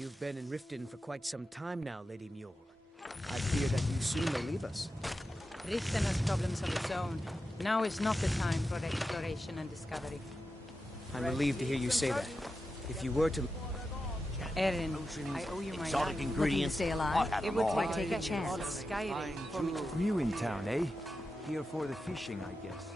You've been in Riften for quite some time now, Lady Mule. I fear that you soon may leave us. Riften has problems of its own. Now is not the time for exploration and discovery. I'm relieved to hear you say that. If you were to... Erin, I owe you my exotic life. ingredients. Stay I alive? have It them would all. take a chance. all of Skyrim for me to... New in town, eh? Here for the fishing, I guess.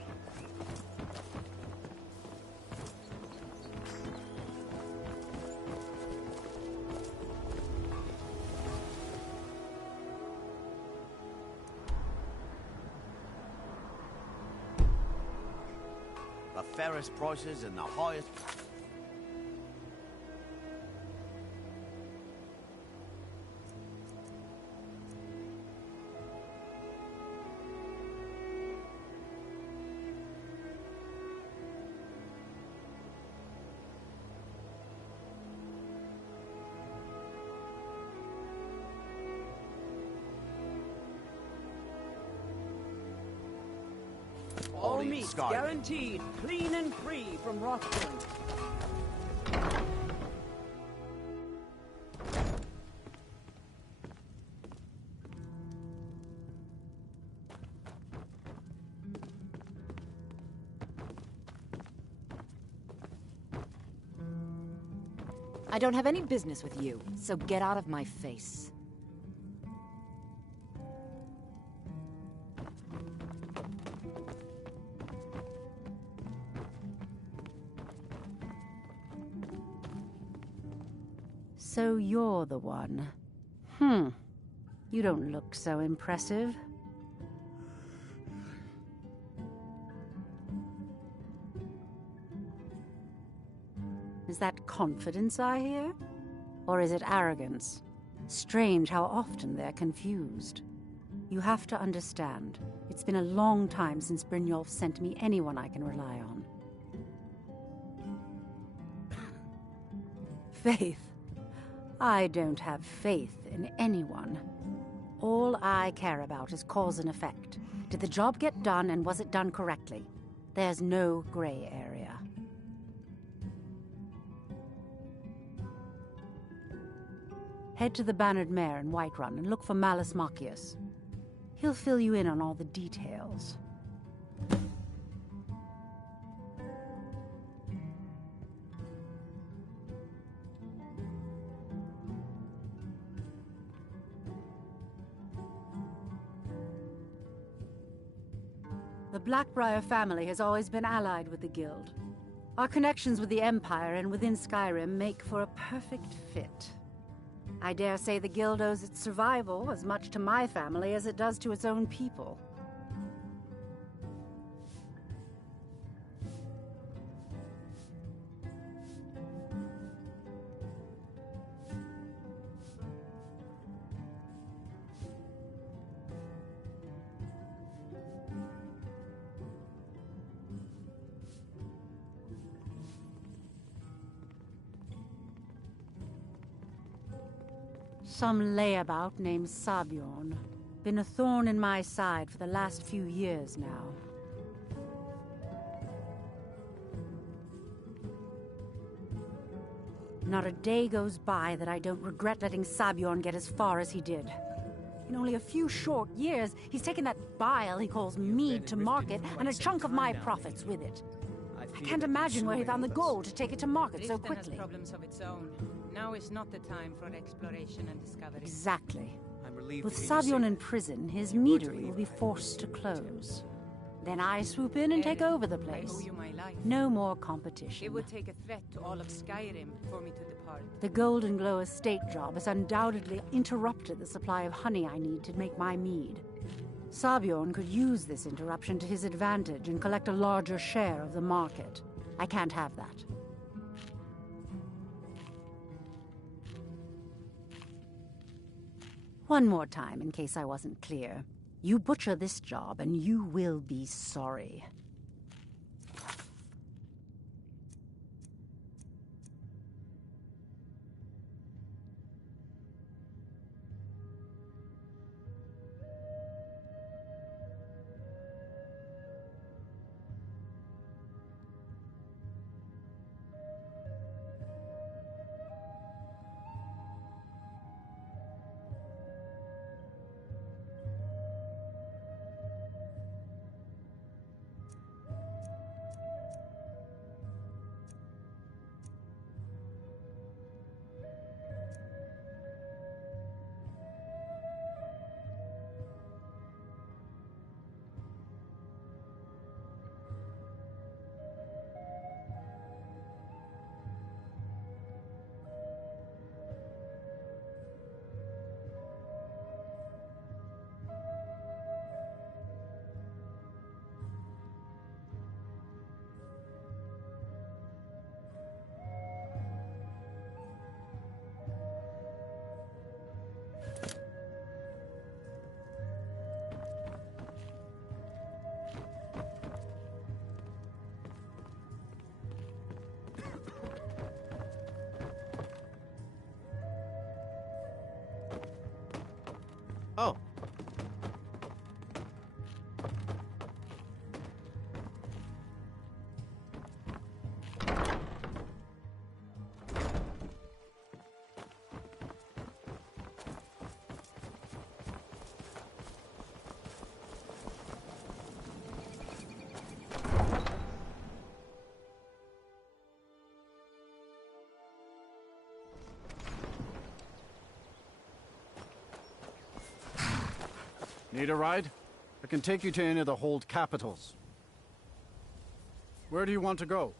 The fairest prices and the highest... All meats guaranteed, clean and free from Rothburn. I don't have any business with you, so get out of my face. So you're the one. You don't look so impressive. Is that confidence I hear? Or is it arrogance? Strange how often they're confused. You have to understand, it's been a long time since Brynjolf sent me anyone I can rely on. Faith. I don't have faith in anyone. All I care about is cause and effect. Did the job get done, and was it done correctly? There's no gray area. Head to the Bannered Mare in Whiterun and look for Malus Macius. He'll fill you in on all the details. The Blackbriar family has always been allied with the Guild. Our connections with the Empire and within Skyrim make for a perfect fit. I dare say the Guild owes its survival as much to my family as it does to its own people. Some layabout named Sabjorn. Been a thorn in my side for the last few years now. Not a day goes by that I don't regret letting Sabjorn get as far as he did. In only a few short years, he's taken that bile he calls mead to market and a chunk of my profits with it. I can't imagine where he found the gold to take it to market so quickly. Has problems of its own. Now is not the time for exploration and discovery. Exactly. I'm relieved With to hear you say Sabjorn in that. prison, his If you were to meadery leave, will be I would forced to be tempted. close. Then I swoop in and take Erin, over the I owe place. you my life. No more competition. It would take a threat to all of Skyrim for me to depart. The Golden Glow estate job has undoubtedly interrupted the supply of honey I need to make my mead. Sabjorn could use this interruption to his advantage and collect a larger share of the market. I can't have that. One more time, in case I wasn't clear. You butcher this job, and you will be sorry. Need a ride? I can take you to any of the hold capitals. Where do you want to go?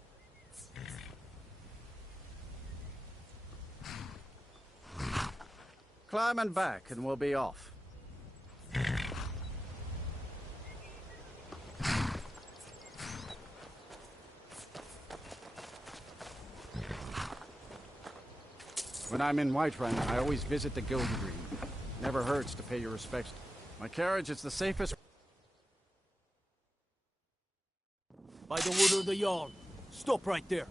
Climb and back, and we'll be off. When I'm in Whiterun, I always visit the Guild Green. Never hurts to pay your respects. My carriage is the safest. By the order of the Jarl. Stop right there.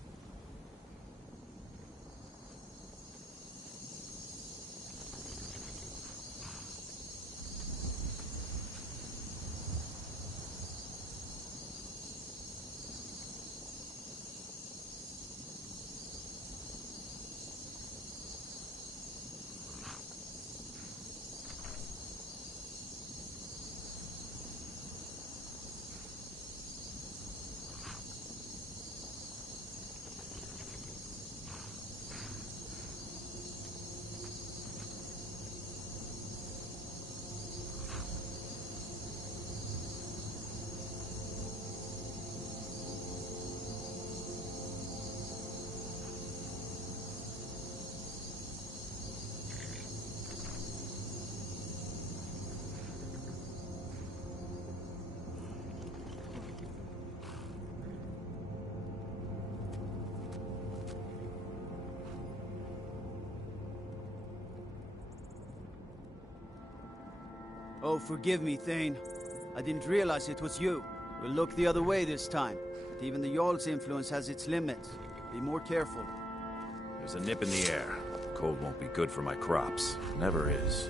Oh, forgive me, Thane. I didn't realize it was you. We'll look the other way this time. But even the Jarl's influence has its limits. Be more careful. There's a nip in the air. Cold won't be good for my crops. Never is.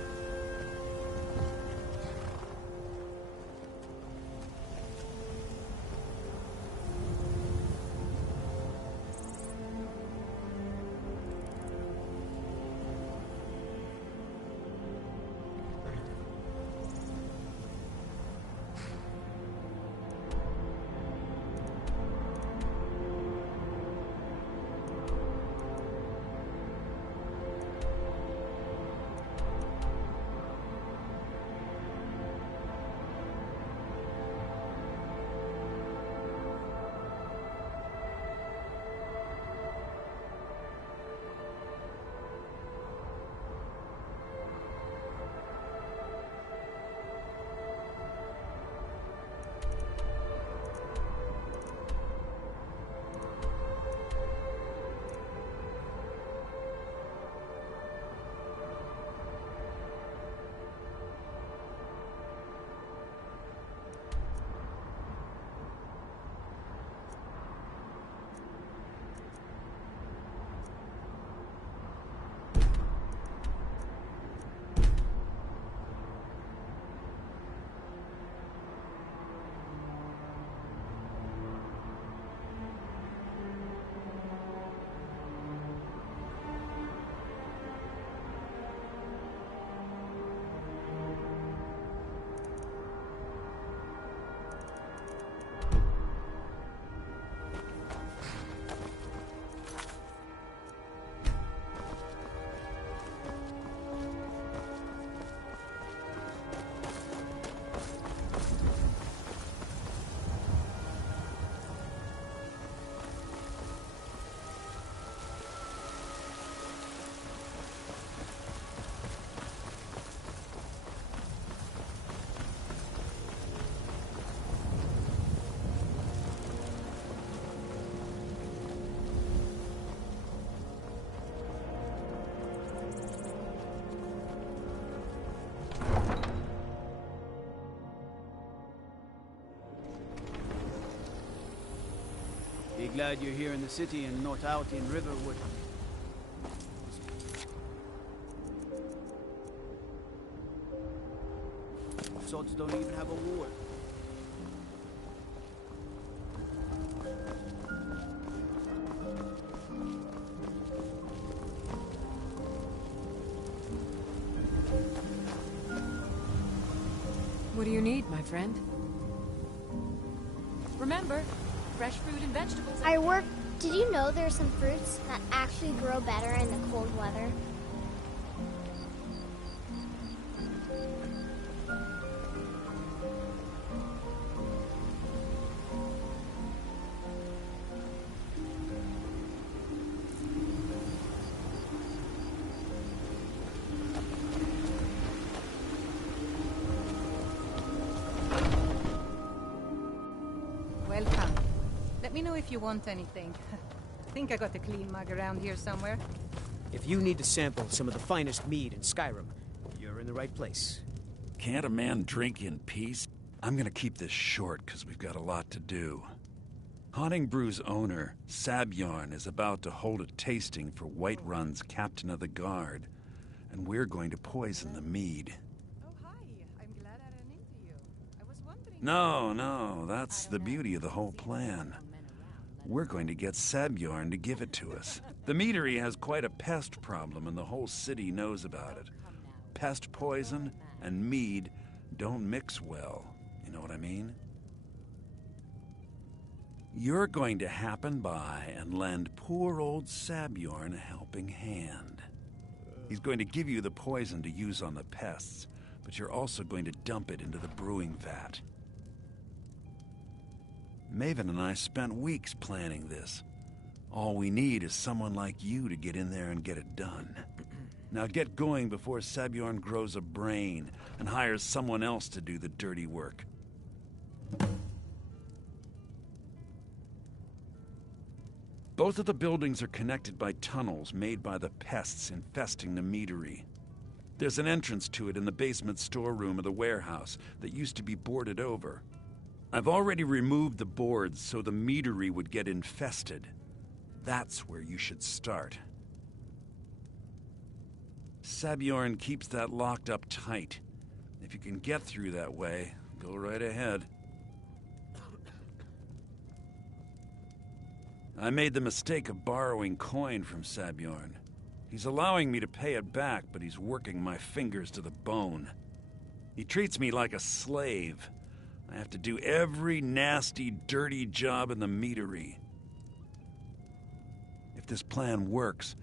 Be glad you're here in the city and not out in Riverwood. Sods don't even have a war. What do you need, my friend? Remember, fresh fruit and vegetables. Did you know there are some fruits that actually grow better in the cold weather? me know if you want anything. I think I got a clean mug around here somewhere. If you need to sample some of the finest mead in Skyrim, you're in the right place. Can't a man drink in peace? I'm gonna keep this short, because we've got a lot to do. Haunting Brew's owner, Sabjorn, is about to hold a tasting for Whiterun's Captain of the Guard, and we're going to poison the mead. Oh, hi. I'm glad I ran into you. I was wondering... No, that's the beauty of the whole plan. We're going to get Sabjorn to give it to us. The meadery has quite a pest problem, and the whole city knows about it. Pest poison and mead don't mix well. You know what I mean? You're going to happen by and lend poor old Sabjorn a helping hand. He's going to give you the poison to use on the pests, but you're also going to dump it into the brewing vat. Maven and I spent weeks planning this. All we need is someone like you to get in there and get it done. Now get going before Sabjorn grows a brain and hires someone else to do the dirty work. Both of the buildings are connected by tunnels made by the pests infesting the meadery. There's an entrance to it in the basement storeroom of the warehouse that used to be boarded over. I've already removed the boards so the meadery would get infested. That's where you should start. Sabjorn keeps that locked up tight. If you can get through that way, go right ahead. I made the mistake of borrowing coin from Sabjorn. He's allowing me to pay it back, but he's working my fingers to the bone. He treats me like a slave. I have to do every nasty, dirty job in the meadery. If this plan works,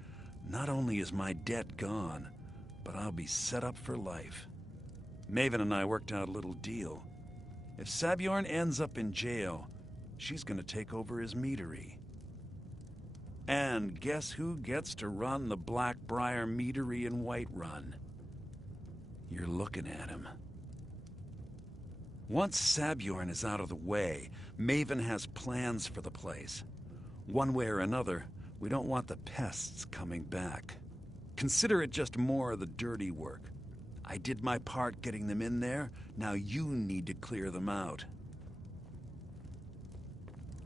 not only is my debt gone, but I'll be set up for life. Maven and I worked out a little deal. If Sabjorn ends up in jail, she's gonna take over his meadery. And guess who gets to run the Blackbriar meadery in Whiterun? You're looking at him. Once Sabjorn is out of the way, Maven has plans for the place. One way or another, we don't want the pests coming back. Consider it just more of the dirty work. I did my part getting them in there, now you need to clear them out.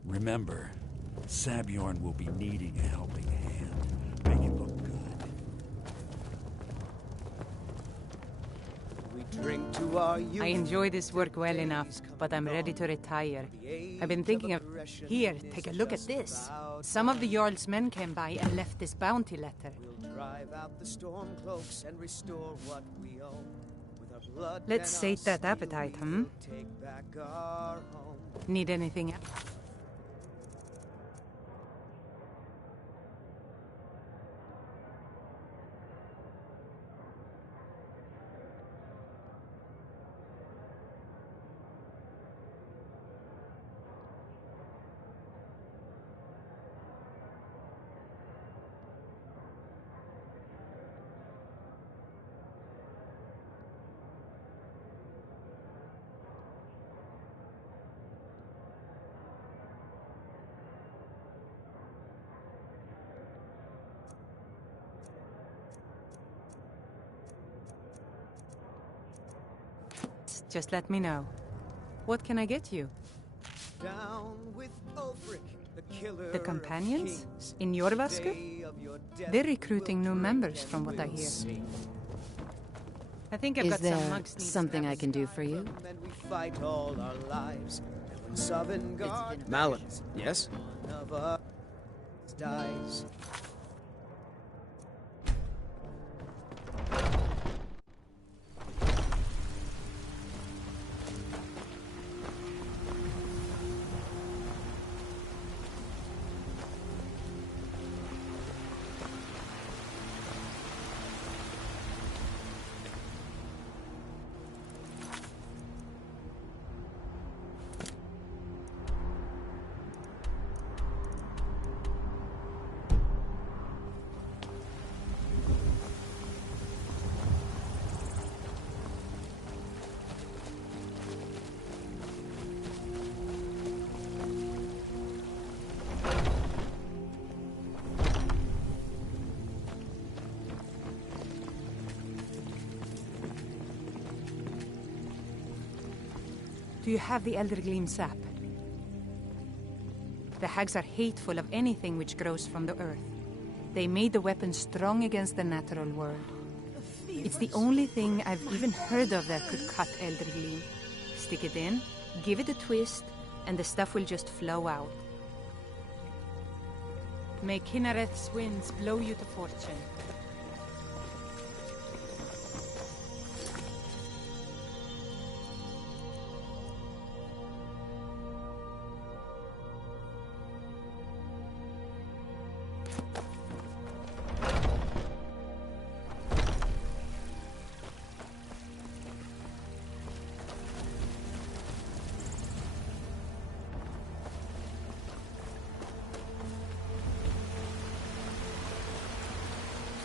Remember, Sabjorn will be needing a helping hand. Make it look good. We drink to our youth. I enjoy this work well enough, but I'm ready to retire. I've been thinking of... Here, take a look at this. Some of the Jarl's men came by and left this bounty letter. We'll drive out the storm cloaks and restore what we own. With our blood Let's and sate our that steel, appetite, hmm? we'll take back our home. Need anything else? Just let me know. What can I get you? Down with Ulfric, the killer The companions? of kings. In Jorvaskr? Day of your death They're recruiting we'll new drink members and from what I we'll hear. sing. I think I've Is got there some mugs needs something I grabbing. can do for you? And we fight all our lives. And when Sovngarde Malin, yes? one of us dies. Do you have the Elder Gleam sap? The hags are hateful of anything which grows from the earth. They made the weapon strong against the natural world. It's the only thing I've even heard of that could cut Elder Gleam. Stick it in, give it a twist, and the stuff will just flow out. May Kinnereth's winds blow you to fortune.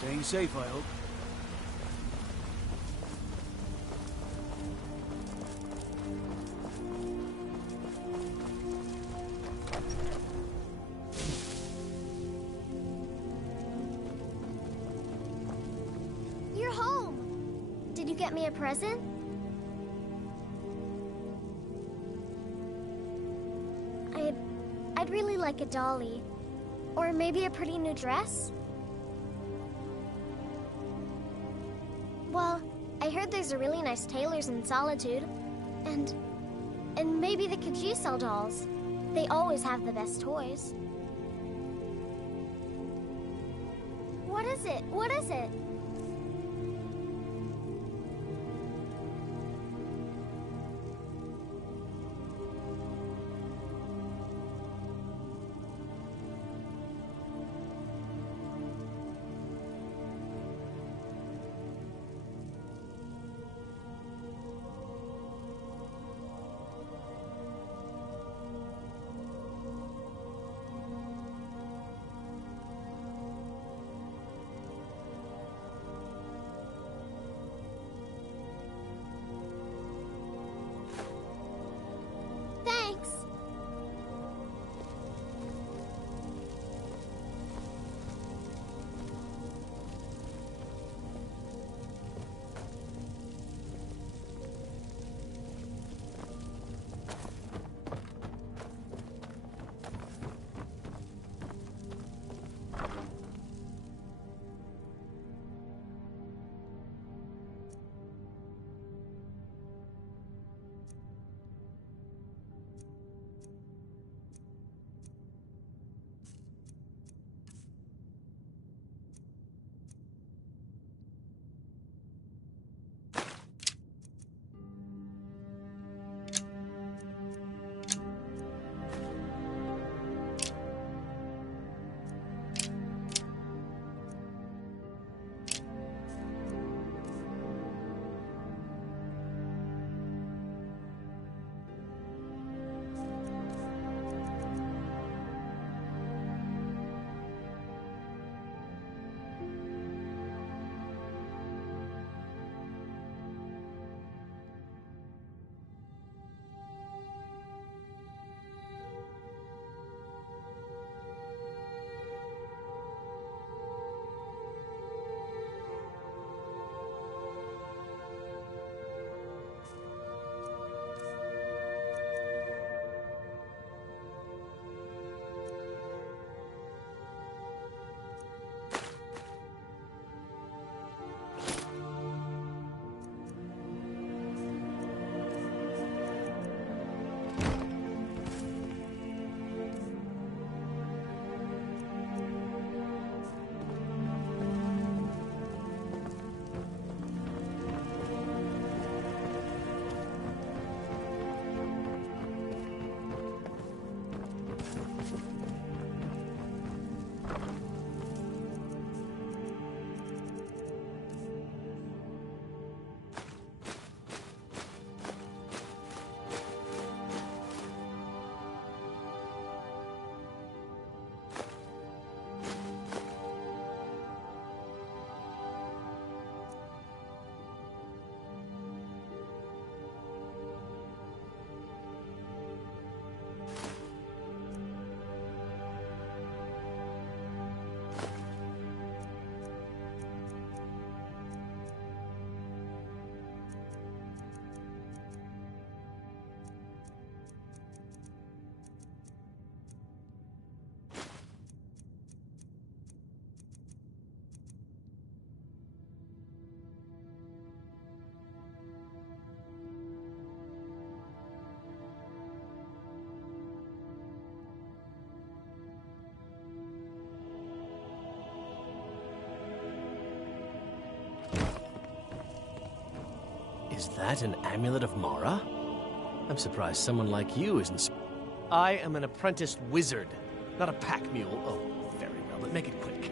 Staying safe, I hope. You're home! Did you get me a present? I'd really like a dolly. Or maybe a pretty new dress? Well, I heard there's a really nice tailor's in Solitude. And maybe the Khajiit sell dolls. They always have the best toys. What is it? What is it? Is that an amulet of Mara? I'm surprised someone like you isn't... I am an apprenticed wizard, not a pack mule. Oh, very well, but make it quick.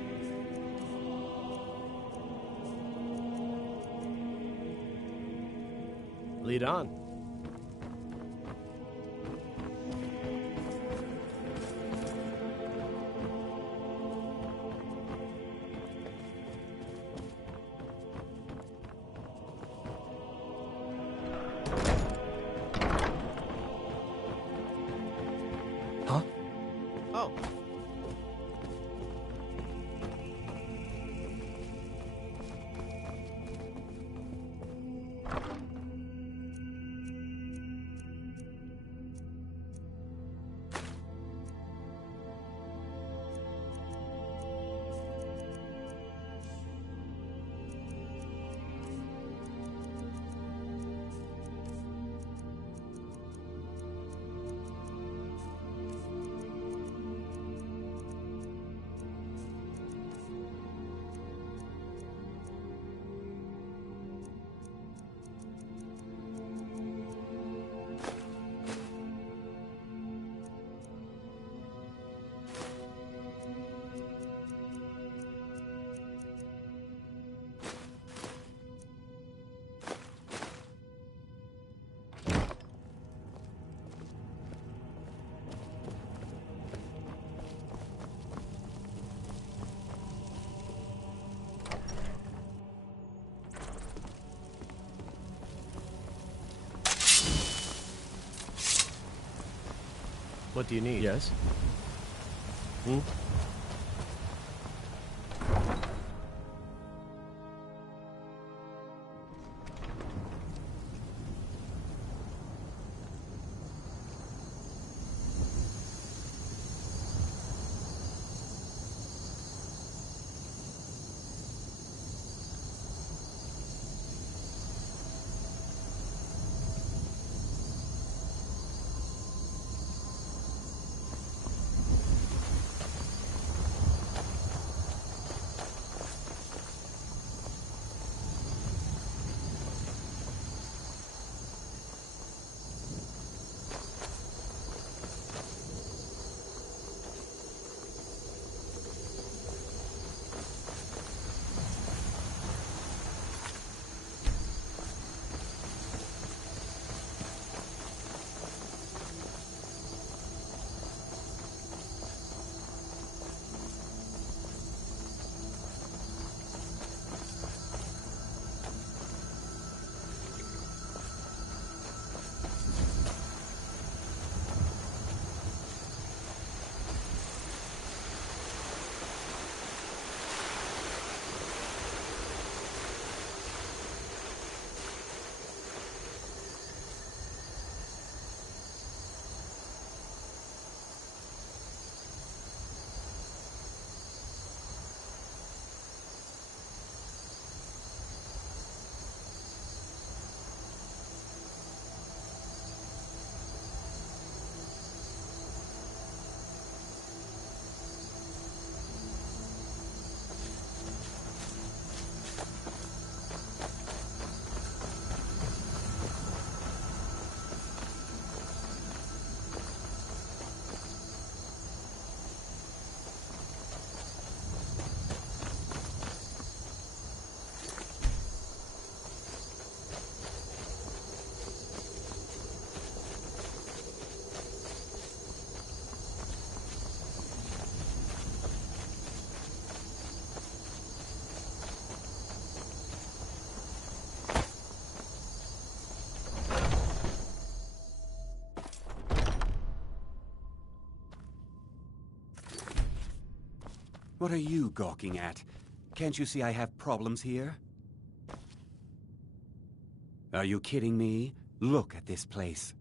Lead on. Huh? Oh. What do you need? Yes? Hmm? What are you gawking at? Can't you see I have problems here? Are you kidding me? Look at this place.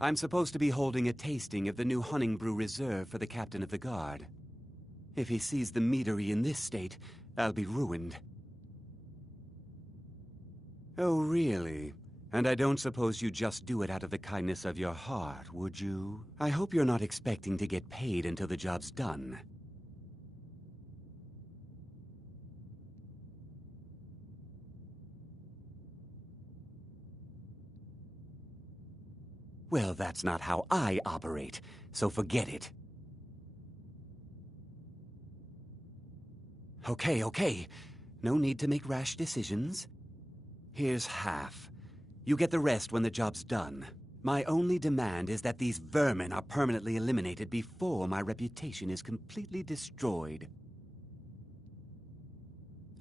I'm supposed to be holding a tasting of the new Hunting Brew Reserve for the captain of the guard. If he sees the meadery in this state, I'll be ruined. Oh, really? And I don't suppose you just do it out of the kindness of your heart, would you? I hope you're not expecting to get paid until the job's done. Well, that's not how I operate, so forget it. Okay. No need to make rash decisions. Here's half. You get the rest when the job's done. My only demand is that these vermin are permanently eliminated before my reputation is completely destroyed.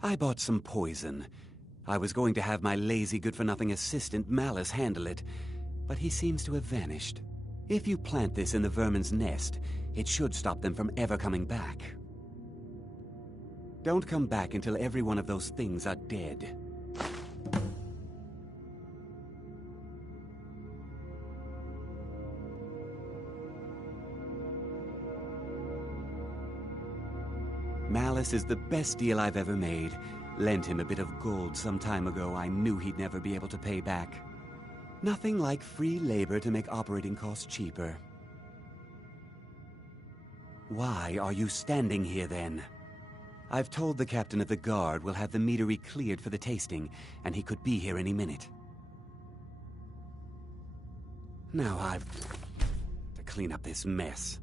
I bought some poison. I was going to have my lazy, good-for-nothing assistant Malice handle it, but he seems to have vanished. If you plant this in the vermin's nest, it should stop them from ever coming back. Don't come back until every one of those things are dead. Malice is the best deal I've ever made. Lent him a bit of gold some time ago I knew he'd never be able to pay back. Nothing like free labor to make operating costs cheaper. Why are you standing here then? I've told the captain of the guard we'll have the meadery cleared for the tasting, and he could be here any minute. Now I've to clean up this mess.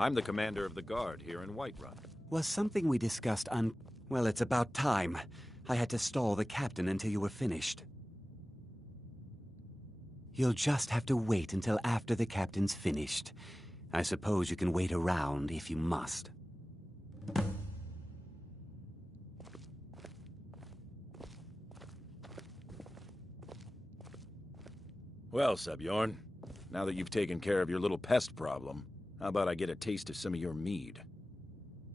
I'm the commander of the guard here in Whiterun. Was something we discussed Well, it's about time. I had to stall the captain until you were finished. You'll just have to wait until after the captain's finished. I suppose you can wait around if you must. Well, Sebjorn, now that you've taken care of your little pest problem, how about I get a taste of some of your mead?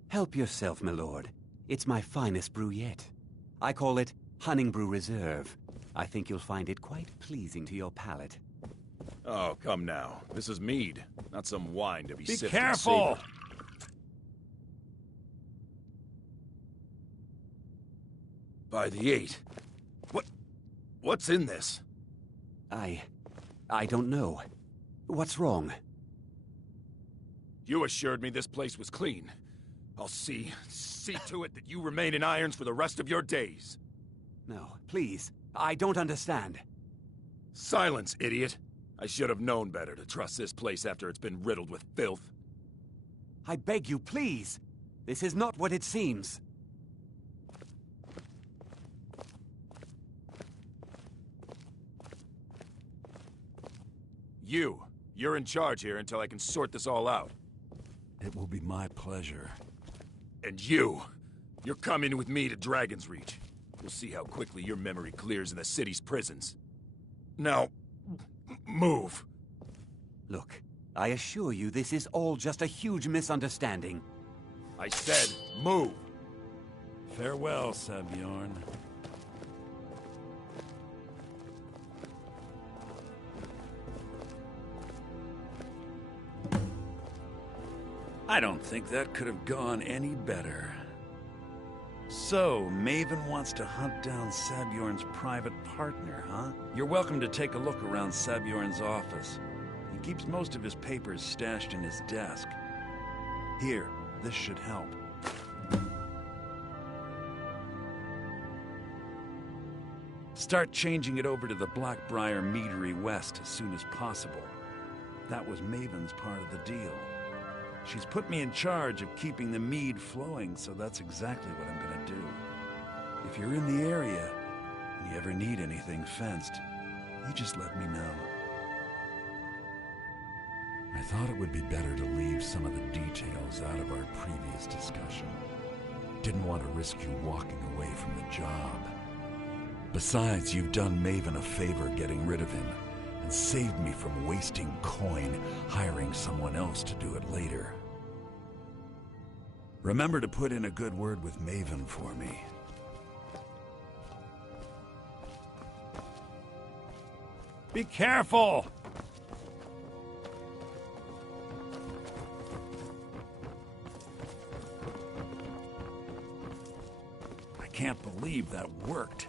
Help yourself, my lord. It's my finest brew yet. I call it Hunning Brew Reserve. I think you'll find it quite pleasing to your palate. Oh, come now. This is mead, not some wine to be sipped and careful! savored. By the 8. What's in this? I don't know. What's wrong? You assured me this place was clean. I'll see to it that you remain in irons for the rest of your days. No, please. I don't understand. Silence, idiot. I should have known better to trust this place after it's been riddled with filth. I beg you, please. This is not what it seems. You're in charge here until I can sort this all out. It will be my pleasure. And you're coming with me to Dragon's Reach. We'll see how quickly your memory clears in the city's prisons. Now, move. Look, I assure you this is all just a huge misunderstanding. I said, move. Farewell, Sebjorn. I don't think that could have gone any better. So, Maven wants to hunt down Sabjorn's private partner, huh? You're welcome to take a look around Sabjorn's office. He keeps most of his papers stashed in his desk. Here, this should help. Start changing it over to the Blackbriar Meadery West as soon as possible. That was Maven's part of the deal. She's put me in charge of keeping the mead flowing, so that's exactly what I'm gonna do. If you're in the area, and you ever need anything fenced, you just let me know. I thought it would be better to leave some of the details out of our previous discussion. Didn't want to risk you walking away from the job. Besides, you've done Maven a favor getting rid of him, and saved me from wasting coin hiring someone else to do it later. Remember to put in a good word with Maven for me. Be careful! I can't believe that worked.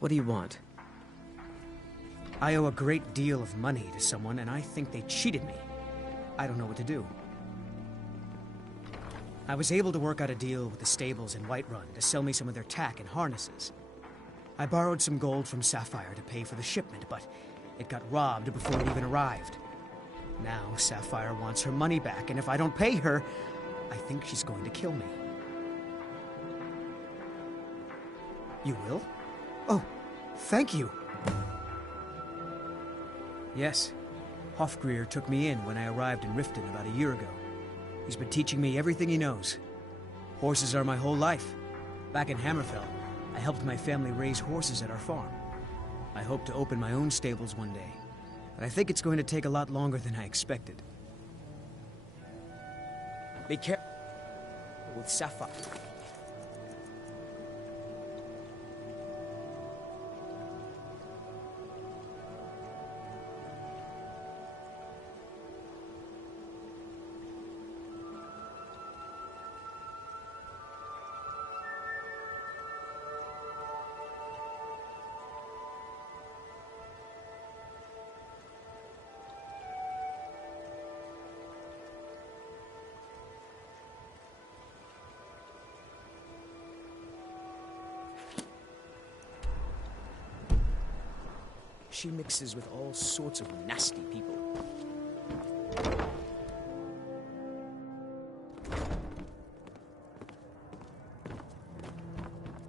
What do you want? I owe a great deal of money to someone, and I think they cheated me. I don't know what to do. I was able to work out a deal with the stables in Whiterun to sell me some of their tack and harnesses. I borrowed some gold from Sapphire to pay for the shipment, but it got robbed before it even arrived. Now Sapphire wants her money back, and if I don't pay her, I think she's going to kill me. You will? Oh, thank you. Yes, Hofgrir took me in when I arrived in Riften about a year ago. He's been teaching me everything he knows. Horses are my whole life. Back in Hammerfell, I helped my family raise horses at our farm. I hope to open my own stables one day, but I think it's going to take a lot longer than I expected. Be careful with Sapphire. She mixes with all sorts of nasty people.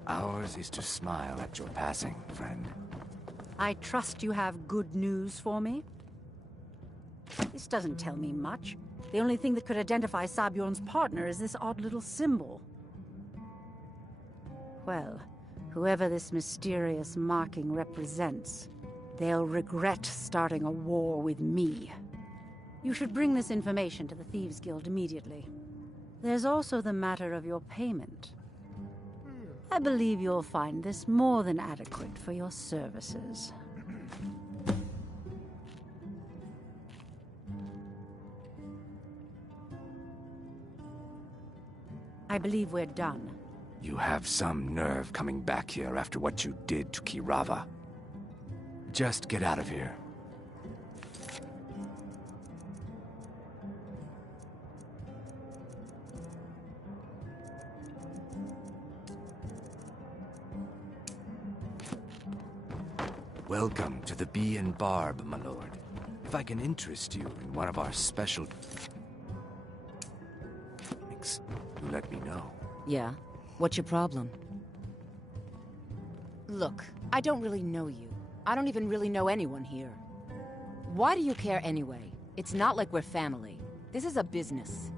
Ours is to smile at your passing, friend. I trust you have good news for me? This doesn't tell me much. The only thing that could identify Sabjorn's partner is this odd little symbol. Well, whoever this mysterious marking represents, they'll regret starting a war with me. You should bring this information to the Thieves' Guild immediately. There's also the matter of your payment. I believe you'll find this more than adequate for your services. I believe we're done. You have some nerve coming back here after what you did to Kirava. Just get out of here. Welcome to the Bee and Barb, my lord. If I can interest you in one of our special... you let me know. Yeah? What's your problem? Look, I don't really know you. I don't even really know anyone here. Why do you care anyway? It's not like we're family. This is a business.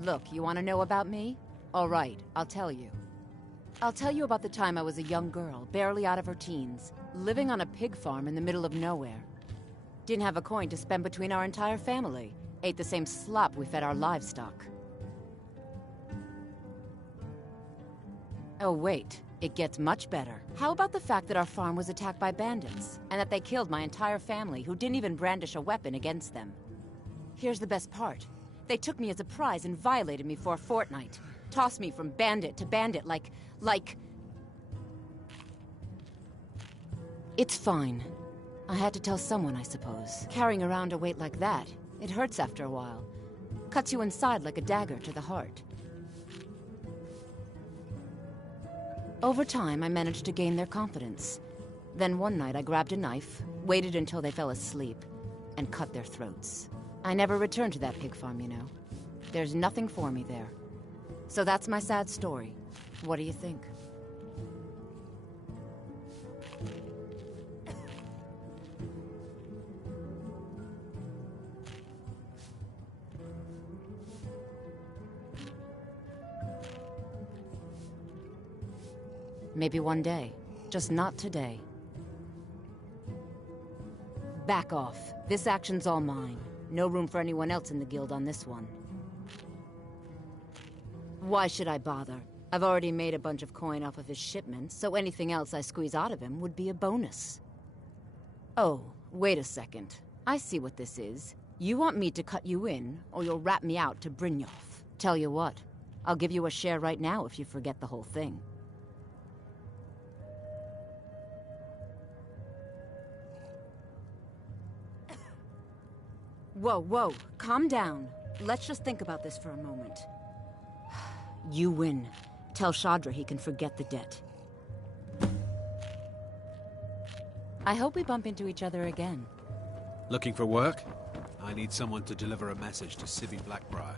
Look, you want to know about me? All right, I'll tell you. I'll tell you about the time I was a young girl, barely out of her teens, living on a pig farm in the middle of nowhere. Didn't have a coin to spend between our entire family. Ate the same slop we fed our livestock. Oh wait, it gets much better. How about the fact that our farm was attacked by bandits, and that they killed my entire family who didn't even brandish a weapon against them? Here's the best part. They took me as a prize and violated me for a fortnight. Tossed me from bandit to bandit like... It's fine. I had to tell someone, I suppose. Carrying around a weight like that, it hurts after a while. Cuts you inside like a dagger to the heart. Over time, I managed to gain their confidence. Then one night I grabbed a knife, waited until they fell asleep, and cut their throats. I never returned to that pig farm, you know. There's nothing for me there. So that's my sad story. What do you think? Maybe one day. Just not today. Back off. This action's all mine. No room for anyone else in the guild on this one. Why should I bother? I've already made a bunch of coin off of his shipments, so anything else I squeeze out of him would be a bonus. Oh, wait a second. I see what this is. You want me to cut you in, or you'll rat me out to Brynjolf. Tell you what, I'll give you a share right now if you forget the whole thing. Whoa, whoa, calm down. Let's just think about this for a moment. You win. Tell Shadra he can forget the debt. I hope we bump into each other again. Looking for work? I need someone to deliver a message to Sibby Blackbriar.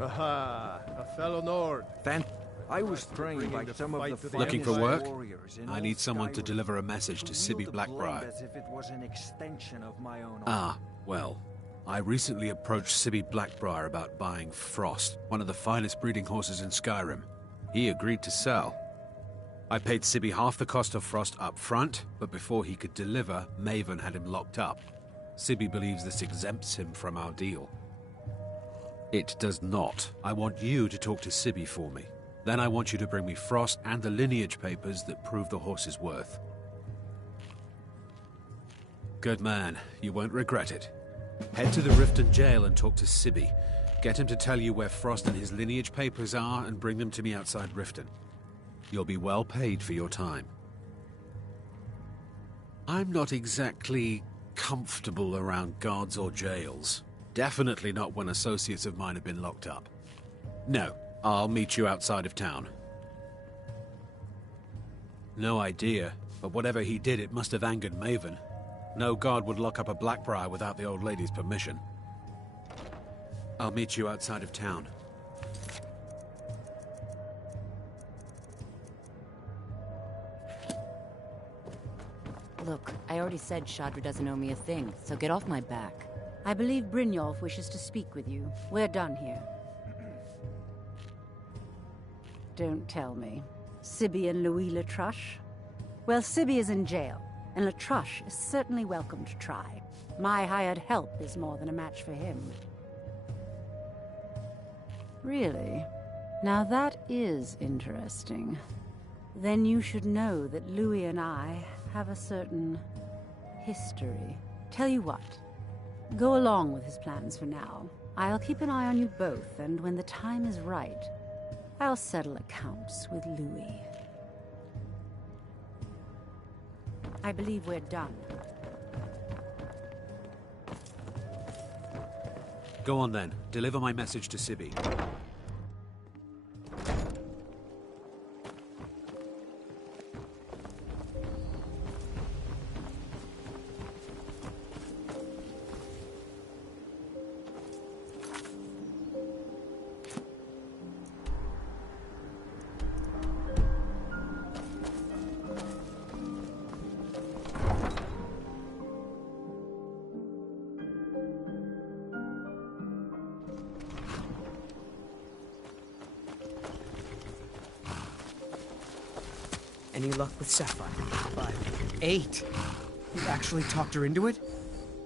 Aha! A fellow Nord. I was trained by some of the Looking for work? I need someone to deliver a message to Sibby Blackbriar. As if it was an extension of my own Well, I recently approached Sibby Blackbriar about buying Frost, one of the finest breeding horses in Skyrim. He agreed to sell. I paid Sibby half the cost of Frost up front, but before he could deliver, Maven had him locked up. Sibby believes this exempts him from our deal. It does not. I want you to talk to Sibby for me. Then I want you to bring me Frost and the lineage papers that prove the horse's worth. Good man. You won't regret it. Head to the Riften jail and talk to Sibby. Get him to tell you where Frost and his lineage papers are and bring them to me outside Riften. You'll be well paid for your time. I'm not exactly comfortable around guards or jails. Definitely not when associates of mine have been locked up. No, I'll meet you outside of town. No idea, but whatever he did, it must have angered Maven. No guard would lock up a Blackbriar without the old lady's permission. I'll meet you outside of town. Look, I already said Shadra doesn't owe me a thing, so get off my back. I believe Brynjolf wishes to speak with you. We're done here. Don't tell me. Sibby and Louis Latruche? Well, Sibby is in jail, and Latruche is certainly welcome to try. My hired help is more than a match for him. Really? Now that is interesting. Then you should know that Louis and I have a certain history. Tell you what, go along with his plans for now. I'll keep an eye on you both, and when the time is right, I'll settle accounts with Louis. I believe we're done. Go on then. Deliver my message to Sibby. Any luck with Sapphire? 5, 8. You actually talked her into it?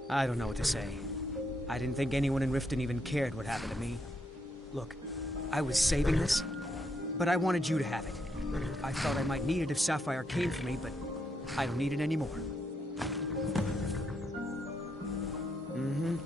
I don't know what to say. I didn't think anyone in Riften even cared what happened to me. Look, I was saving this, but I wanted you to have it. I thought I might need it if Sapphire came for me, but I don't need it anymore. Mm-hmm.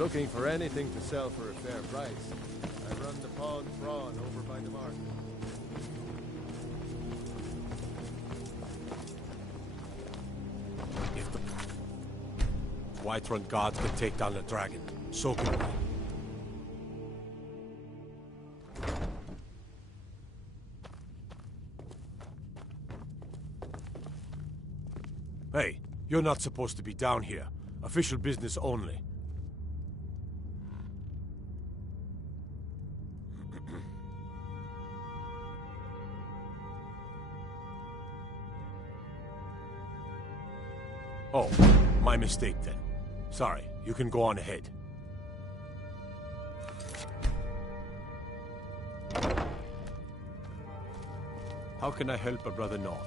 Looking for anything to sell for a fair price. I run the Pond Prawn over by the market. If the Whiterun gods can take down the dragon, so can we. Hey, you're not supposed to be down here. Official business only. Oh, my mistake then. Sorry, you can go on ahead. How can I help a brother North?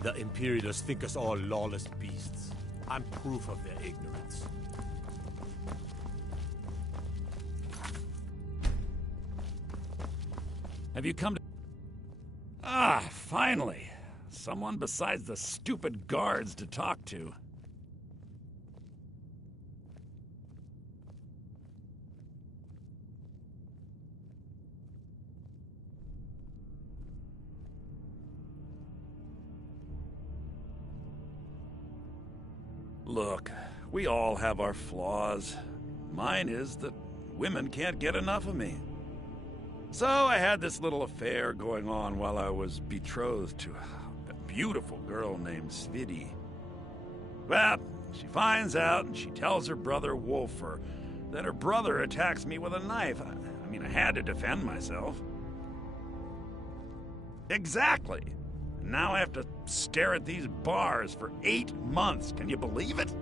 The Imperialists think us all lawless beasts. I'm proof of their ignorance. Have you come to... Ah, finally. Someone besides the stupid guards to talk to. Look, we all have our flaws. Mine is that women can't get enough of me. So I had this little affair going on while I was betrothed to a beautiful girl named Svidi. Well, she finds out and she tells her brother Wolfer that her brother attacks me with a knife. I mean, I had to defend myself. Exactly. Now I have to stare at these bars for 8 months. Can you believe it?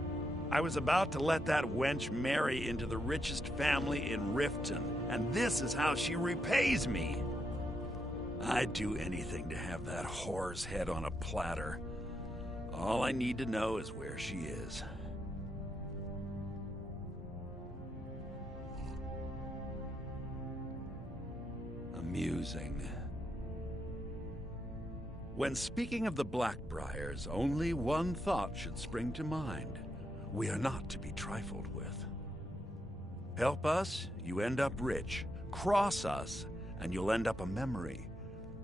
I was about to let that wench marry into the richest family in Riften, and this is how she repays me. I'd do anything to have that whore's head on a platter. All I need to know is where she is. Amusing. When speaking of the Blackbriars, only one thought should spring to mind. We are not to be trifled with. Help us, you end up rich. Cross us, and you'll end up a memory.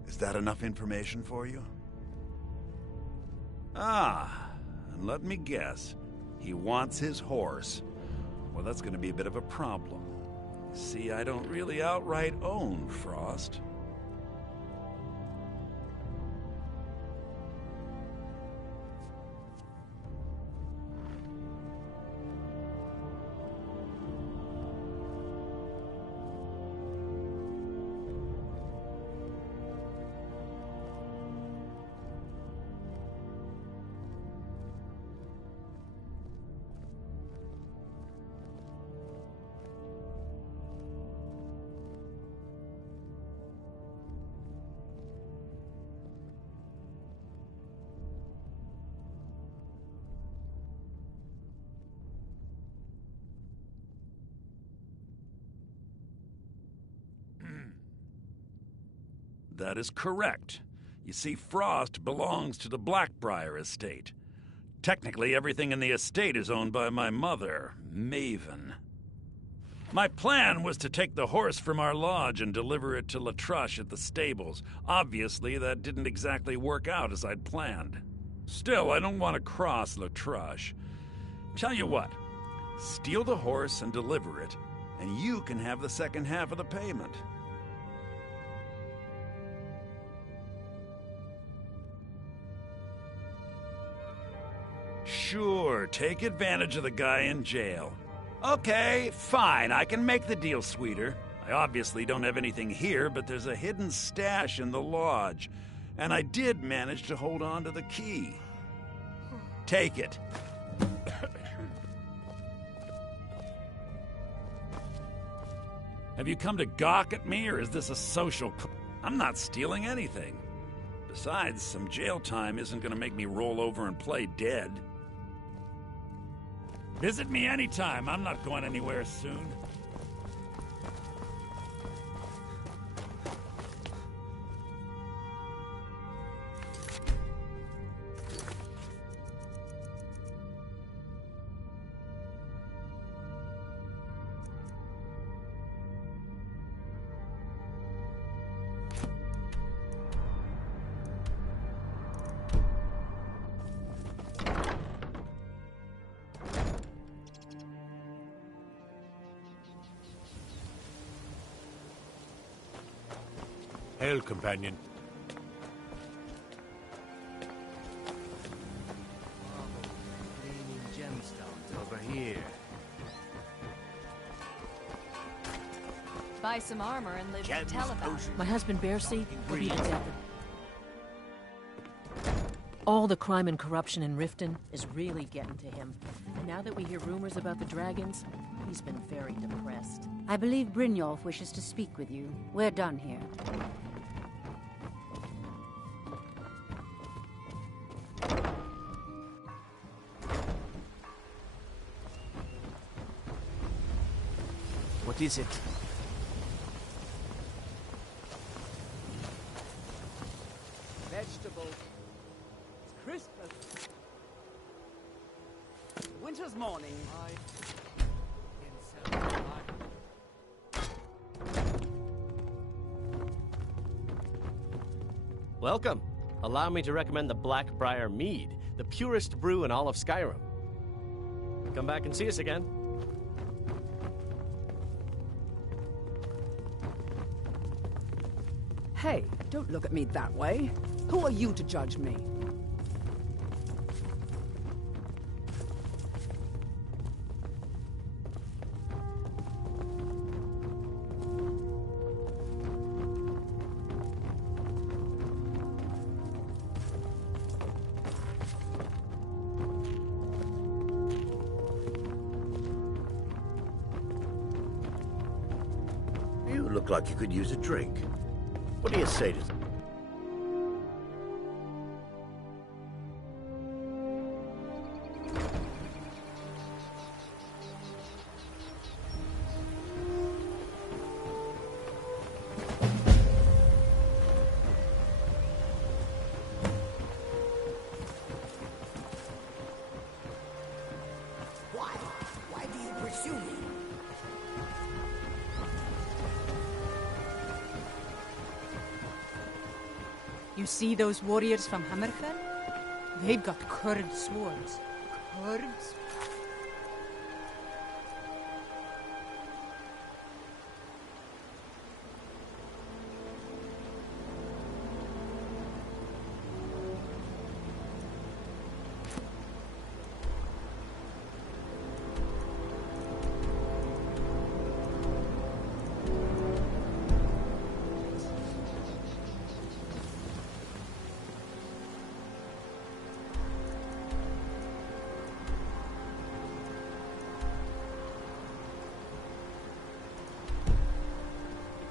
Is that enough information for you? Ah, and let me guess. He wants his horse. Well, that's going to be a bit of a problem. See, I don't really outright own Frost. That is correct. You see, Frost belongs to the Blackbriar estate. Technically, everything in the estate is owned by my mother, Maven. My plan was to take the horse from our lodge and deliver it to Latrush at the stables. Obviously, that didn't exactly work out as I'd planned. Still, I don't want to cross Latrush. Tell you what, steal the horse and deliver it, and you can have the second half of the payment. Sure, take advantage of the guy in jail. Okay, fine, I can make the deal sweeter. I obviously don't have anything here, but there's a hidden stash in the lodge, and I did manage to hold on to the key. Take it. Have you come to gawk at me, or is this a social... I'm not stealing anything. Besides, some jail time isn't going to make me roll over and play dead. Visit me anytime. I'm not going anywhere soon. Hail, companion. Gleaming gemstones over here. Buy some armor and live to tell about it. My husband, Bercy, will be the death of... All the crime and corruption in Riften is really getting to him. And now that we hear rumors about the dragons, he's been very depressed. I believe Brynjolf wishes to speak with you. We're done here. What is it? Vegetables. It's Christmas. Winter's morning. Welcome. Allow me to recommend the Blackbriar Mead, the purest brew in all of Skyrim. Come back and see us again. Hey, don't look at me that way. Who are you to judge me? You look like you could use a drink. What do you say to them? Why do you pursue me? You see those warriors from Hammerfell? They've got curved swords. Curved?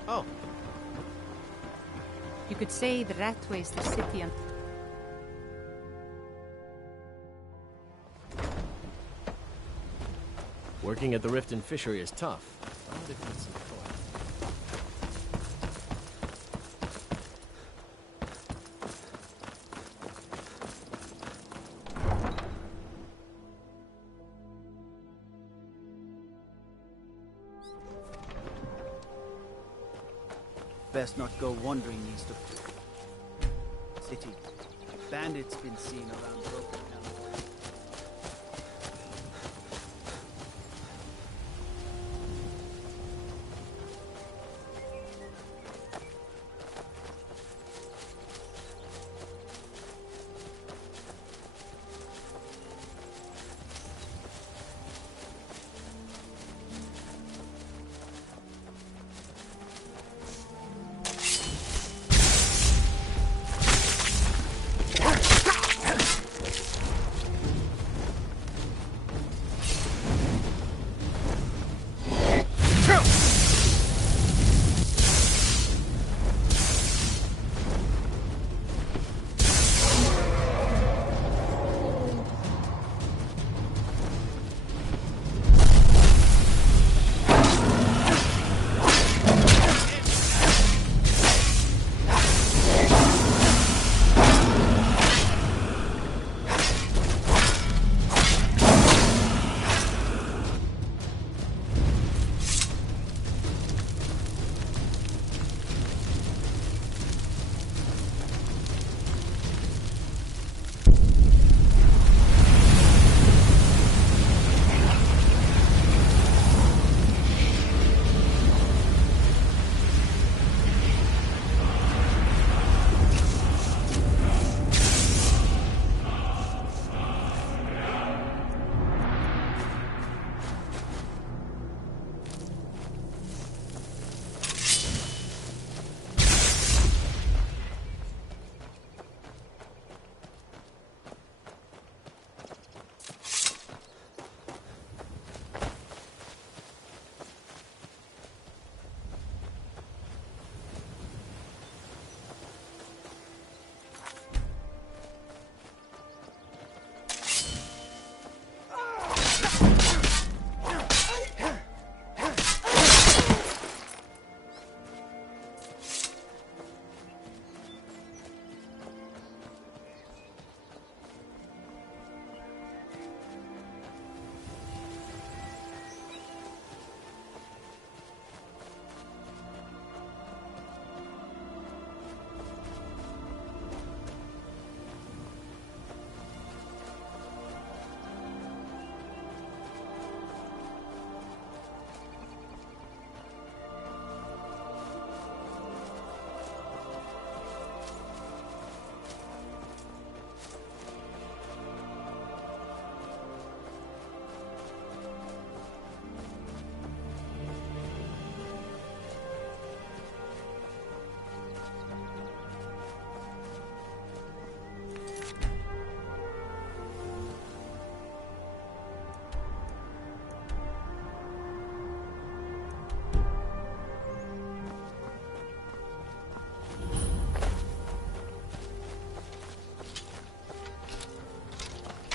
Oh. You could say the Ratway's the city on... Working at the Riften fishery is tough. I wonder if we get some coin. Best not go wandering east of the city. Bandits been seen around Broken Town.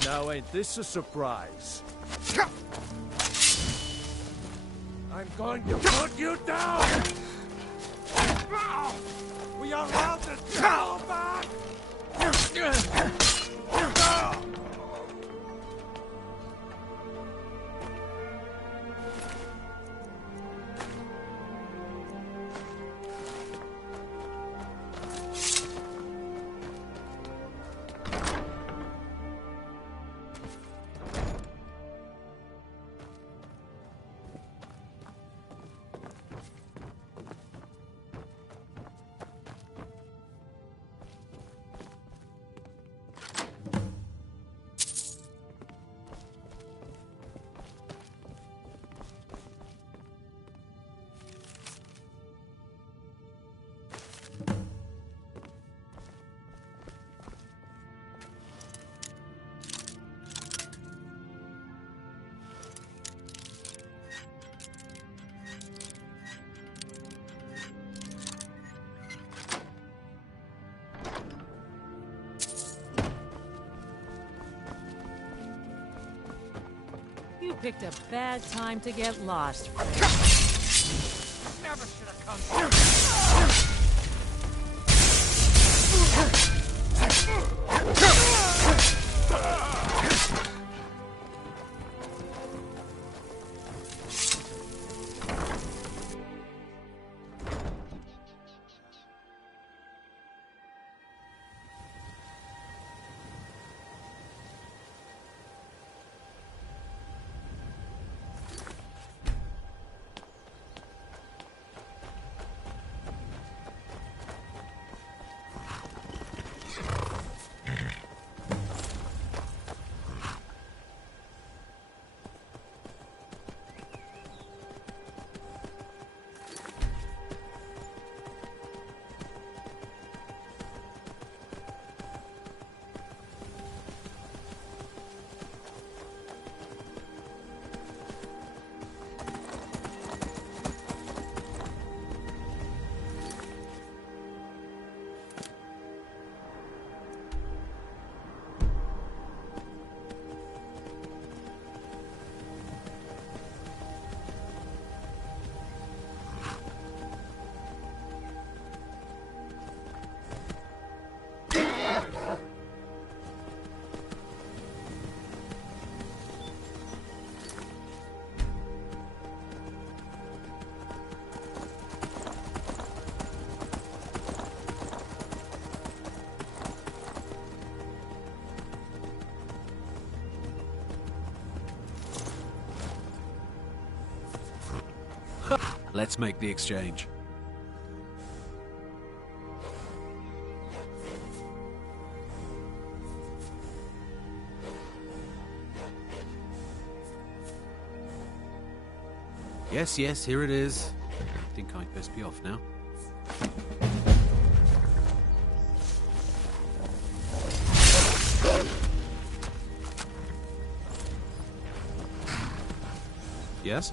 Now ain't this a surprise? I'm going to put you down! We are allowed to travel back! You picked a bad time to get lost, friend. Never should have come. Let's make the exchange. Yes, yes, here it is. I think I'd best be off now. Yes?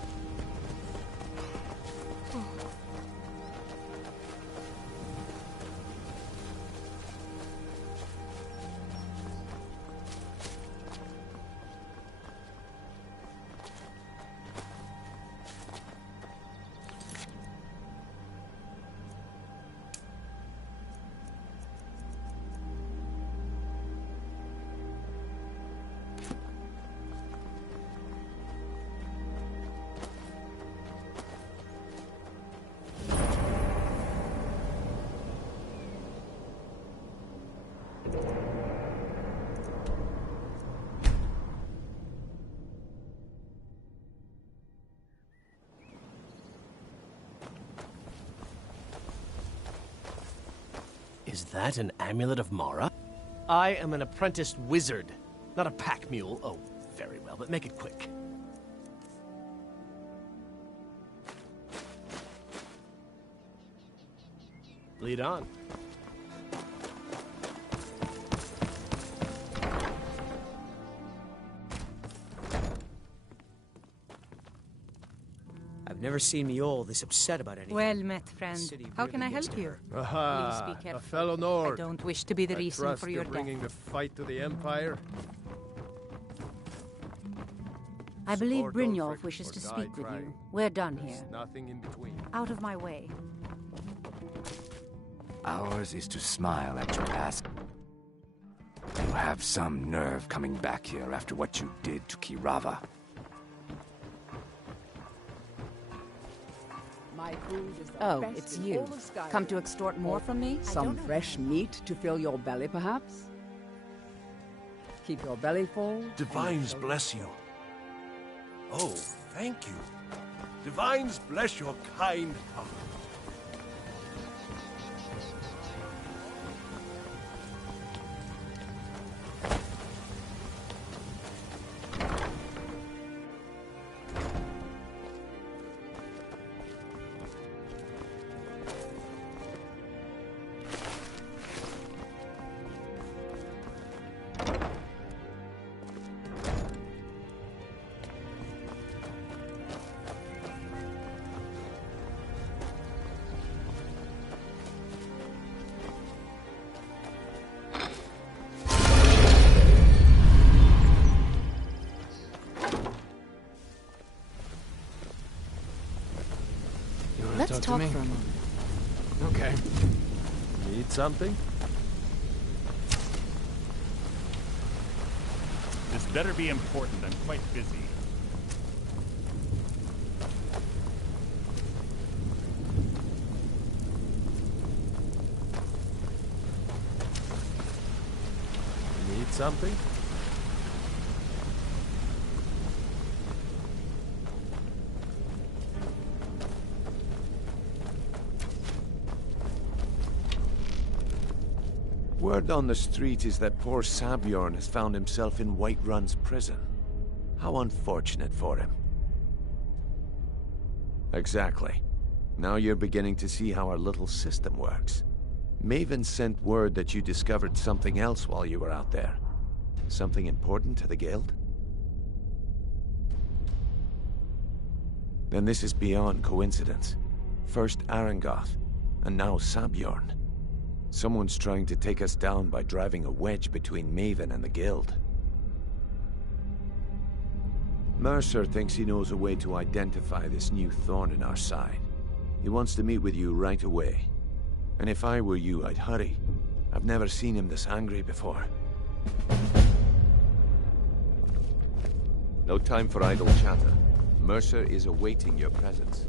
Is that an amulet of Mara? I am an apprenticed wizard, not a pack mule. Oh, very well, but make it quick. Lead on. I've never seen Miol this upset about anything. Well met, friend. How can I help you? Aha, Please be careful. a fellow Nord. I don't wish to be the reason trust for your you're bringing death. the fight to the Empire. I believe Or Brynjolf Dolfric, wishes or to die speak with trying. you. We're done There's here. nothing in between. Out of my way. Ours is to smile at your ask. You have some nerve coming back here after what you did to Kirava. My food is the Oh, best it's in you. all of Skyrim. Come to extort more from me? Some fresh meat to fill your belly, perhaps? Keep your belly full. Divines bless you. Oh, thank you. Divines bless your kind heart. Let's talk for a moment. Okay. Need something? This better be important. I'm quite busy. Need something? Word on the street is that poor Sabjorn has found himself in Whiterun's prison. How unfortunate for him. Exactly. Now you're beginning to see how our little system works. Maven sent word that you discovered something else while you were out there. Something important to the Guild? Then this is beyond coincidence. First Arangoth, and now Sabjorn. Someone's trying to take us down by driving a wedge between Maven and the Guild. Mercer thinks he knows a way to identify this new thorn in our side. He wants to meet with you right away. And if I were you, I'd hurry. I've never seen him this angry before. No time for idle chatter. Mercer is awaiting your presence.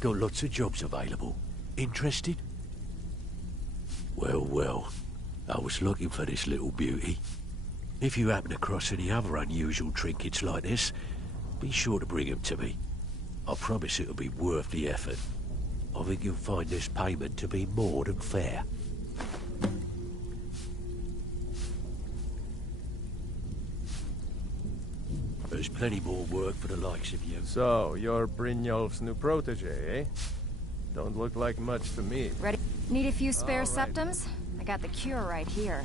Got lots of jobs available. Interested? Well, well. I was looking for this little beauty. If you happen across any other unusual trinkets like this, be sure to bring them to me. I promise it'll be worth the effort. I think you'll find this payment to be more than fair. There's plenty more work for the likes of you. So, you're Brynjolf's new protege, eh? Don't look like much to me. Ready? Need a few spare septums? I got the cure right here.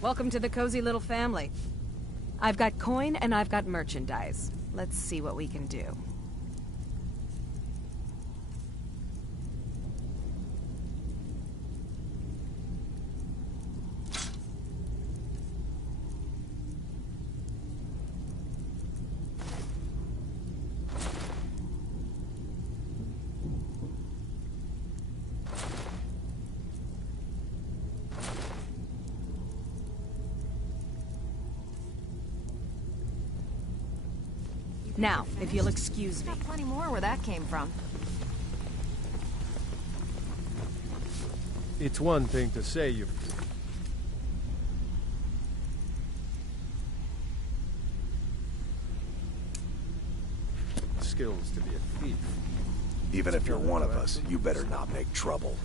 Welcome to the cozy little family. I've got coin and I've got merchandise. Let's see what we can do. Now, if you'll excuse me. Got plenty more where that came from. It's one thing to say you've... skills to be a thief. Even if you're one of us, you better not make trouble.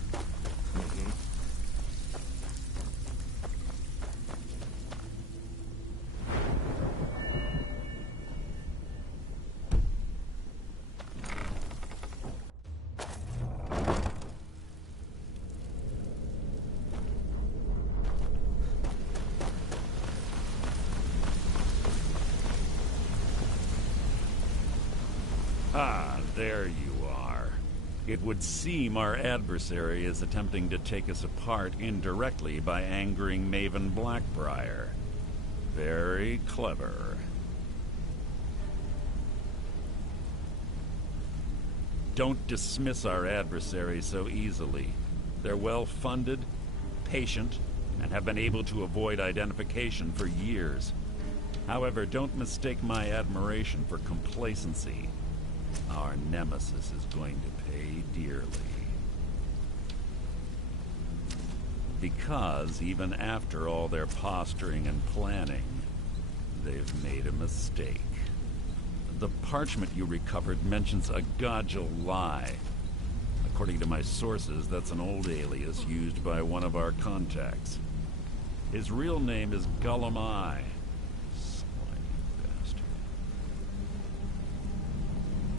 Ah, there you are. It would seem our adversary is attempting to take us apart indirectly by angering Maven Blackbriar. Very clever. Don't dismiss our adversary so easily. They're well-funded, patient, and have been able to avoid identification for years. However, don't mistake my admiration for complacency. Our nemesis is going to pay dearly. Because even after all their posturing and planning, they've made a mistake. The parchment you recovered mentions a Godjal lie. According to my sources, that's an old alias used by one of our contacts. His real name is Gullum.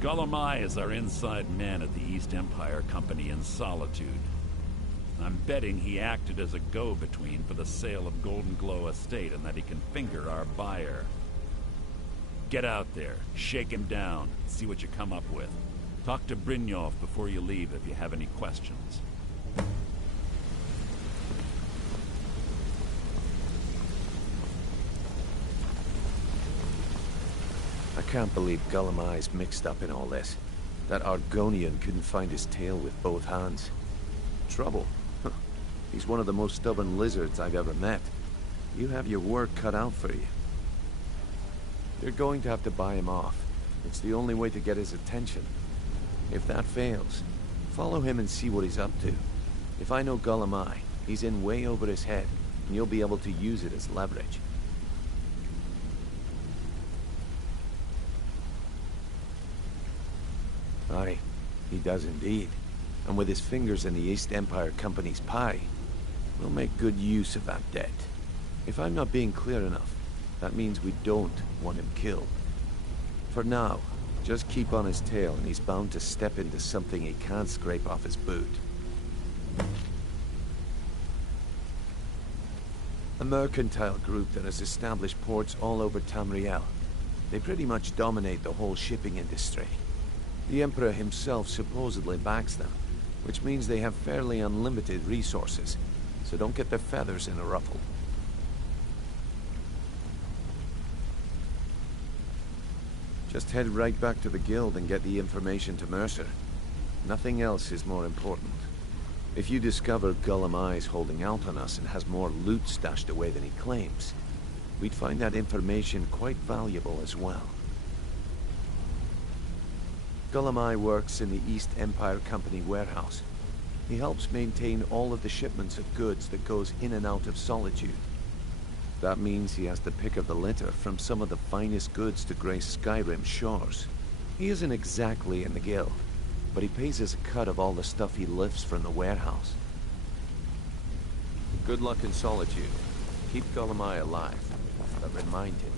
Gullum is our inside man at the East Empire Company in Solitude. I'm betting he acted as a go-between for the sale of Golden Glow Estate and that he can finger our buyer. Get out there, shake him down, see what you come up with. Talk to Brynjolf before you leave if you have any questions. I can't believe Gullum mixed up in all this. That Argonian couldn't find his tail with both hands. Trouble? Huh. He's one of the most stubborn lizards I've ever met. You have your work cut out for you. You're going to have to buy him off. It's the only way to get his attention. If that fails, follow him and see what he's up to. If I know Gullum, he's in way over his head, and you'll be able to use it as leverage. Aye, he does indeed. And with his fingers in the East Empire Company's pie, we'll make good use of that debt. If I'm not being clear enough, that means we don't want him killed. For now, just keep on his tail and he's bound to step into something he can't scrape off his boot. A mercantile group that has established ports all over Tamriel. They pretty much dominate the whole shipping industry. The Emperor himself supposedly backs them, which means they have fairly unlimited resources, so don't get their feathers in a ruffle. Just head right back to the guild and get the information to Mercer. Nothing else is more important. If you discover Gullum holding out on us and has more loot stashed away than he claims, we'd find that information quite valuable as well. Gulamai works in the East Empire Company warehouse. He helps maintain all of the shipments of goods that goes in and out of Solitude. That means he has to pick up the litter from some of the finest goods to grace Skyrim shores. He isn't exactly in the guild, but he pays us a cut of all the stuff he lifts from the warehouse. Good luck in Solitude. Keep Gulamai alive, but remind him.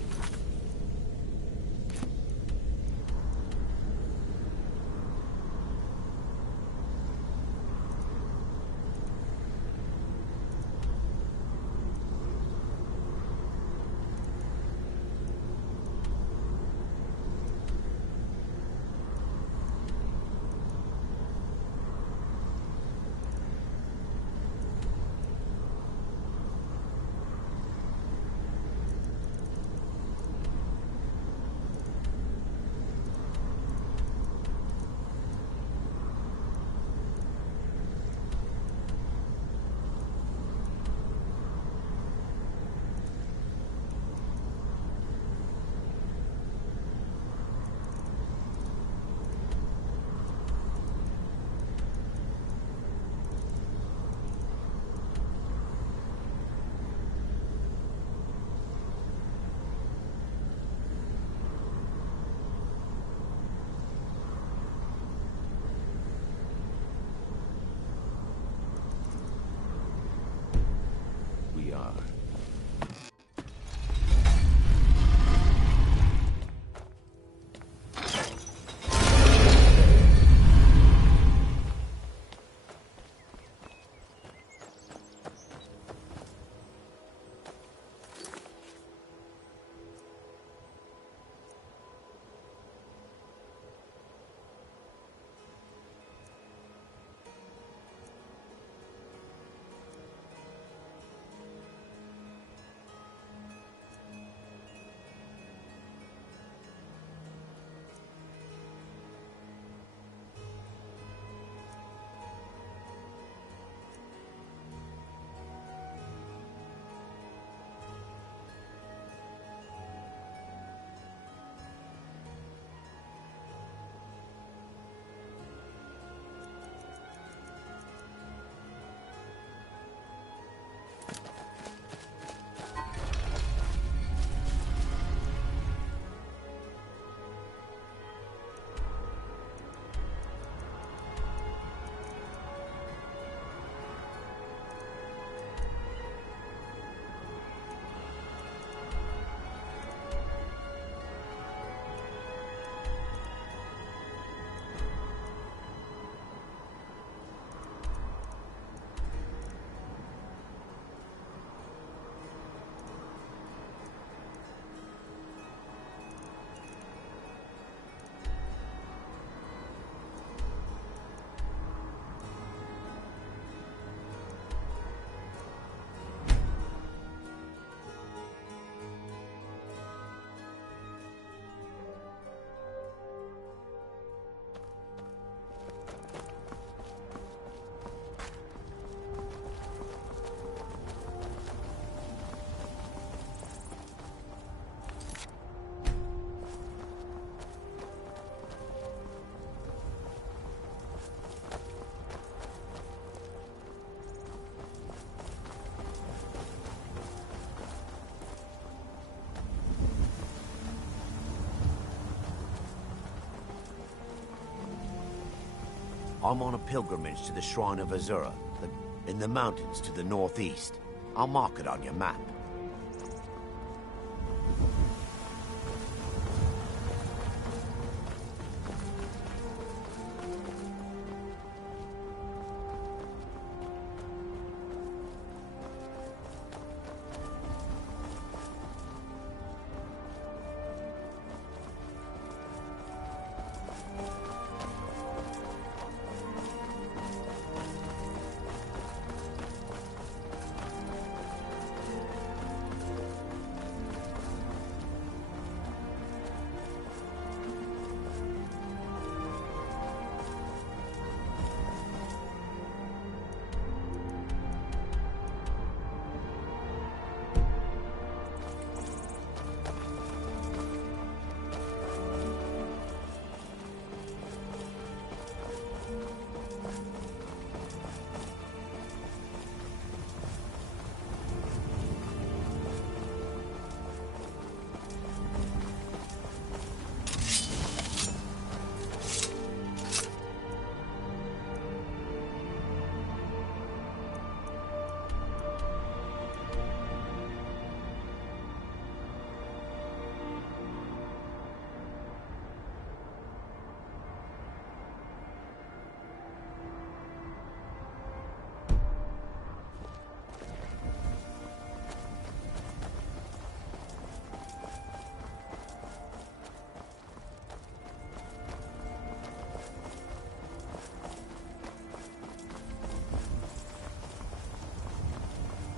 I'm on a pilgrimage to the Shrine of Azura, in the mountains to the northeast. I'll mark it on your map.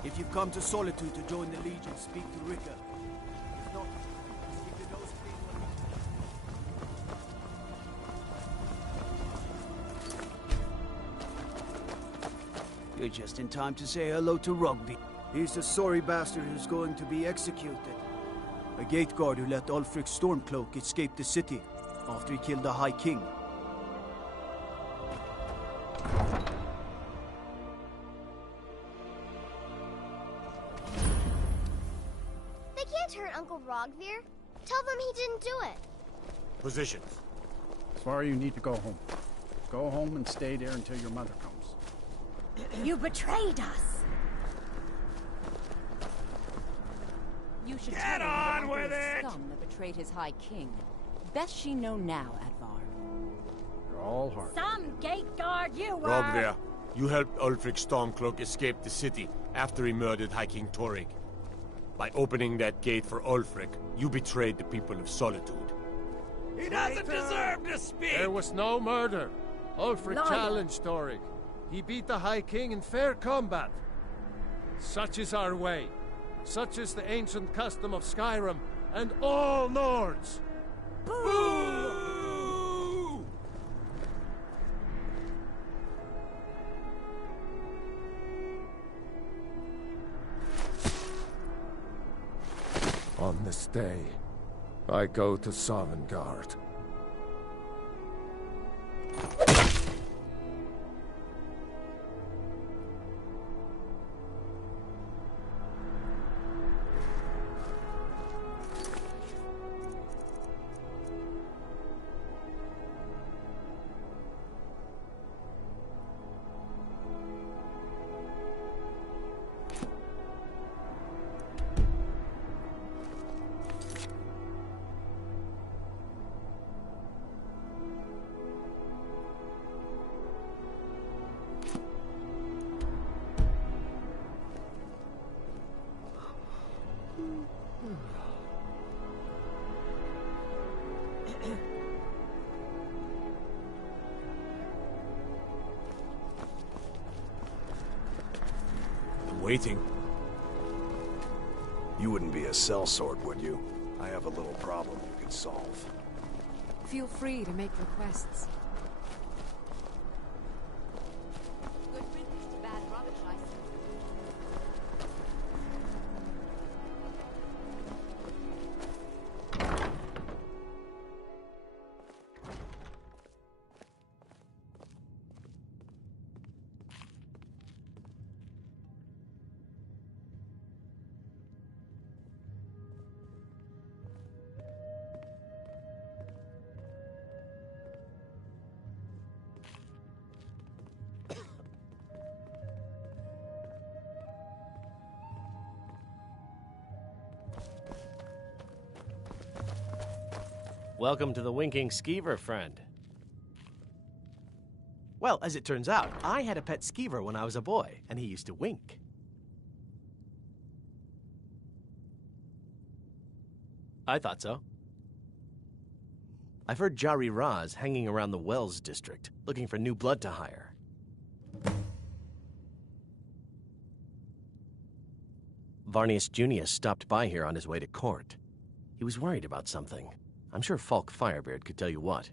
If you've come to Solitude to join the Legion, speak to Rika. If not, keep your nose clean when You're just in time to say hello to Rugby. He's the sorry bastard who's going to be executed. A gate guard who let Ulfric's Stormcloak escape the city after he killed the High King. They can't hurt Uncle Rogvir. Tell them he didn't do it. Positions. Sorry, you need to go home. Go home and stay there until your mother comes. You betrayed us. You should Get tell on her with it! Scum that betrayed his High King. Best she know now, Advar. You're all hard. Some gate guard you were. Rogvir, you helped Ulfric Stormcloak escape the city after he murdered High King Torig. By opening that gate for Ulfric, you betrayed the people of Solitude. He doesn't deserve to speak! There was no murder. Ulfric Liar. challenged Torig. He beat the High King in fair combat. Such is our way. Such is the ancient custom of Skyrim and all Nords. Boo! On this day, I go to Sovngarde. Waiting. You wouldn't be a sellsword, would you? I have a little problem you could solve. Feel free to make requests. Good riddance to bad rubbish, I see. Welcome to the Winking Skeever, friend. Well, as it turns out, I had a pet skeever when I was a boy, and he used to wink. I thought so. I've heard Jari Raz hanging around the Wells district, looking for new blood to hire. Varnius Junius stopped by here on his way to court. He was worried about something. I'm sure Falk Firebeard could tell you what.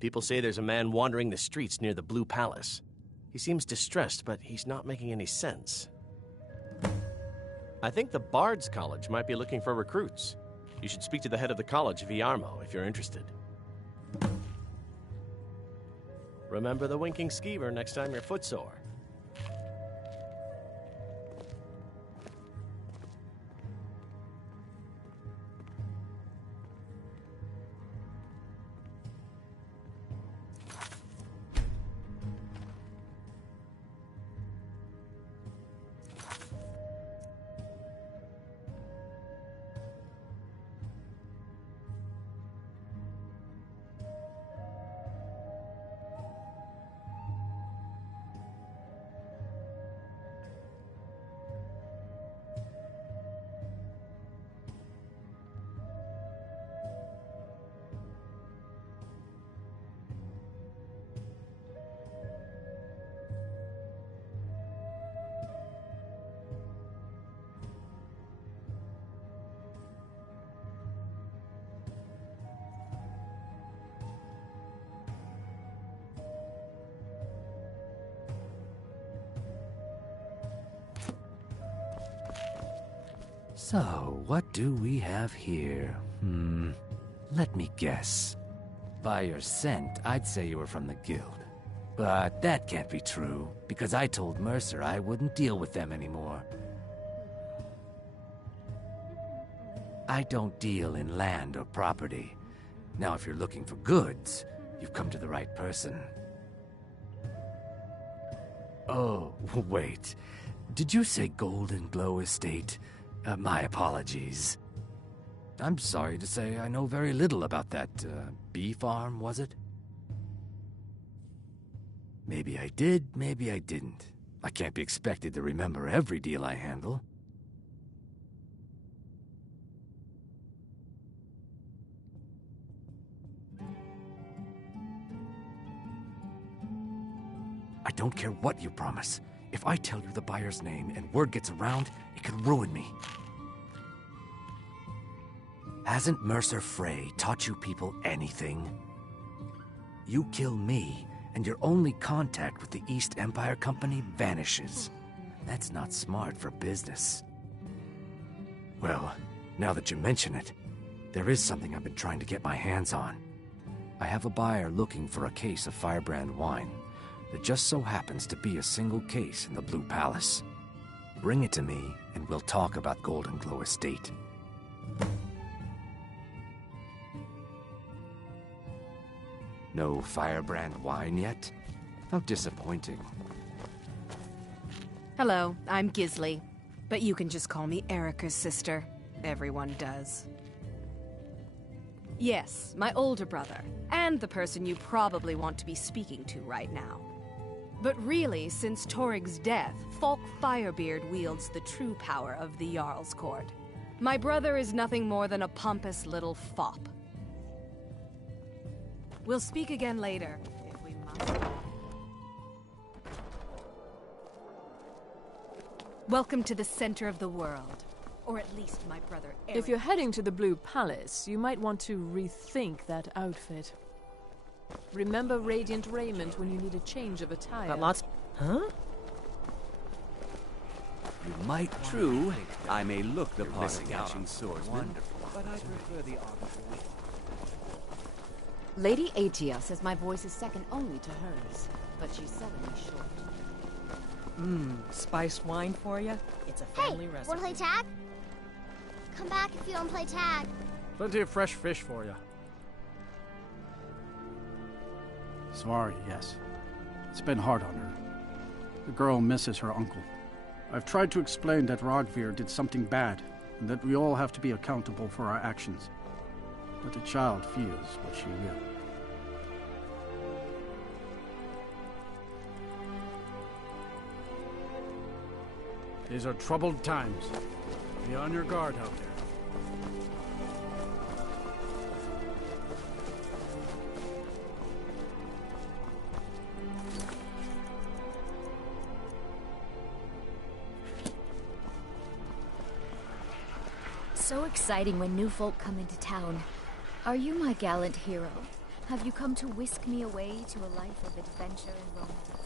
People say there's a man wandering the streets near the Blue Palace. He seems distressed, but he's not making any sense. I think the Bard's College might be looking for recruits. You should speak to the head of the college, Viarmo, if you're interested. Remember the Winking Skeever next time you're footsore. So, what do we have here? Let me guess. By your scent, I'd say you were from the guild. But that can't be true, because I told Mercer I wouldn't deal with them anymore. I don't deal in land or property. Now, if you're looking for goods, you've come to the right person. Oh, wait. Did you say Golden Glow Estate? My apologies. I'm sorry to say I know very little about that, bee farm, was it? Maybe I did, maybe I didn't. I can't be expected to remember every deal I handle. I don't care what you promise. If I tell you the buyer's name and word gets around, it could ruin me. Hasn't Mercer Frey taught you people anything? You kill me, and your only contact with the East Empire Company vanishes. That's not smart for business. Well, now that you mention it, there is something I've been trying to get my hands on. I have a buyer looking for a case of Firebrand wine. There just so happens to be a single case in the Blue Palace. Bring it to me, and we'll talk about Golden Glow Estate. No Firebrand wine yet? How disappointing. Hello, I'm Gisley. But you can just call me Erica's sister. Everyone does. Yes, my older brother, and the person you probably want to be speaking to right now. But really, since Torig's death, Falk Firebeard wields the true power of the Jarl's Court. My brother is nothing more than a pompous little fop. We'll speak again later, if we must. Welcome to the center of the world. Or at least my brother Eric. If you're heading to the Blue Palace, you might want to rethink that outfit. Remember Radiant Raiment when you need a change of attire. Got lots... Huh? You might... True, I may look the part of catching swordsman, but I prefer the art of the wheel. Lady Atia says my voice is second only to hers, but she's selling me short. Spiced wine for you? It's a family recipe. Wanna play tag? Come back if you don't play tag. Plenty of fresh fish for you. Sorry, yes. It's been hard on her. The girl misses her uncle. I've tried to explain that Rogvir did something bad, and that we all have to be accountable for our actions. But the child feels what she will. These are troubled times. Be on your guard out there. So exciting when new folk come into town. Are you my gallant hero? Have you come to whisk me away to a life of adventure and romance?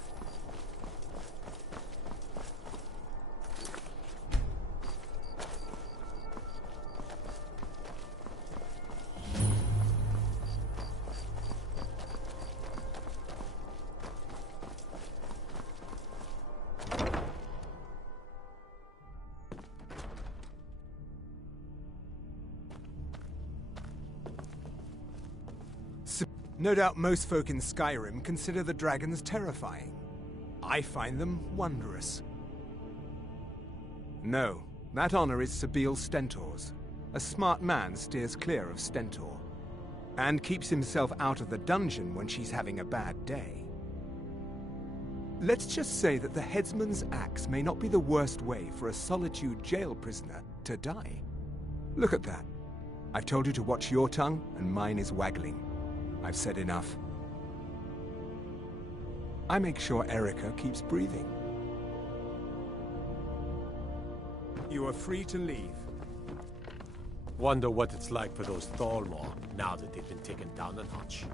No doubt most folk in Skyrim consider the dragons terrifying. I find them wondrous. No, that honor is Sabil Stentor's. A smart man steers clear of Stentor, and keeps himself out of the dungeon when she's having a bad day. Let's just say that the headsman's axe may not be the worst way for a Solitude jail prisoner to die. Look at that. I've told you to watch your tongue, and mine is waggling. I've said enough. I make sure Erica keeps breathing. You are free to leave. Wonder what it's like for those Thalmor now that they've been taken down a notch.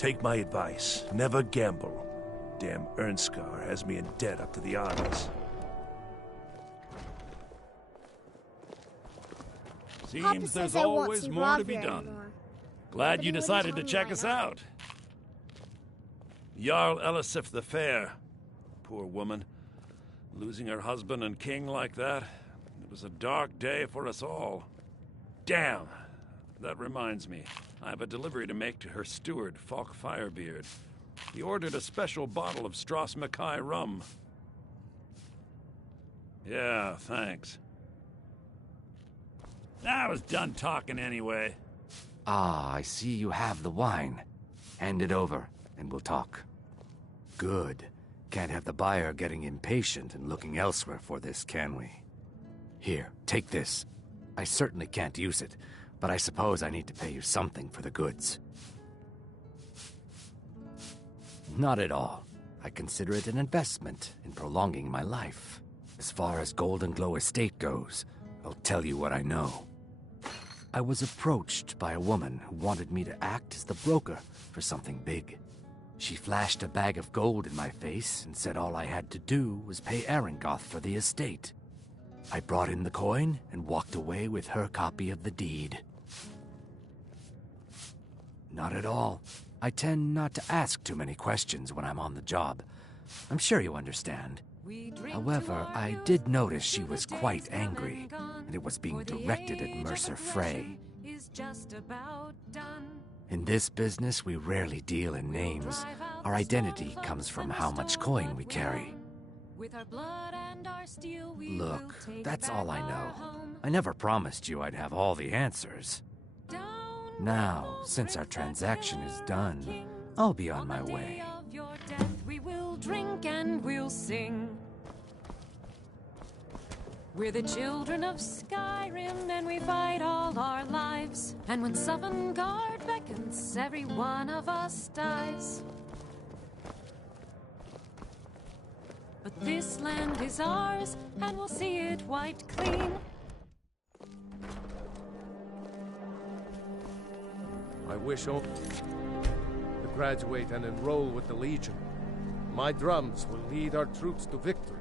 Take my advice. Never gamble. Damn Ernskar has me in debt up to the eyes. Seems there's always more to be done. Glad you decided to check us out. Jarl Elisif the Fair. Poor woman. Losing her husband and king like that. It was a dark day for us all. Damn. That reminds me. I have a delivery to make to her steward, Falk Firebeard. He ordered a special bottle of Strass Mackay rum. Yeah, thanks. I was done talking anyway. Ah, I see you have the wine. Hand it over, and we'll talk. Good. Can't have the buyer getting impatient and looking elsewhere for this, can we? Here, take this. I certainly can't use it, but I suppose I need to pay you something for the goods. Not at all. I consider it an investment in prolonging my life. As far as Golden Glow Estate goes, I'll tell you what I know. I was approached by a woman who wanted me to act as the broker for something big. She flashed a bag of gold in my face and said all I had to do was pay Arengoth for the estate. I brought in the coin and walked away with her copy of the deed. Not at all. I tend not to ask too many questions when I'm on the job. I'm sure you understand. However, I did notice she was quite angry, and it was being directed at Mercer Frey. In this business, we rarely deal in names. Our identity comes from how much coin we carry. Look, that's all I know. I never promised you I'd have all the answers. Now, since our transaction is done, I'll be on my way. We will drink and we'll sing. We're the children of Skyrim, and we fight all our lives. And when Sovngarde beckons, every one of us dies. But this land is ours, and we'll see it wiped clean. I wish all to graduate and enroll with the Legion. My drums will lead our troops to victory.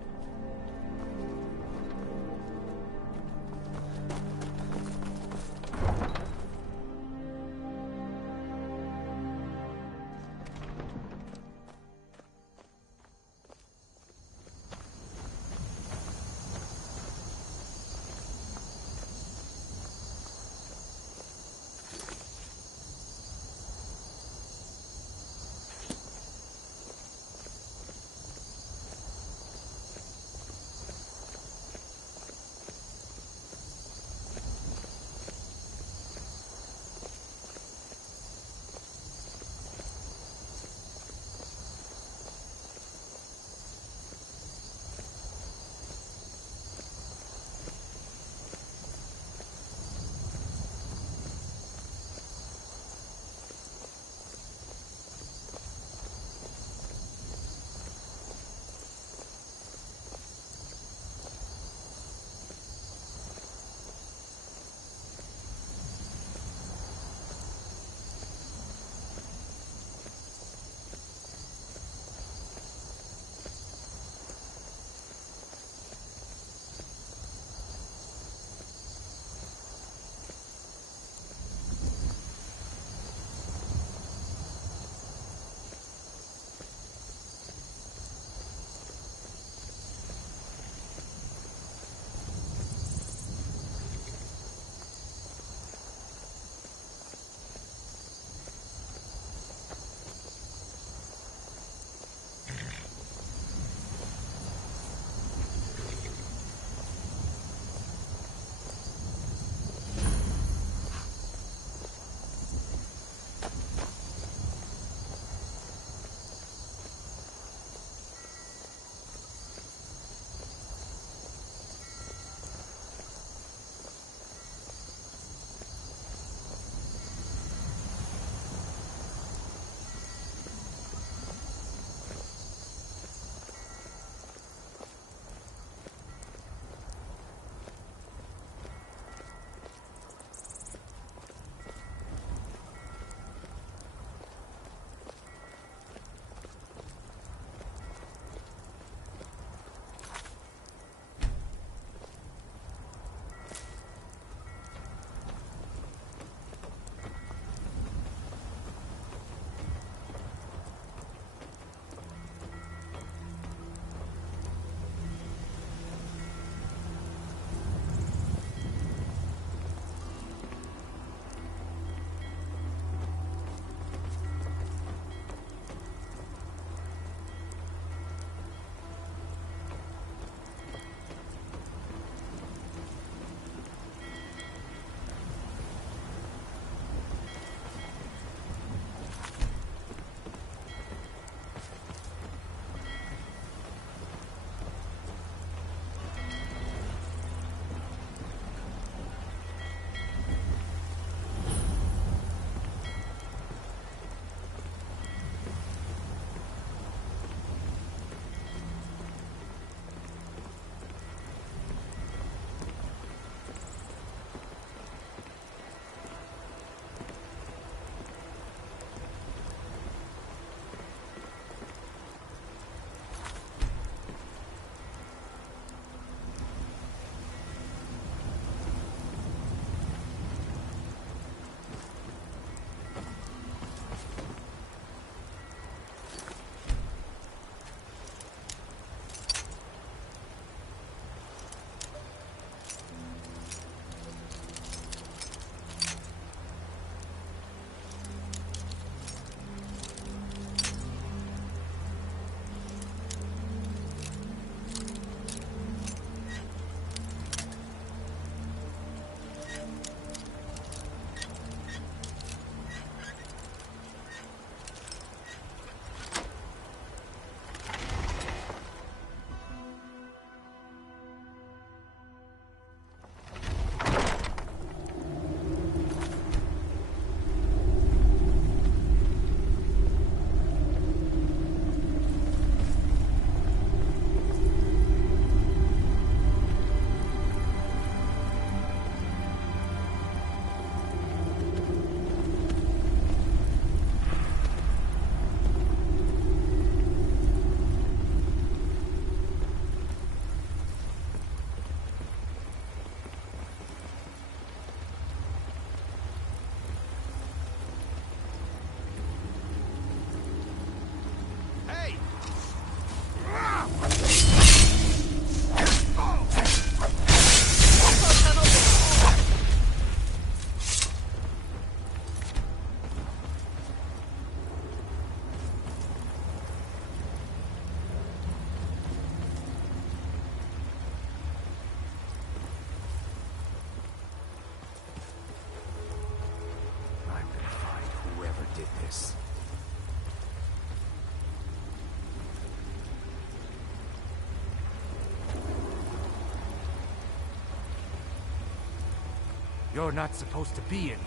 You're not supposed to be in here.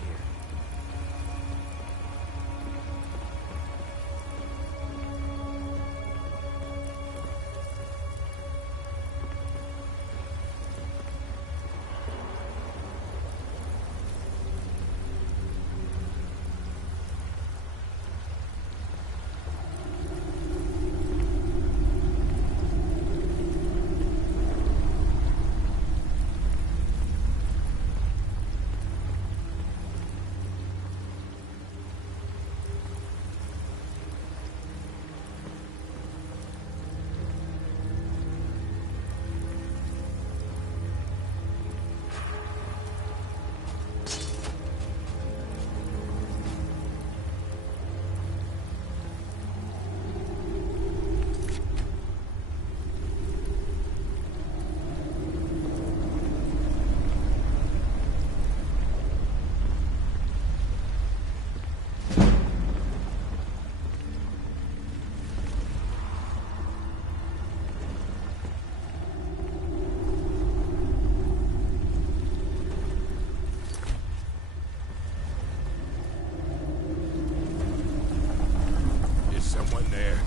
Someone there.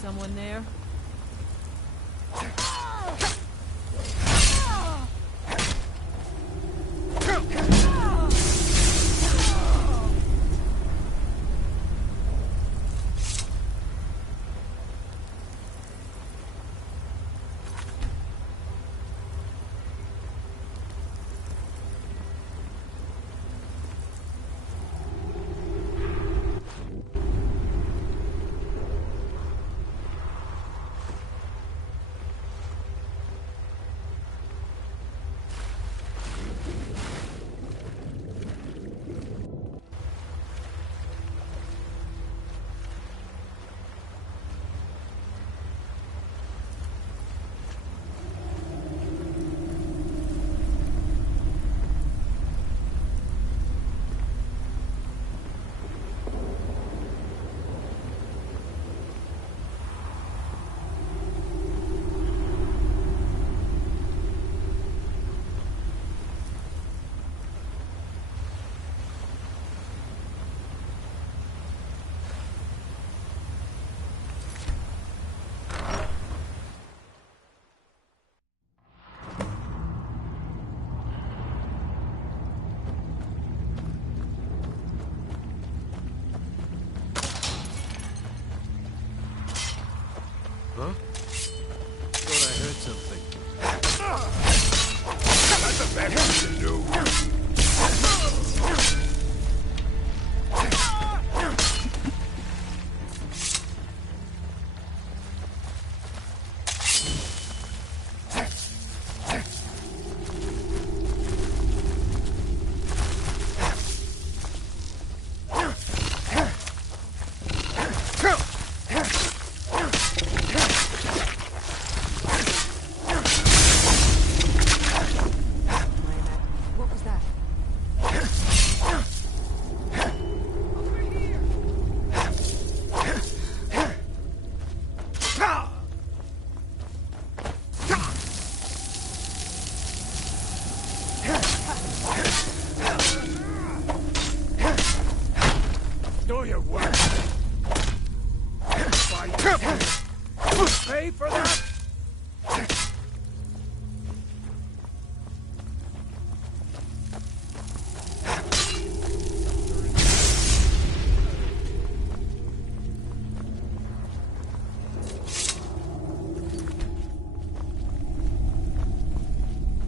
Someone there? Pay for that?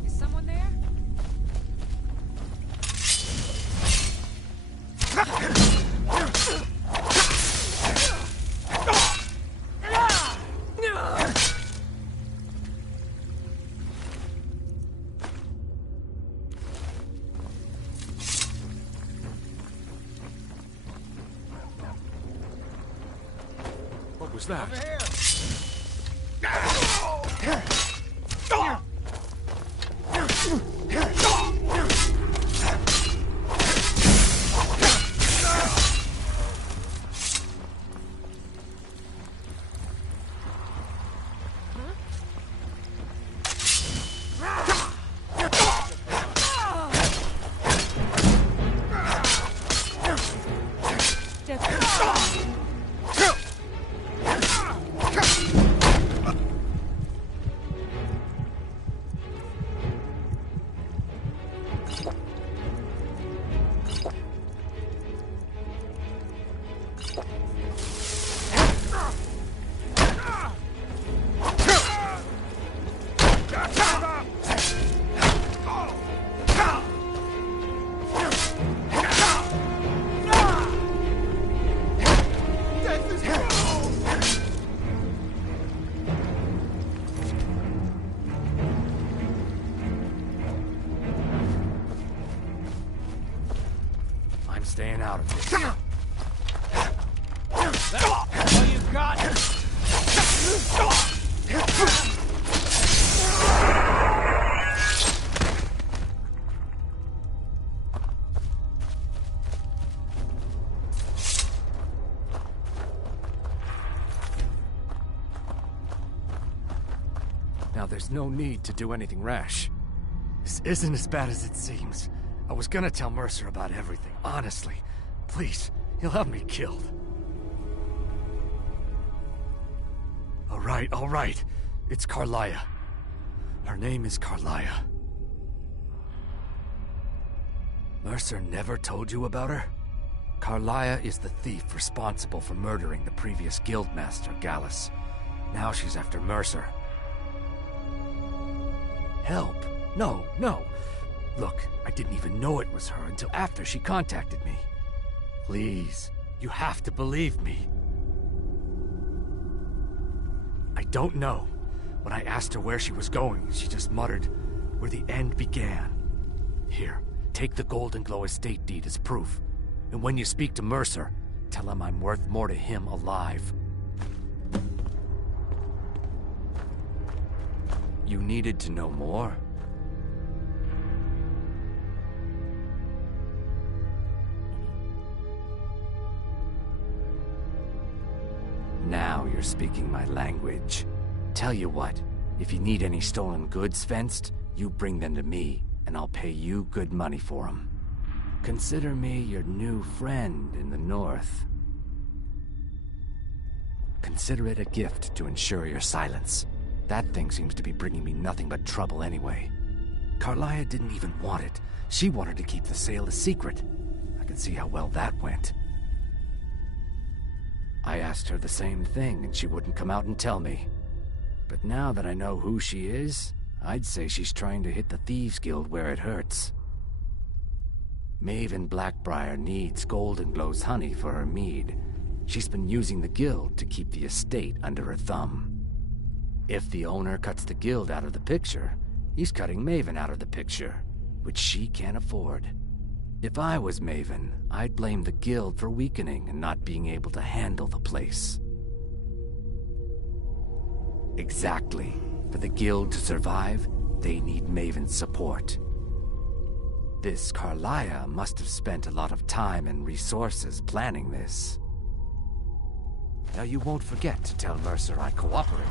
Is someone there? What was that? Over here. I'm staying out of this. That's all you got? Now, there's no need to do anything rash. This isn't as bad as it seems. I was gonna tell Mercer about everything, honestly. Please, he'll have me killed. All right. It's Carlia. Her name is Carlia. Mercer never told you about her? Carlia is the thief responsible for murdering the previous guildmaster, Gallus. Now she's after Mercer. Help? No. Look, I didn't even know it was her until after she contacted me. Please, you have to believe me. I don't know. When I asked her where she was going, she just muttered, "Where the end began." Here, take the Golden Glow estate deed as proof. And when you speak to Mercer, tell him I'm worth more to him alive. You needed to know more? Now you're speaking my language. Tell you what, if you need any stolen goods fenced, you bring them to me, and I'll pay you good money for them. Consider me your new friend in the north. Consider it a gift to ensure your silence. That thing seems to be bringing me nothing but trouble anyway. Carlia didn't even want it. She wanted to keep the sale a secret. I can see how well that went. I asked her the same thing, and she wouldn't come out and tell me. But now that I know who she is, I'd say she's trying to hit the Thieves Guild where it hurts. Maven Blackbriar needs Golden Glow's honey for her mead. She's been using the guild to keep the estate under her thumb. If the owner cuts the guild out of the picture, he's cutting Maven out of the picture, which she can't afford. If I was Maven, I'd blame the guild for weakening and not being able to handle the place. Exactly. For the guild to survive, they need Maven's support. This Carlia must have spent a lot of time and resources planning this. Now you won't forget to tell Mercer I cooperate.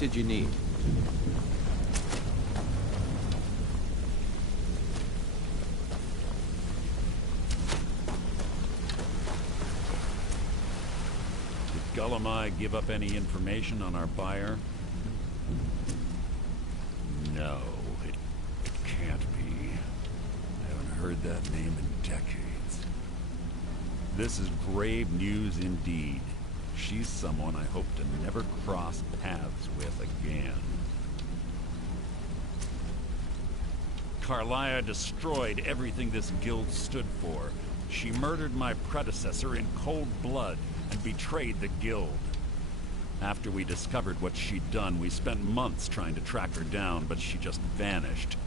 did you need? Did Gullamai give up any information on our buyer? No, it can't be. I haven't heard that name in decades. This is grave news indeed. She's someone I hope to never cross paths with again. Carlia destroyed everything this guild stood for. She murdered my predecessor in cold blood and betrayed the guild. After we discovered what she'd done, we spent months trying to track her down, but she just vanished.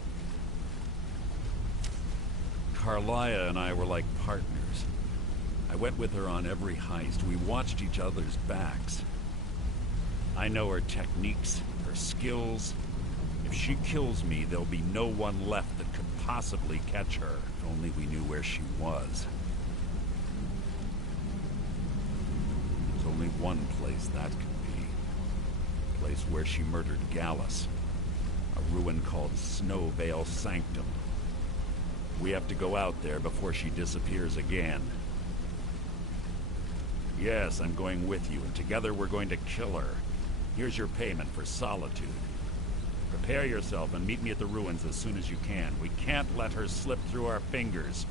Carlia and I were like partners. I went with her on every heist. We watched each other's backs. I know her techniques, her skills. If she kills me, there'll be no one left that could possibly catch her. If only we knew where she was. There's only one place that could be. A place where she murdered Gallus. A ruin called Snowvale Sanctum. We have to go out there before she disappears again. Yes, I'm going with you, and together we're going to kill her. Here's your payment for solitude. Prepare yourself and meet me at the ruins as soon as you can. We can't let her slip through our fingers.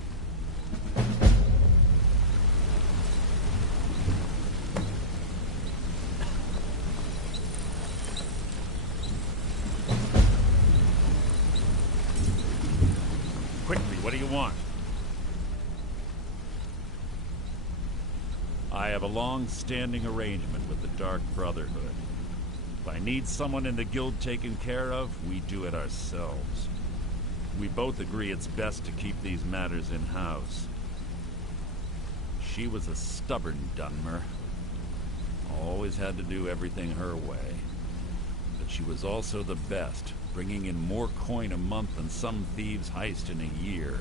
Quickly, what do you want? I have a long-standing arrangement with the Dark Brotherhood. If I need someone in the guild taken care of, we do it ourselves. We both agree it's best to keep these matters in-house. She was a stubborn Dunmer. Always had to do everything her way. But she was also the best, bringing in more coin a month than some thieves heist in a year.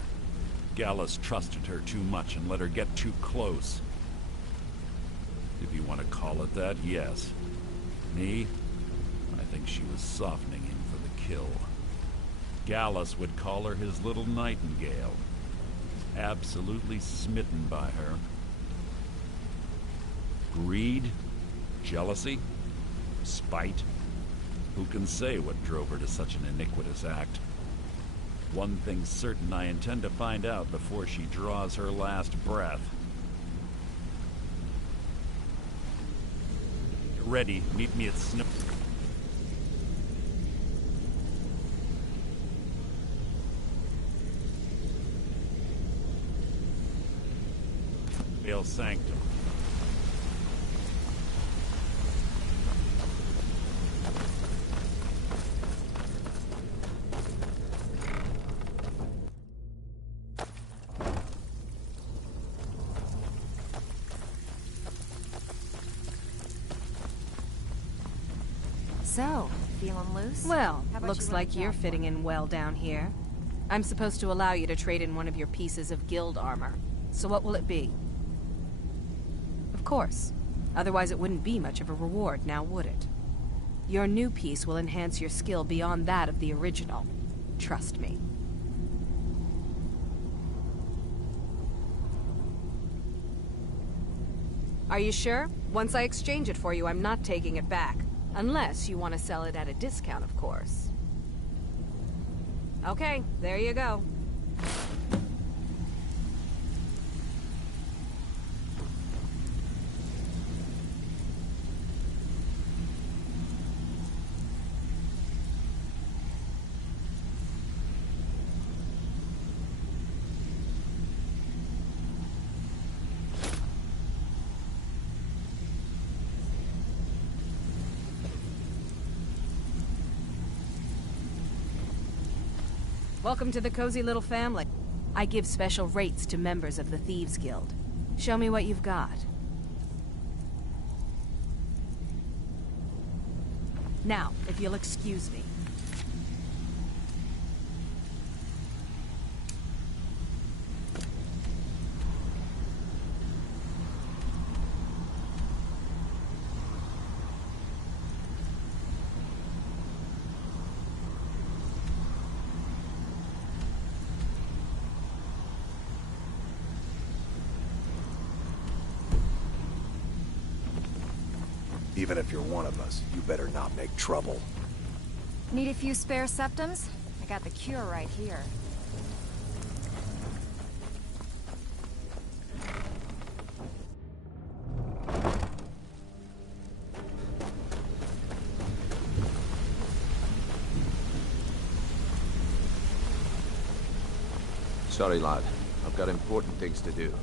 Gallus trusted her too much and let her get too close. If you want to call it that, yes. Me? I think she was softening him for the kill. Gallus would call her his little nightingale. Absolutely smitten by her. Greed? Jealousy? Spite? Who can say what drove her to such an iniquitous act? One thing's certain, I intend to find out before she draws her last breath. Ready. Meet me at Snow. Vale Sanctum. So, feeling loose? Well, looks like you're fitting in well down here. I'm supposed to allow you to trade in one of your pieces of guild armor. So what will it be? Of course. Otherwise it wouldn't be much of a reward, now would it? Your new piece will enhance your skill beyond that of the original. Trust me. Are you sure? Once I exchange it for you, I'm not taking it back. Unless you want to sell it at a discount, of course. Okay, there you go. Welcome to the cozy little family. I give special rates to members of the Thieves Guild. Show me what you've got. Now, if you'll excuse me. Even if you're one of us, you better not make trouble. Need a few spare septums? I got the cure right here. Sorry, lad. I've got important things to do.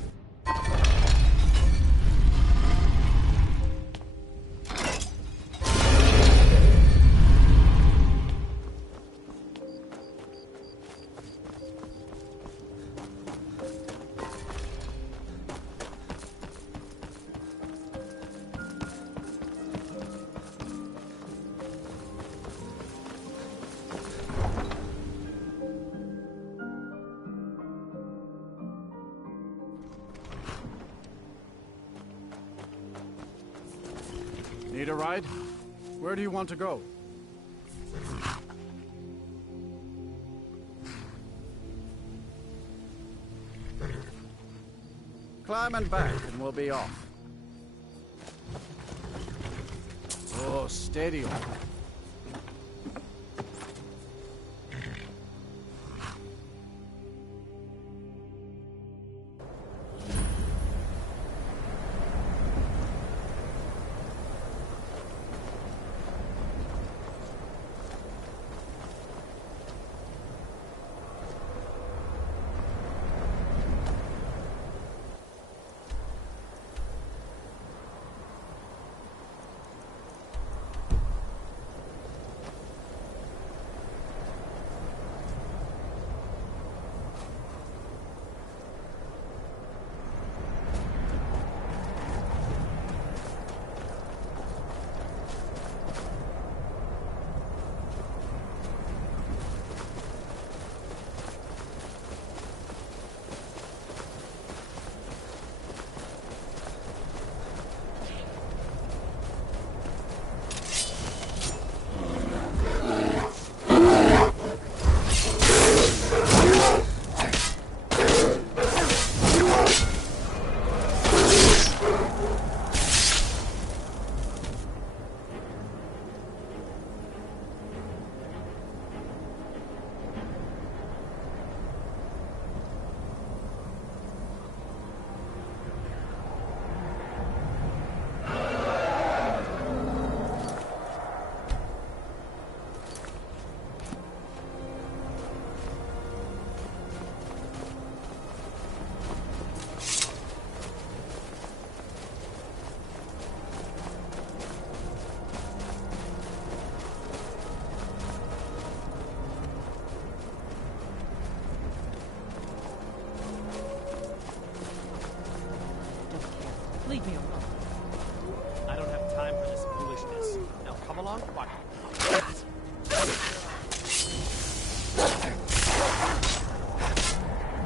Need a ride? Where do you want to go? Climb and back, and we'll be off. Oh, steady on. Leave me alone. I don't have time for this foolishness. Now come along, quiet.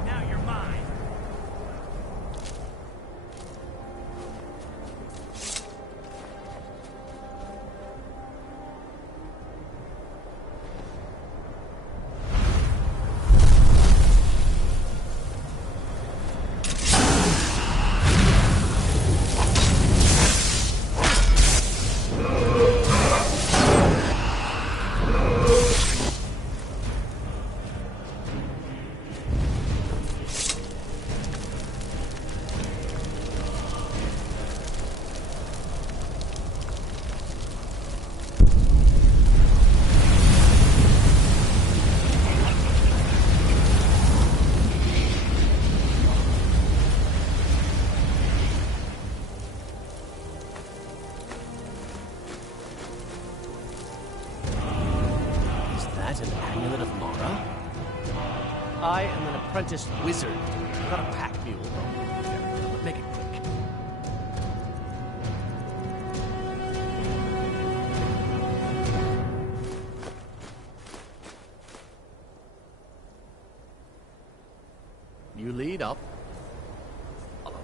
Now you're mine. I am an apprenticed wizard, not a pack mule. But make it quick. You lead up. Follow.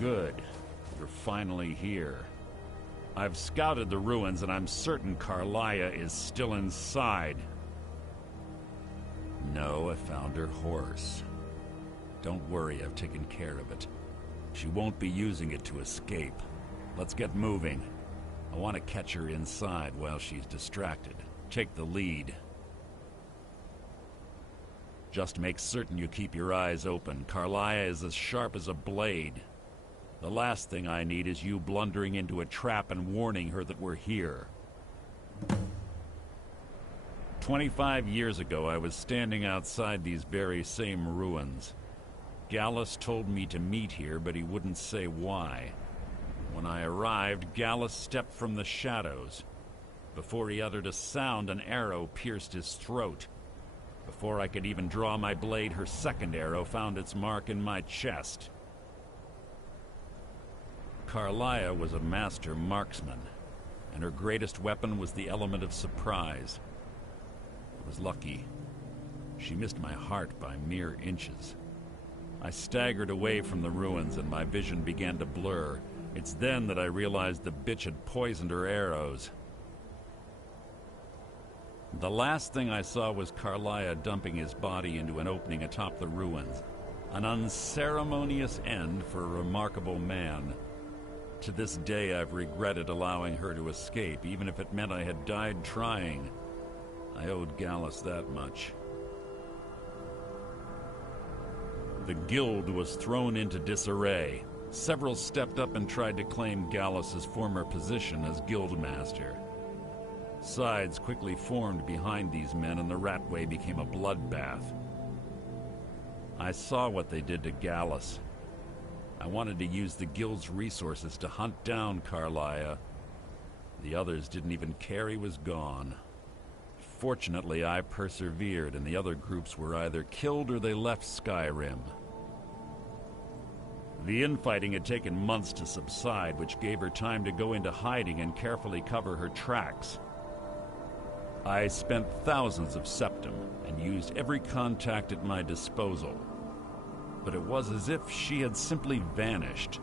Good. You're finally here. I've scouted the ruins and I'm certain Carlia is still inside. No, I found her horse. Don't worry, I've taken care of it. She won't be using it to escape. Let's get moving. I want to catch her inside while she's distracted. Take the lead. Just make certain you keep your eyes open. Carlia is as sharp as a blade. The last thing I need is you blundering into a trap and warning her that we're here. 25 years ago, I was standing outside these very same ruins. Gallus told me to meet here, but he wouldn't say why. When I arrived, Gallus stepped from the shadows. Before he uttered a sound, an arrow pierced his throat. Before I could even draw my blade, her second arrow found its mark in my chest. Carlia was a master marksman, and her greatest weapon was the element of surprise. I was lucky. She missed my heart by mere inches. I staggered away from the ruins and my vision began to blur. It's then that I realized the bitch had poisoned her arrows. The last thing I saw was Carlia dumping his body into an opening atop the ruins. An unceremonious end for a remarkable man. To this day, I've regretted allowing her to escape, even if it meant I had died trying. I owed Gallus that much. The guild was thrown into disarray. Several stepped up and tried to claim Gallus's former position as guildmaster. Sides quickly formed behind these men, and the Ratway became a bloodbath. I saw what they did to Gallus. I wanted to use the guild's resources to hunt down Carlia. The others didn't even care he was gone. Fortunately, I persevered, and the other groups were either killed or they left Skyrim. The infighting had taken months to subside, which gave her time to go into hiding and carefully cover her tracks. I spent thousands of septum and used every contact at my disposal. But it was as if she had simply vanished.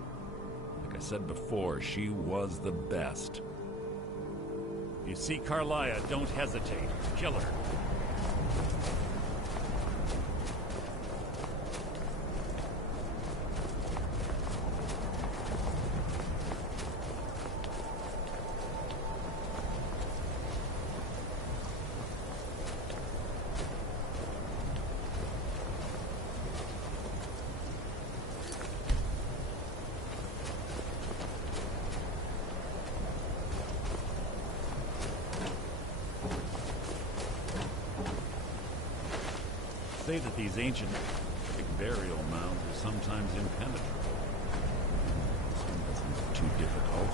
Like I said before, she was the best. You see Carlia, don't hesitate. Kill her. Say that these ancient burial mounds are sometimes impenetrable. This one doesn't look too difficult.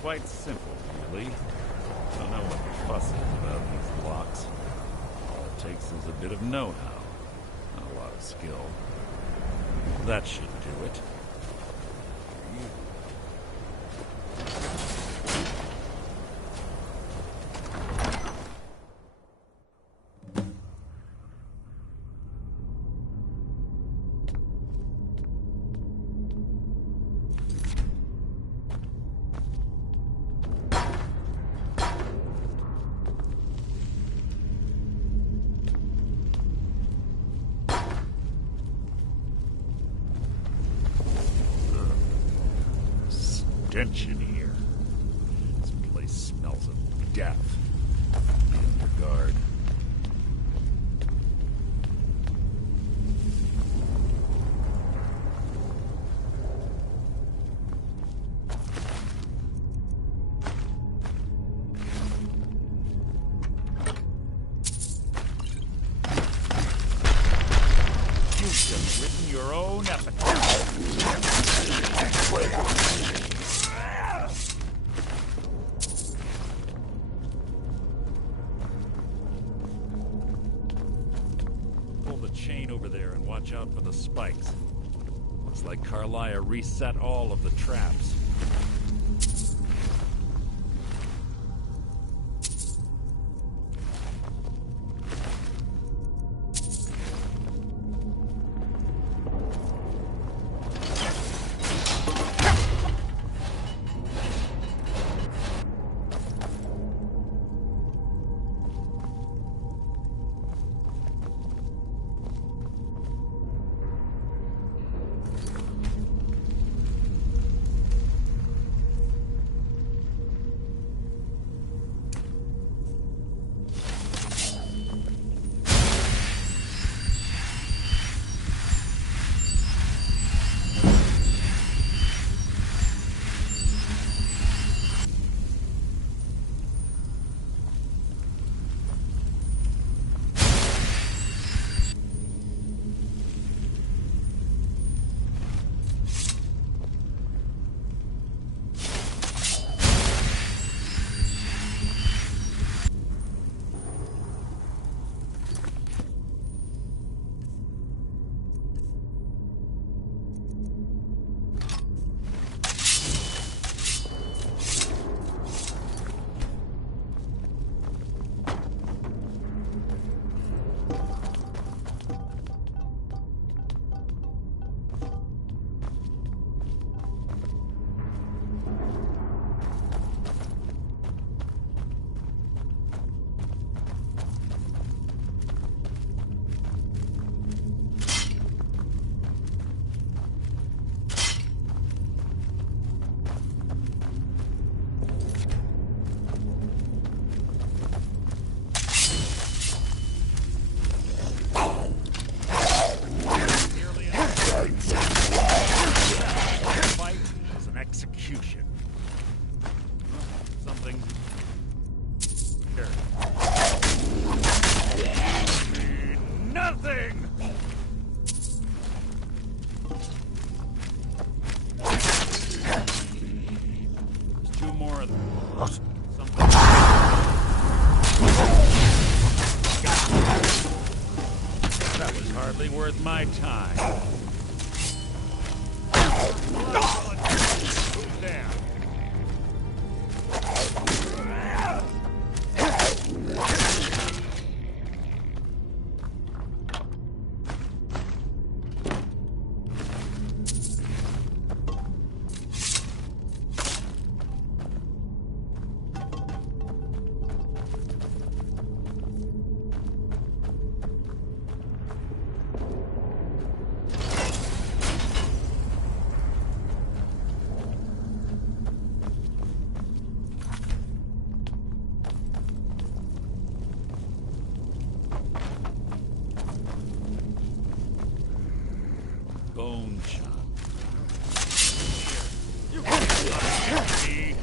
Quite simple, really. Don't know what the fuss is about these blocks. All it takes is a bit of know-how, not a lot of skill. That should do it. Stench in here. This place smells of death. Be on your guard. You've just written your own epitaph. Chain over there and watch out for the spikes. Looks like Carlia reset all of the traps. hardly worth my time. Who's there? Bone chop. You can't me.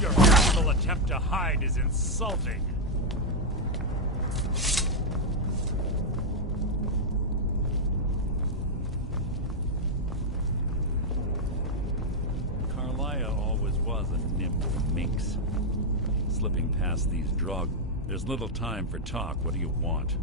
Your feeble attempt to hide is insulting. Carlia always was a nimble minx. Slipping past these drugs, there's little time for talk. What do you want?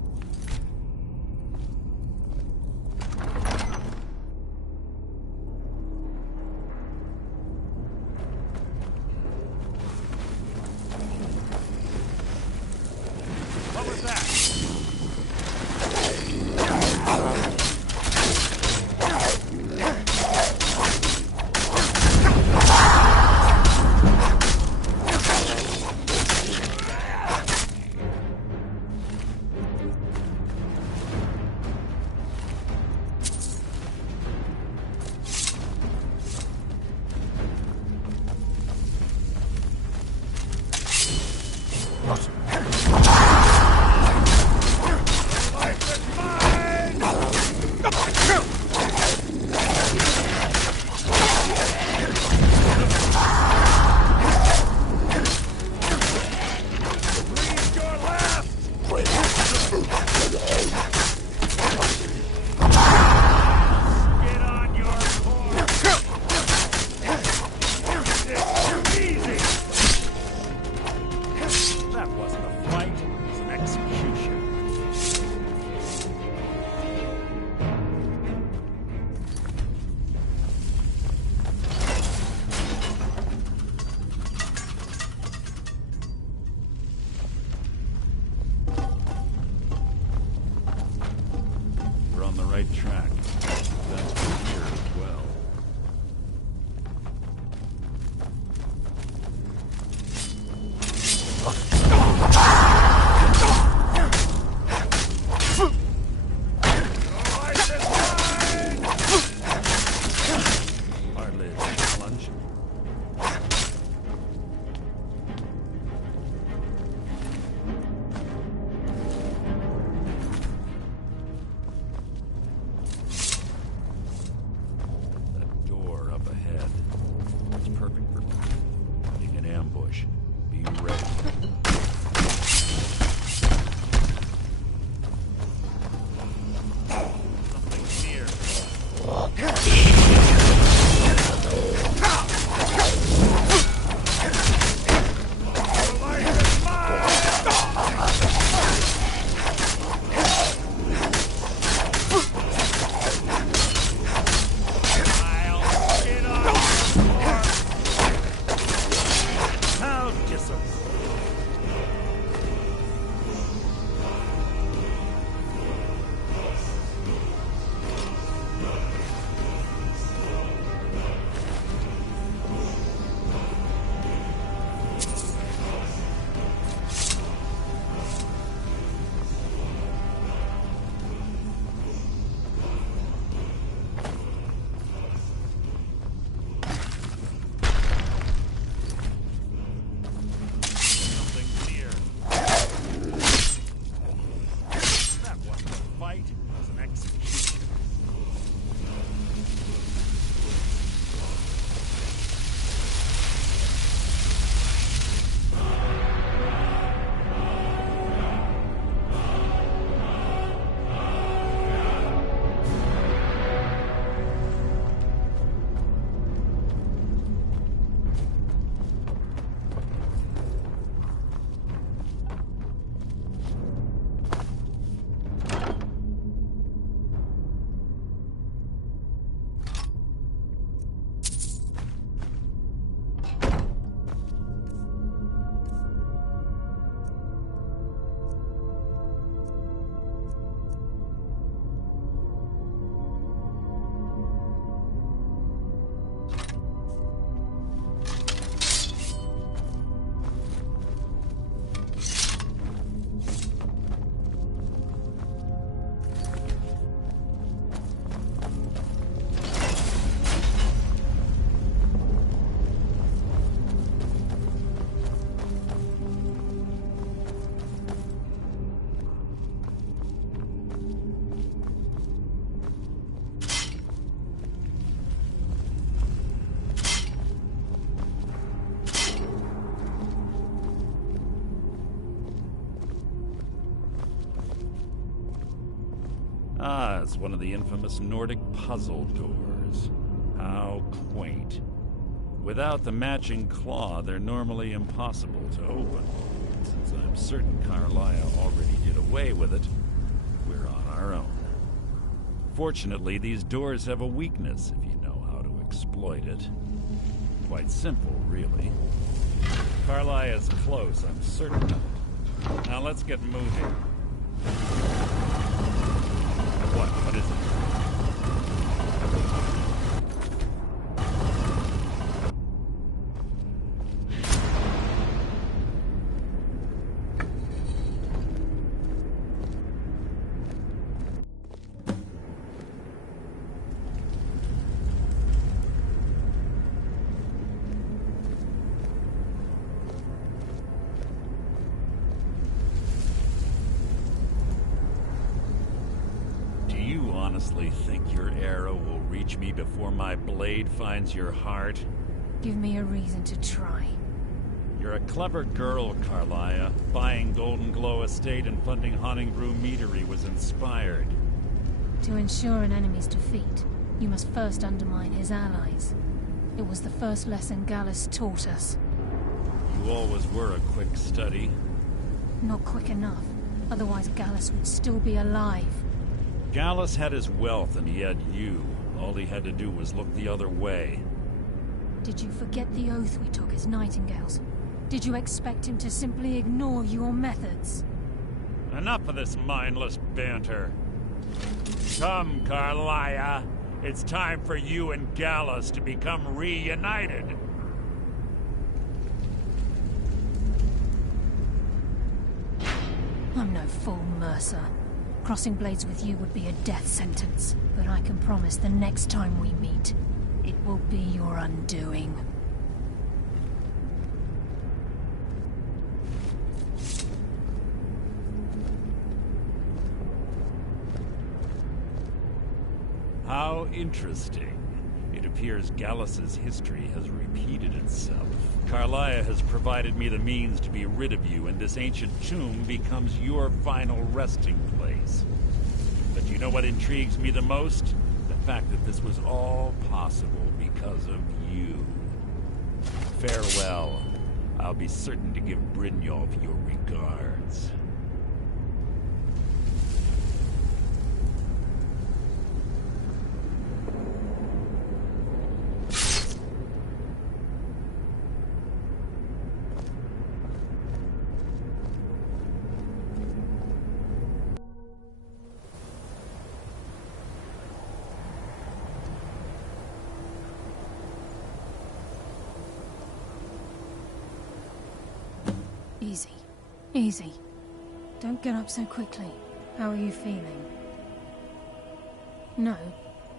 Ah, it's one of the infamous Nordic puzzle doors. How quaint. Without the matching claw, they're normally impossible to open. Since I'm certain Carlia already did away with it, we're on our own. Fortunately, these doors have a weakness if you know how to exploit it. Quite simple, really. Carlia is close, I'm certain of it. Now let's get moving. What is it? Honestly think your arrow will reach me before my blade finds your heart? Give me a reason to try. You're a clever girl, Carlia. Buying Golden Glow Estate and funding Haunting Brew Meadery was inspired. To ensure an enemy's defeat, you must first undermine his allies. It was the first lesson Gallus taught us. You always were a quick study. Not quick enough. Otherwise Gallus would still be alive. Gallus had his wealth and he had you. All he had to do was look the other way. Did you forget the oath we took as Nightingales? Did you expect him to simply ignore your methods? Enough of this mindless banter. Come, Carlia. It's time for you and Gallus to become reunited. I'm no fool, Mercer. Crossing blades with you would be a death sentence, but I can promise the next time we meet, it will be your undoing. How interesting. It appears Gallus's history has repeated itself. Carlia has provided me the means to be rid of you, and this ancient tomb becomes your final resting place. But you know what intrigues me the most? The fact that this was all possible because of you. Farewell. I'll be certain to give Brynjolf your regards. Easy. Easy. Don't get up so quickly. How are you feeling? No,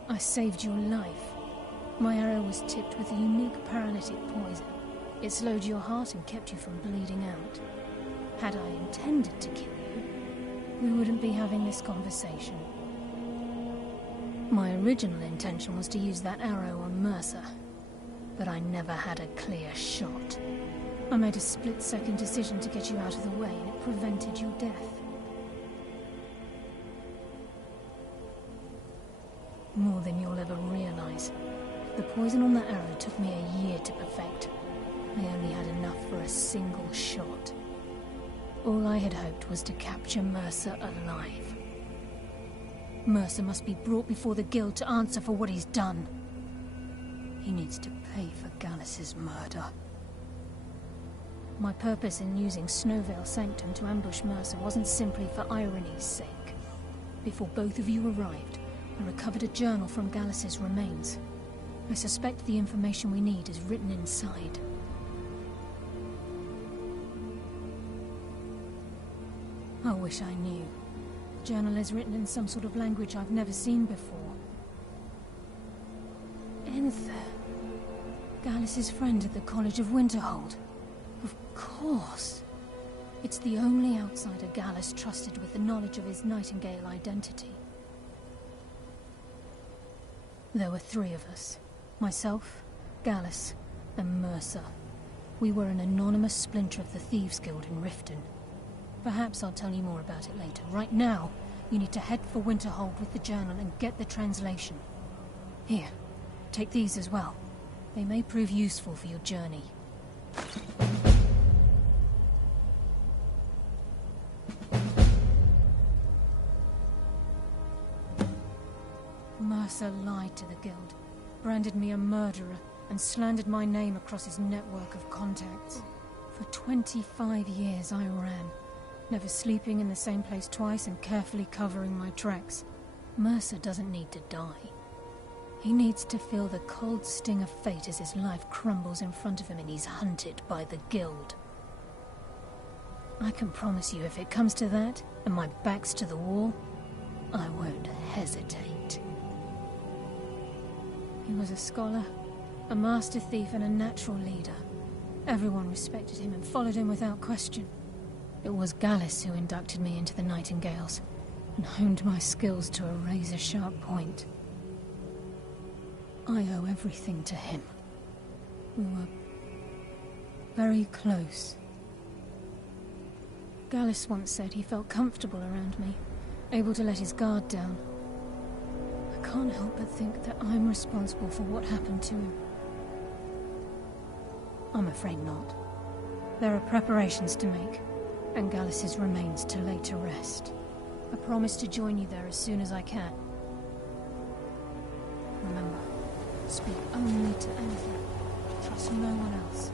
I saved your life. My arrow was tipped with a unique paralytic poison. It slowed your heart and kept you from bleeding out. Had I intended to kill you, we wouldn't be having this conversation. My original intention was to use that arrow on Mercer, but I never had a clear shot. I made a split-second decision to get you out of the way, and it prevented your death. More than you'll ever realize. The poison on that arrow took me a year to perfect. I only had enough for a single shot. All I had hoped was to capture Mercer alive. Mercer must be brought before the Guild to answer for what he's done. He needs to pay for Gallus's murder. My purpose in using Snowvale Sanctum to ambush Mercer wasn't simply for irony's sake. Before both of you arrived, I recovered a journal from Gallus's remains. I suspect the information we need is written inside. I wish I knew. The journal is written in some sort of language I've never seen before. Enther. Gallus's friend at the College of Winterhold. Of course. It's the only outsider Gallus trusted with the knowledge of his Nightingale identity. There were 3 of us. Myself, Gallus, and Mercer. We were an anonymous splinter of the Thieves' Guild in Riften. Perhaps I'll tell you more about it later. Right now, You need to head for Winterhold with the journal and get the translation. Here, take these as well. They may prove useful for your journey. Mercer lied to the Guild, branded me a murderer, and slandered my name across his network of contacts. For 25 years I ran, never sleeping in the same place twice and carefully covering my tracks. Mercer doesn't need to die. He needs to feel the cold sting of fate as his life crumbles in front of him and he's hunted by the Guild. I can promise you, if it comes to that, and my back's to the wall, I won't hesitate. He was a scholar, a master thief, and a natural leader. Everyone respected him and followed him without question. It was Gallus who inducted me into the Nightingales, and honed my skills to a razor-sharp point. I owe everything to him. We were very close. Gallus once said he felt comfortable around me, able to let his guard down. I can't help but think that I'm responsible for what happened to him. I'm afraid not. There are preparations to make, and Gallus's remains to lay to rest. I promise to join you there as soon as I can. Remember, speak only to anything. Trust no one else.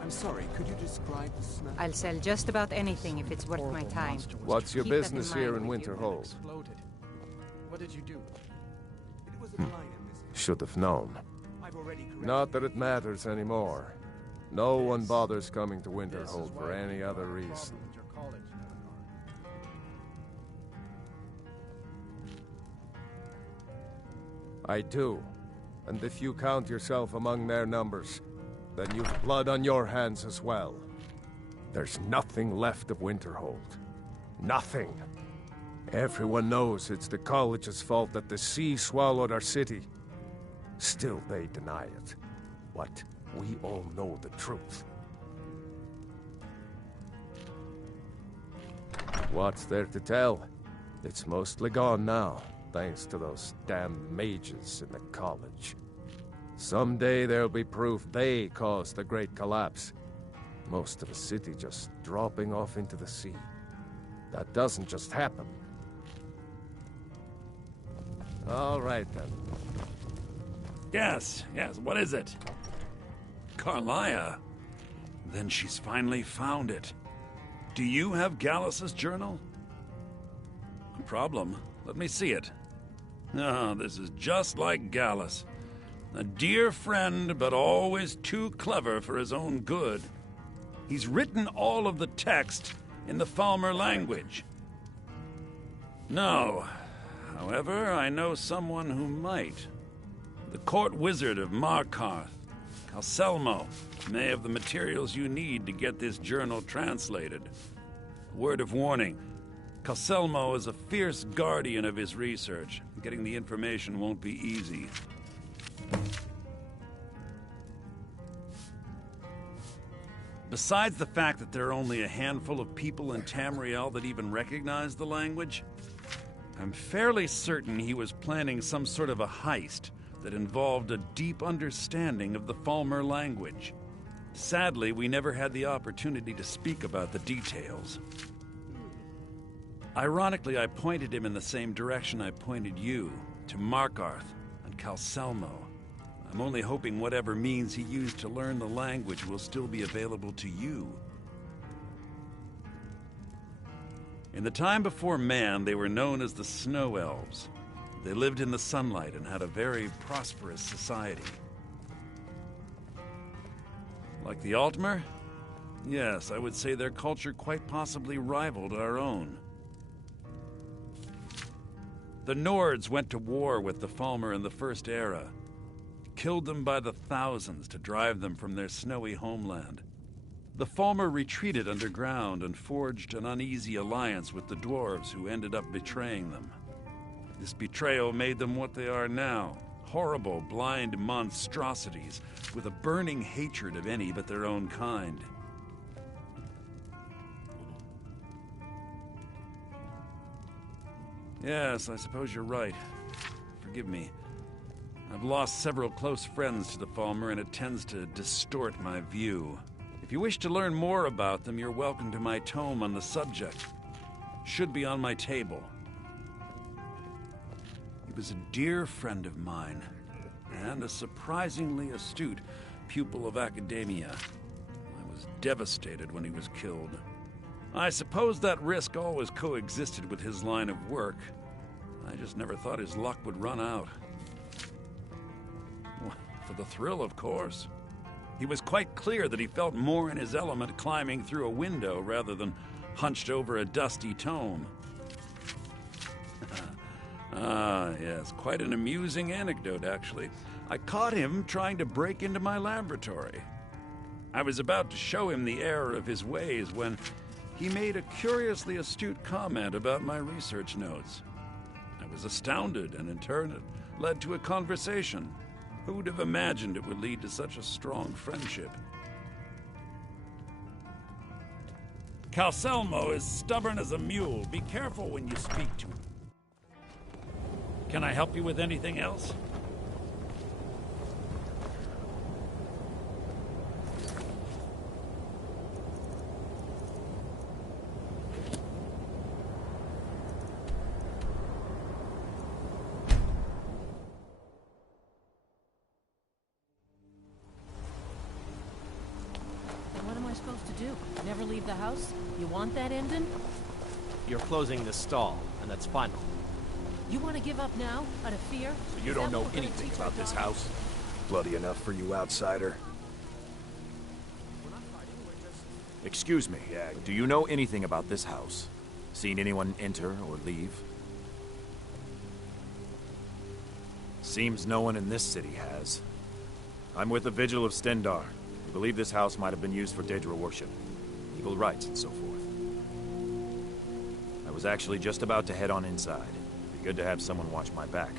I'm sorry, could you describe the smell? I'll sell just about anything if it's worth my time. What's your Keep that in business mind here in when you- Winterhold? What did you do? It was a line in this. Should have known. I've already corrected. Not that it matters anymore. No one bothers coming to Winterhold for any other reason. I do. And if you count yourself among their numbers, then you've blood on your hands as well. There's nothing left of Winterhold. Nothing. Everyone knows it's the college's fault that the sea swallowed our city. Still, they deny it. What? We all know the truth. What's there to tell? It's mostly gone now, thanks to those damn mages in the college. Someday there'll be proof they caused the Great Collapse. Most of the city just dropping off into the sea. That doesn't just happen. All right, then. Yes, what is it? Carlia? Then she's finally found it. Do you have Gallus's journal? No problem. Let me see it. Oh, this is just like Gallus. A dear friend, but always too clever for his own good. He's written all of the text in the Falmer language. No. However, I know someone who might. The court wizard of Markarth, Calselmo, may have the materials you need to get this journal translated. Word of warning. Calselmo is a fierce guardian of his research. Getting the information won't be easy. Besides the fact that there are only a handful of people in Tamriel that even recognize the language, I'm fairly certain he was planning some sort of a heist that involved a deep understanding of the Falmer language. Sadly, we never had the opportunity to speak about the details. Ironically, I pointed him in the same direction I pointed you, to Markarth and Calselmo. I'm only hoping whatever means he used to learn the language will still be available to you. In the time before man, they were known as the Snow Elves. They lived in the sunlight and had a very prosperous society. Like the Altmer? Yes, I would say their culture quite possibly rivaled our own. The Nords went to war with the Falmer in the First Era, killed them by the thousands to drive them from their snowy homeland. The Falmer retreated underground and forged an uneasy alliance with the dwarves who ended up betraying them. This betrayal made them what they are now, horrible, blind monstrosities with a burning hatred of any but their own kind. Yes, I suppose you're right. Forgive me. I've lost several close friends to the Falmer, and it tends to distort my view. If you wish to learn more about them, you're welcome to my tome on the subject. Should be on my table. He was a dear friend of mine, and a surprisingly astute pupil of academia. I was devastated when he was killed. I suppose that risk always coexisted with his line of work. I just never thought his luck would run out. For the thrill, of course. He was quite clear that he felt more in his element climbing through a window rather than hunched over a dusty tome. Yes, quite an amusing anecdote, actually. I caught him trying to break into my laboratory. I was about to show him the error of his ways when he made a curiously astute comment about my research notes. I was astounded, and in turn it led to a conversation. Who would have imagined it would lead to such a strong friendship? Calcelmo is stubborn as a mule. Be careful when you speak to him. Can I help you with anything else? What am I supposed to do? Never leave the house? You want that ending? You're closing this stall, and that's final. You want to give up now, out of fear? So you don't know anything about this house? Bloody enough for you, outsider. Excuse me, do you know anything about this house? Seen anyone enter or leave? Seems no one in this city has. I'm with the Vigil of Stendar. We believe this house might have been used for Daedra worship, evil rites and so forth. I was actually just about to head on inside. Be good to have someone watch my back.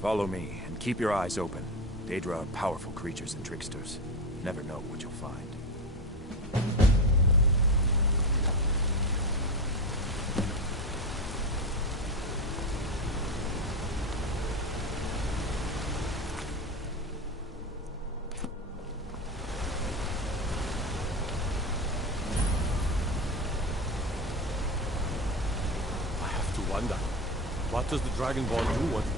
Follow me, and keep your eyes open. Daedra are powerful creatures and tricksters. You never know what you'll find. Wonder, what does the Dragonborn do with it?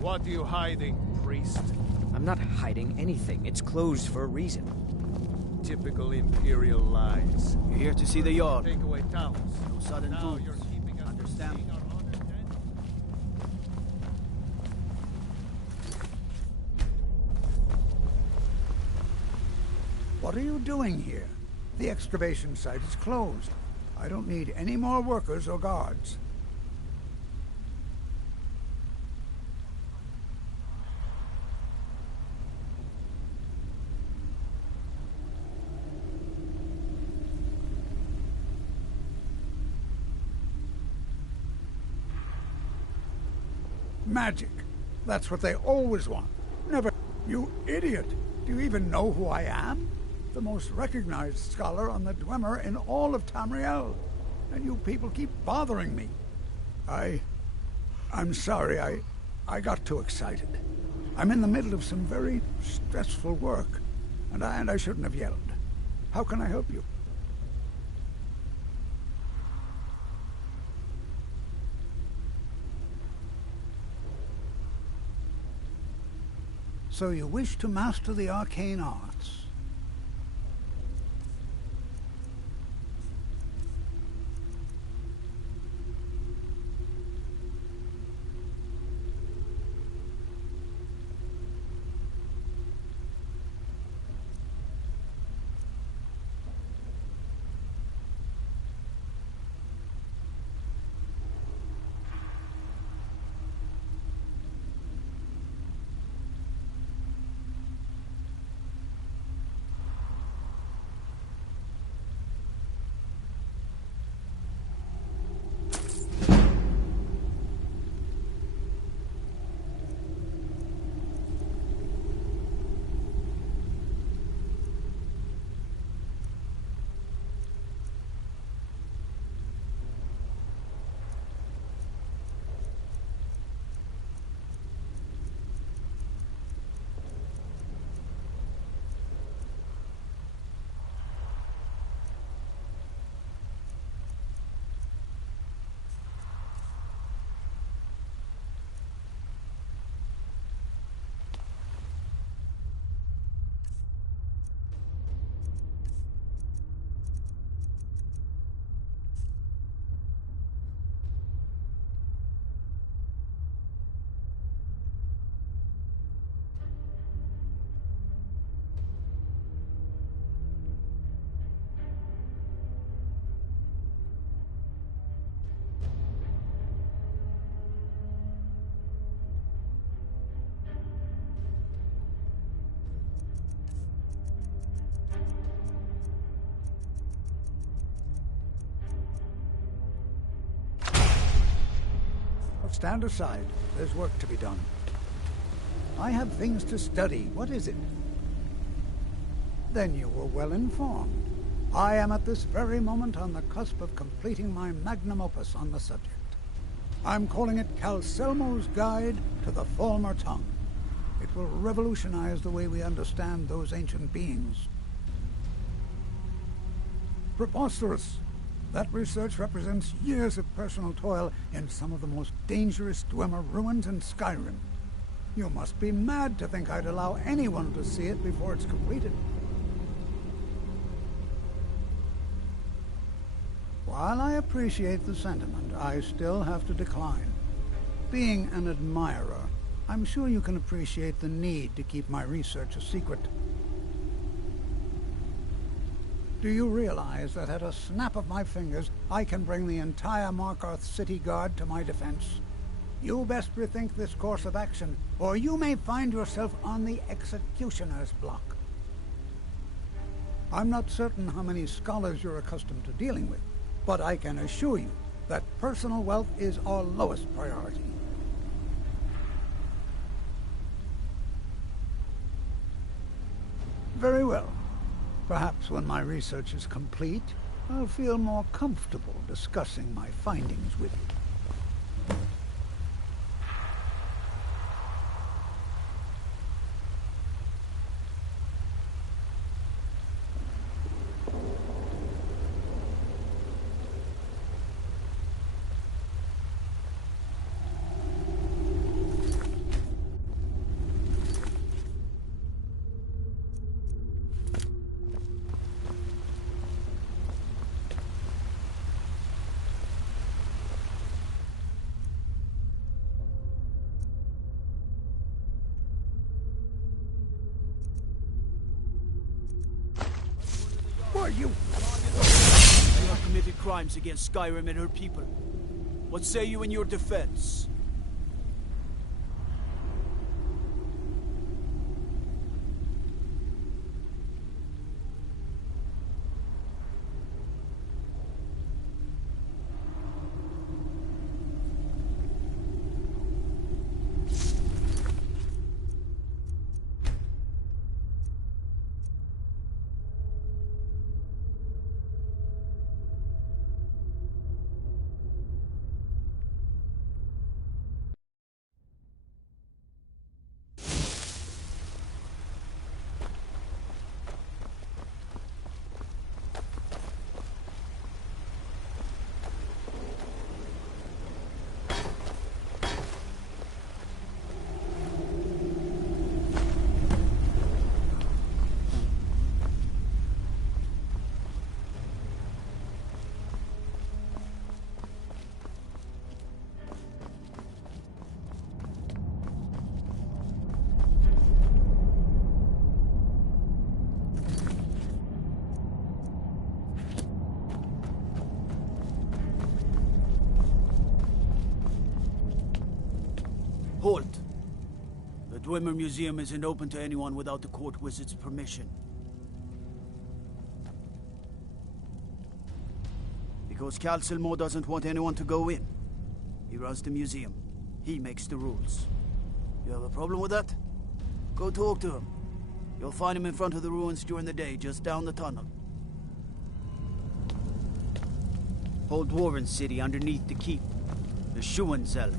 What are you hiding, priest? I'm not hiding anything. It's closed for a reason. Typical Imperial lies. You're here to see the Jarl. Take away towns. No sudden Now moves. you're keeping us Understand? from seeing our honored dead. What are you doing here? The excavation site is closed. I don't need any more workers or guards. Magic. That's what they always want. Never... You idiot! Do you even know who I am? The most recognized scholar on the Dwemer in all of Tamriel. And you people keep bothering me. I'm sorry, I got too excited. I'm in the middle of some very stressful work, and I shouldn't have yelled. How can I help you? So you wish to master the arcane arts? stand aside. There's work to be done. I have things to study. What is it? Then you were well informed. I am at this very moment on the cusp of completing my magnum opus on the subject. I'm calling it Calselmo's Guide to the Falmer Tongue. It will revolutionize the way we understand those ancient beings. Preposterous! That research represents years of personal toil in some of the most dangerous Dwemer ruins in Skyrim. You must be mad to think I'd allow anyone to see it before it's completed. While I appreciate the sentiment, I still have to decline. Being an admirer, I'm sure you can appreciate the need to keep my research a secret. Do you realize that at a snap of my fingers, I can bring the entire Markarth City Guard to my defense? You best rethink this course of action, or you may find yourself on the executioner's block. I'm not certain how many scholars you're accustomed to dealing with, but I can assure you that personal wealth is our lowest priority. Very well. Perhaps when my research is complete, I'll feel more comfortable discussing my findings with you. You have committed crimes against Skyrim and her people. What say you in your defense? Halt! The Dwemer Museum isn't open to anyone without the court wizard's permission. Because Calselmo doesn't want anyone to go in. He runs the museum. He makes the rules. You have a problem with that? Go talk to him. You'll find him in front of the ruins during the day, just down the tunnel. Whole Dwarven city underneath the keep. The Schuenzell.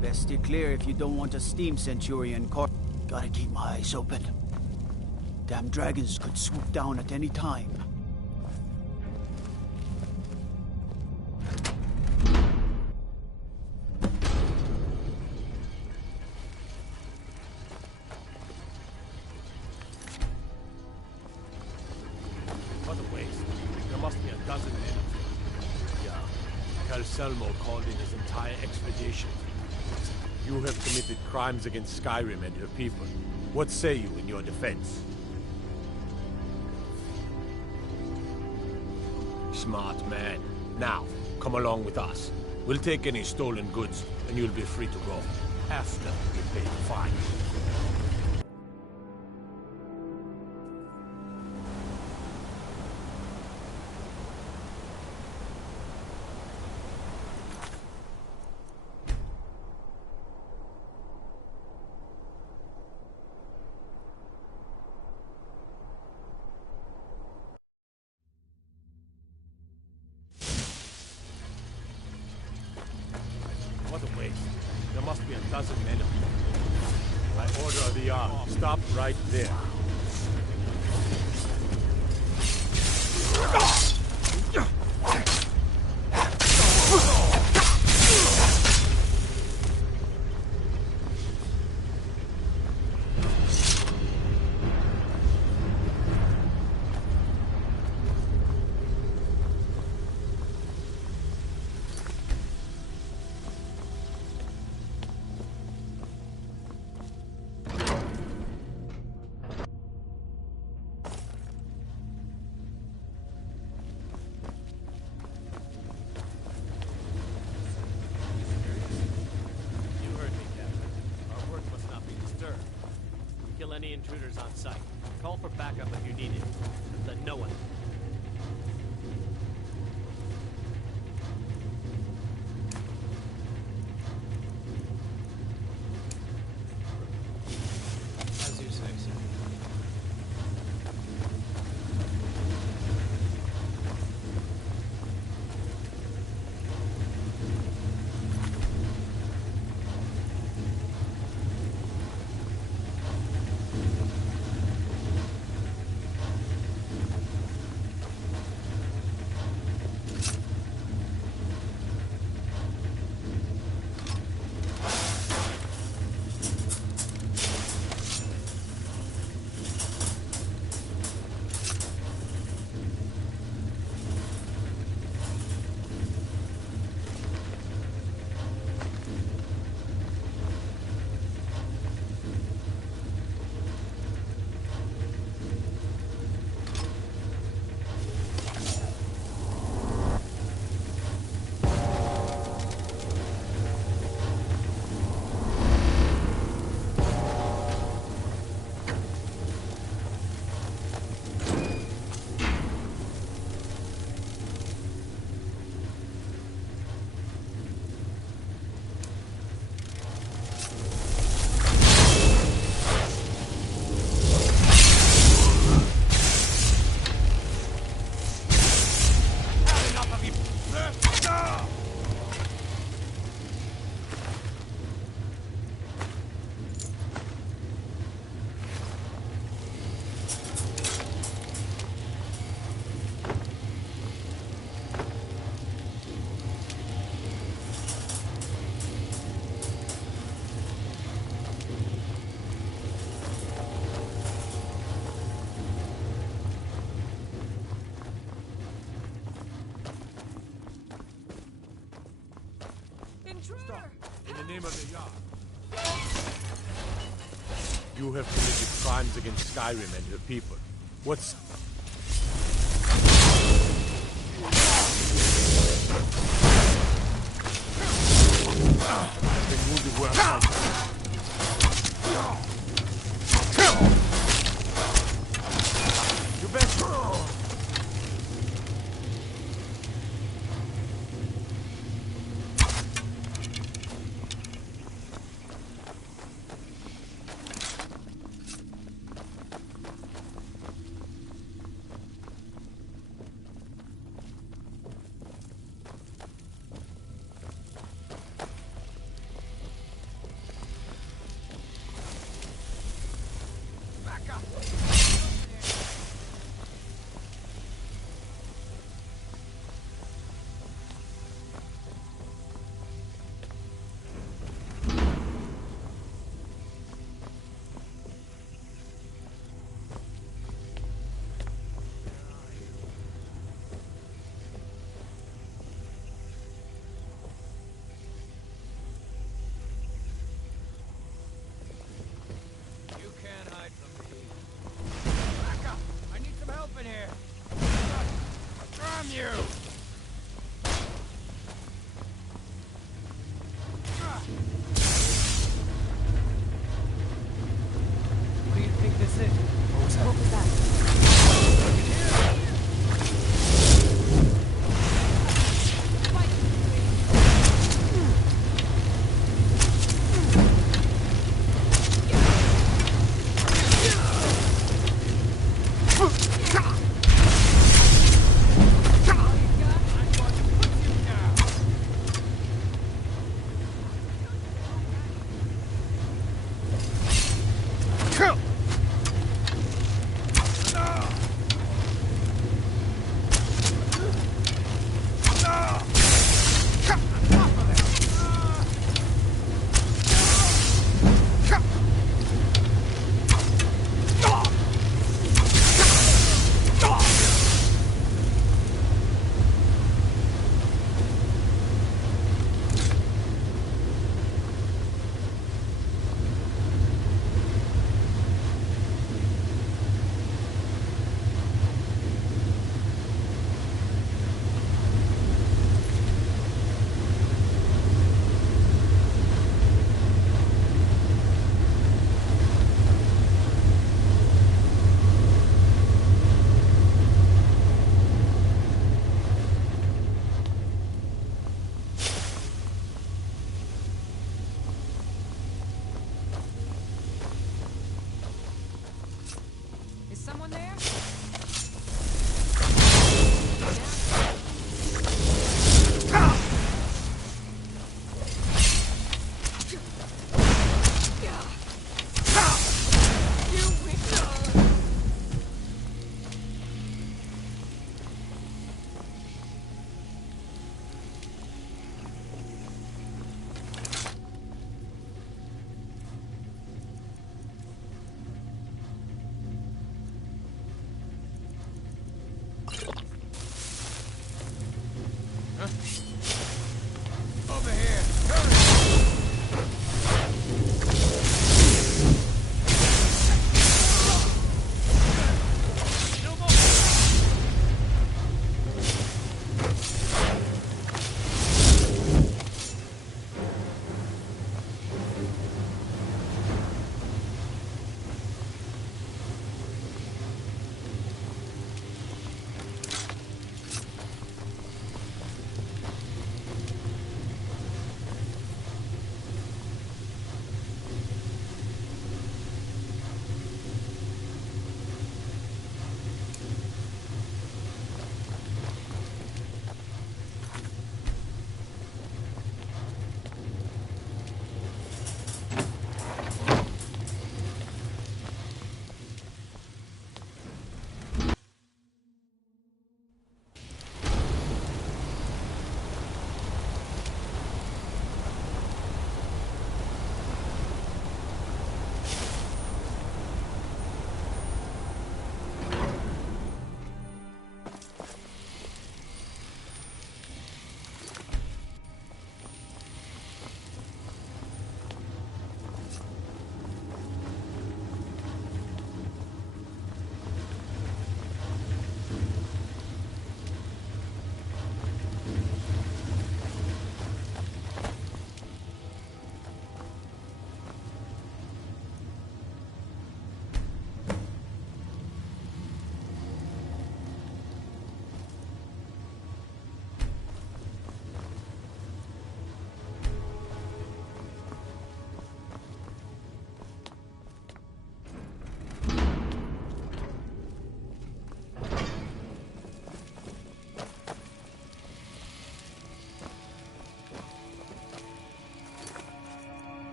Best steer clear if you don't want a steam centurion caught. Gotta keep my eyes open. Damn dragons could swoop down at any time. What a waste. There must be a dozen men up there. Yeah. Calselmo called in his entire expedition. You have committed crimes against Skyrim and her people. What say you in your defense? Smart man. Now, come along with us. We'll take any stolen goods, and you'll be free to go. After you pay the fine. There must be a dozen men of you. By order of the Jarl, stop right there. Kill any intruders on sight. Call for backup if you need it. Let no one. As you say, sir. Stop. In the name of the Jarl. You have committed crimes against Skyrim and her people. What's... I've been wounded where I'm You bet.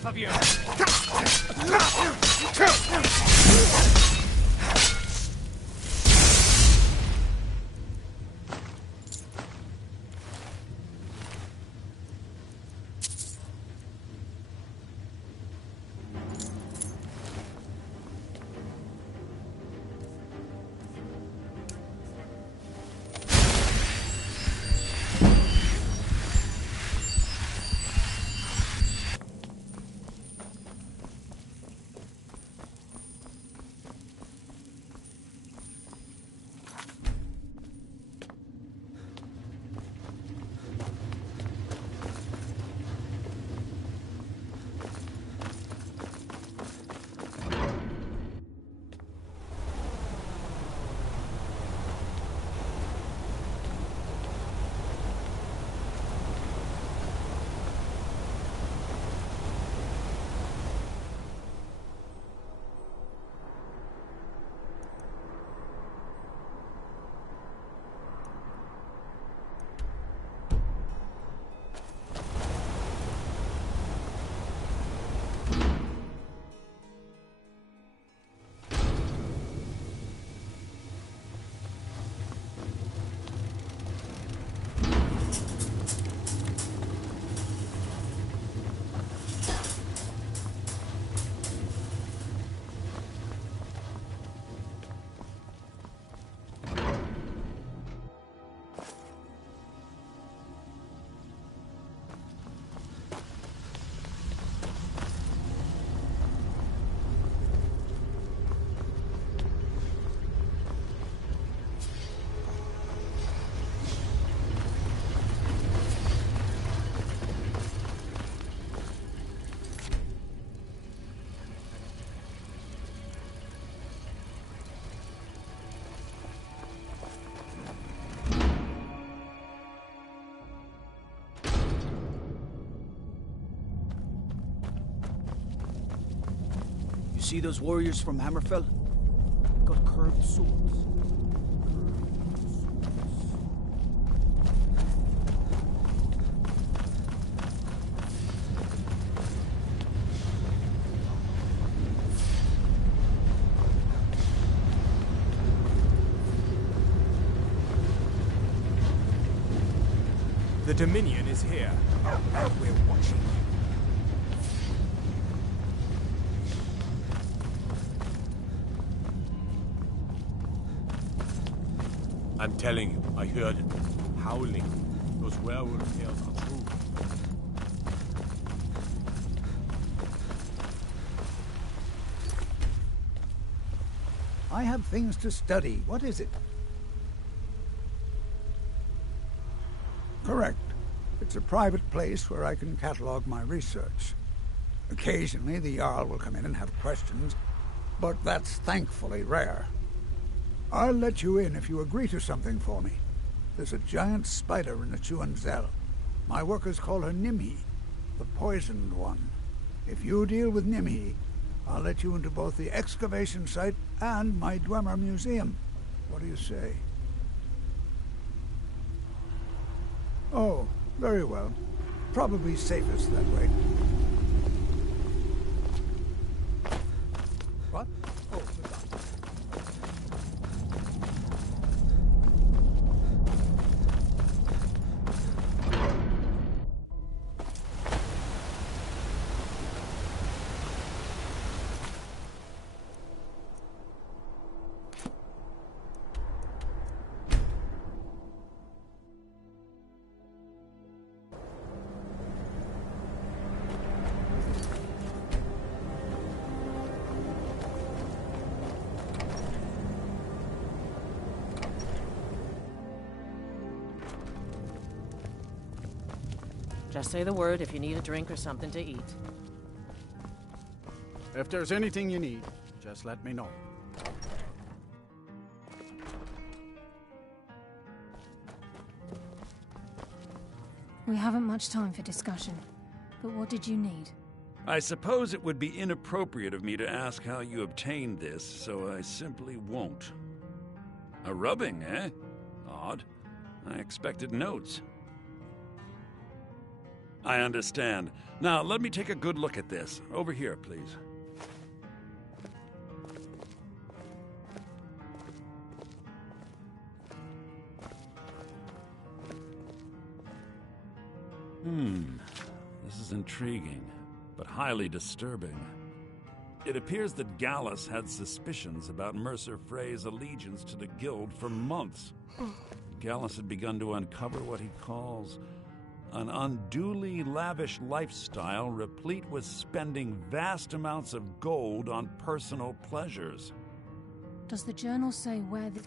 enough of you! See those warriors from Hammerfell? Got curved swords. The Dominion is here. We're watching you. I'm telling you, I heard it. Howling. Those werewolf tales are true. I have things to study. What is it? Correct. It's a private place where I can catalog my research. Occasionally, the Jarl will come in and have questions, but that's thankfully rare. I'll let you in if you agree to something for me. There's a giant spider in the Chuanzel. My workers call her Nimhi, the poisoned one. If you deal with Nimhi, I'll let you into both the excavation site and my Dwemer museum. What do you say? Oh, very well. Probably safest that way. What? Oh, goodbye. Just say the word if you need a drink or something to eat. If there's anything you need, just let me know. We haven't much time for discussion, but what did you need? I suppose it would be inappropriate of me to ask how you obtained this, so I simply won't. A rubbing, eh? Odd. I expected notes. I understand. Now, let me take a good look at this. Over here, please. This is intriguing, but highly disturbing. It appears that Gallus had suspicions about Mercer Frey's allegiance to the Guild for months. Gallus had begun to uncover what he calls an unduly lavish lifestyle replete with spending vast amounts of gold on personal pleasures. Does the journal say where the...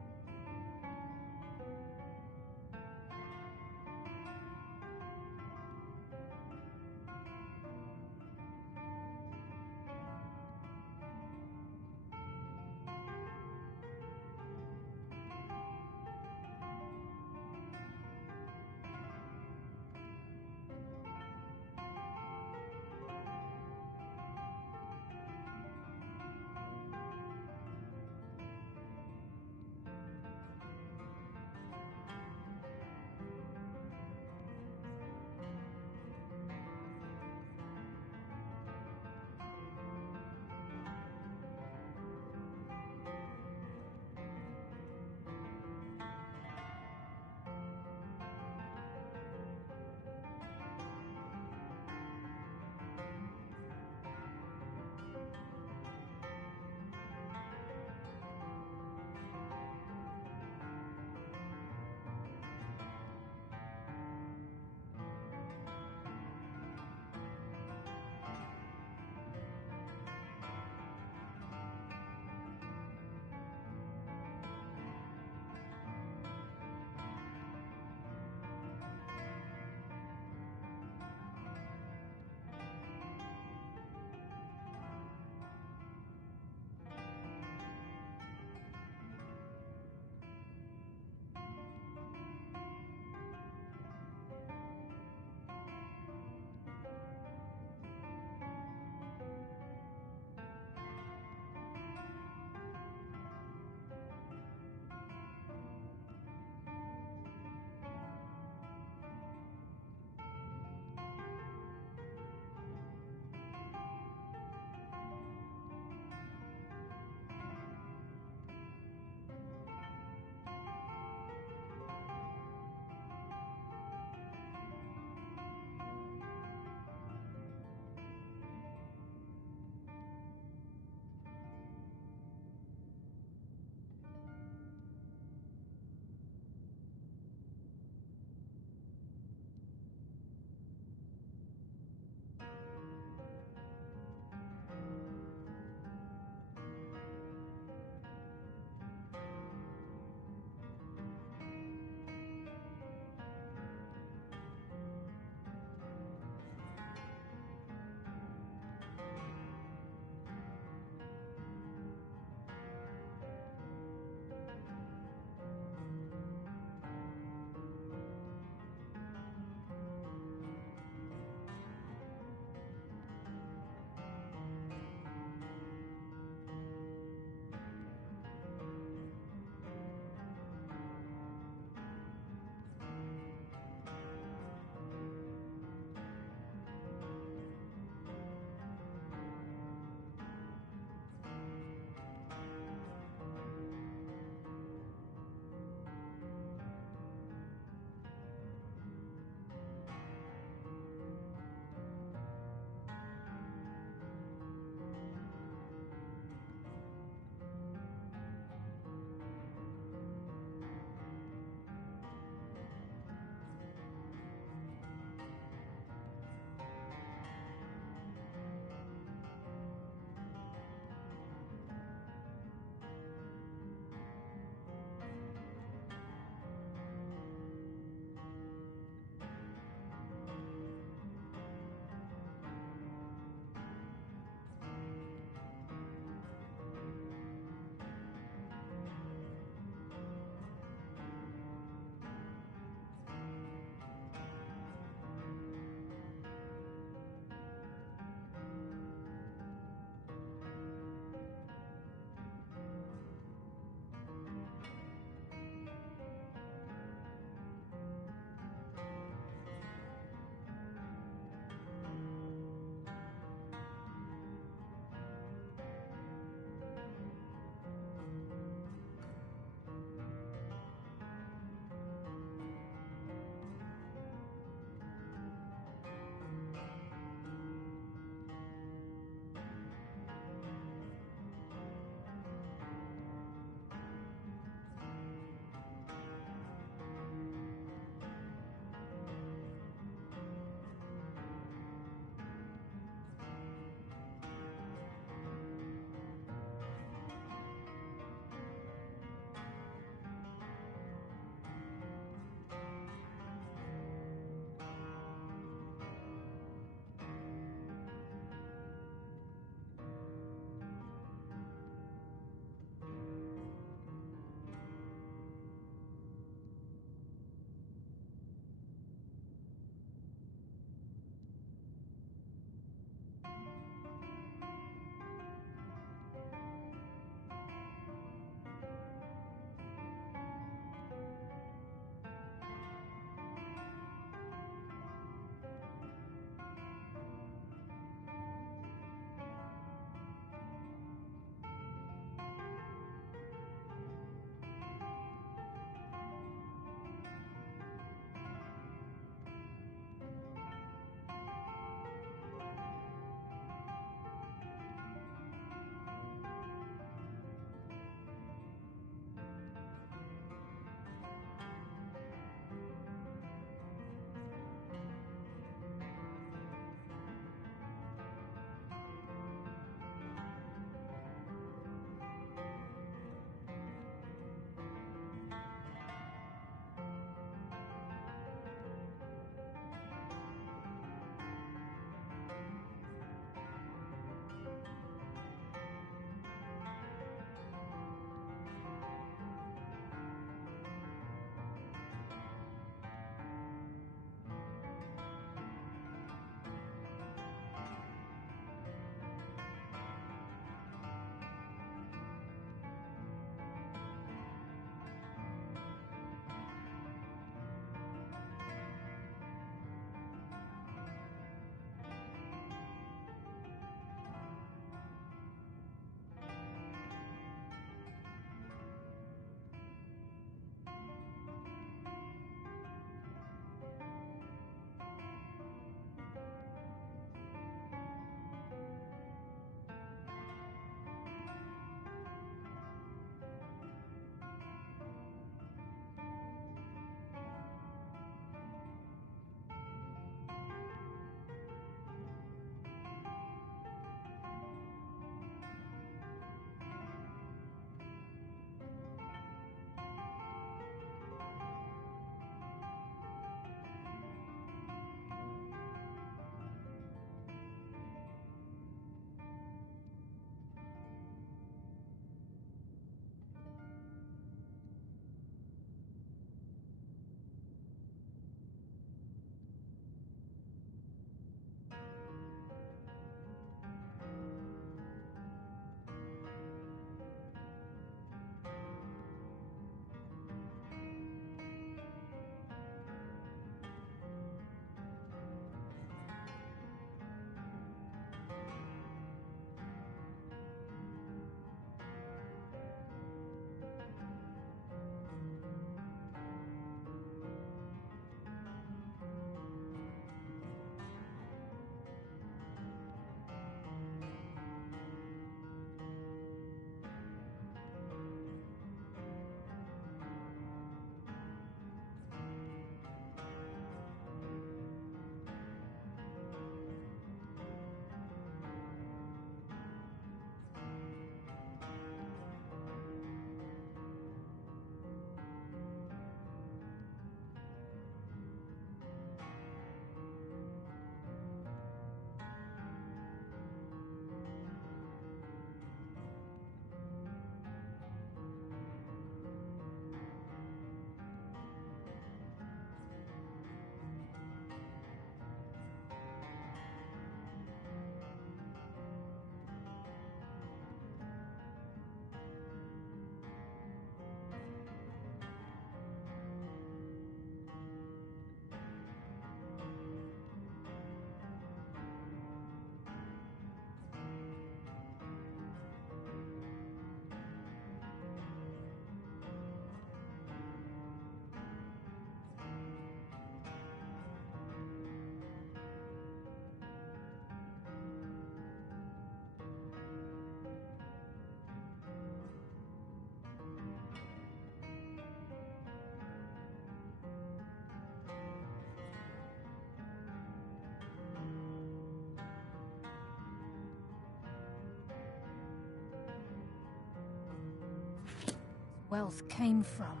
wealth came from.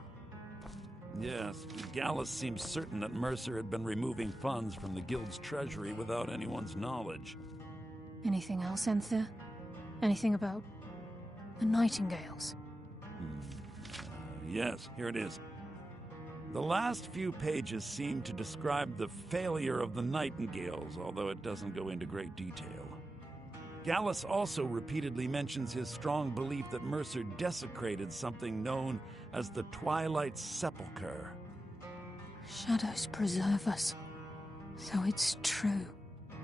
Yes, Gallus seems certain that Mercer had been removing funds from the guild's treasury without anyone's knowledge. Anything else, Enther? Anything about the Nightingales? Yes, here it is. The last few pages seem to describe the failure of the Nightingales, although it doesn't go into great detail. Gallus also repeatedly mentions his strong belief that Mercer desecrated something known as the Twilight Sepulchre. Shadows preserve us. So it's true.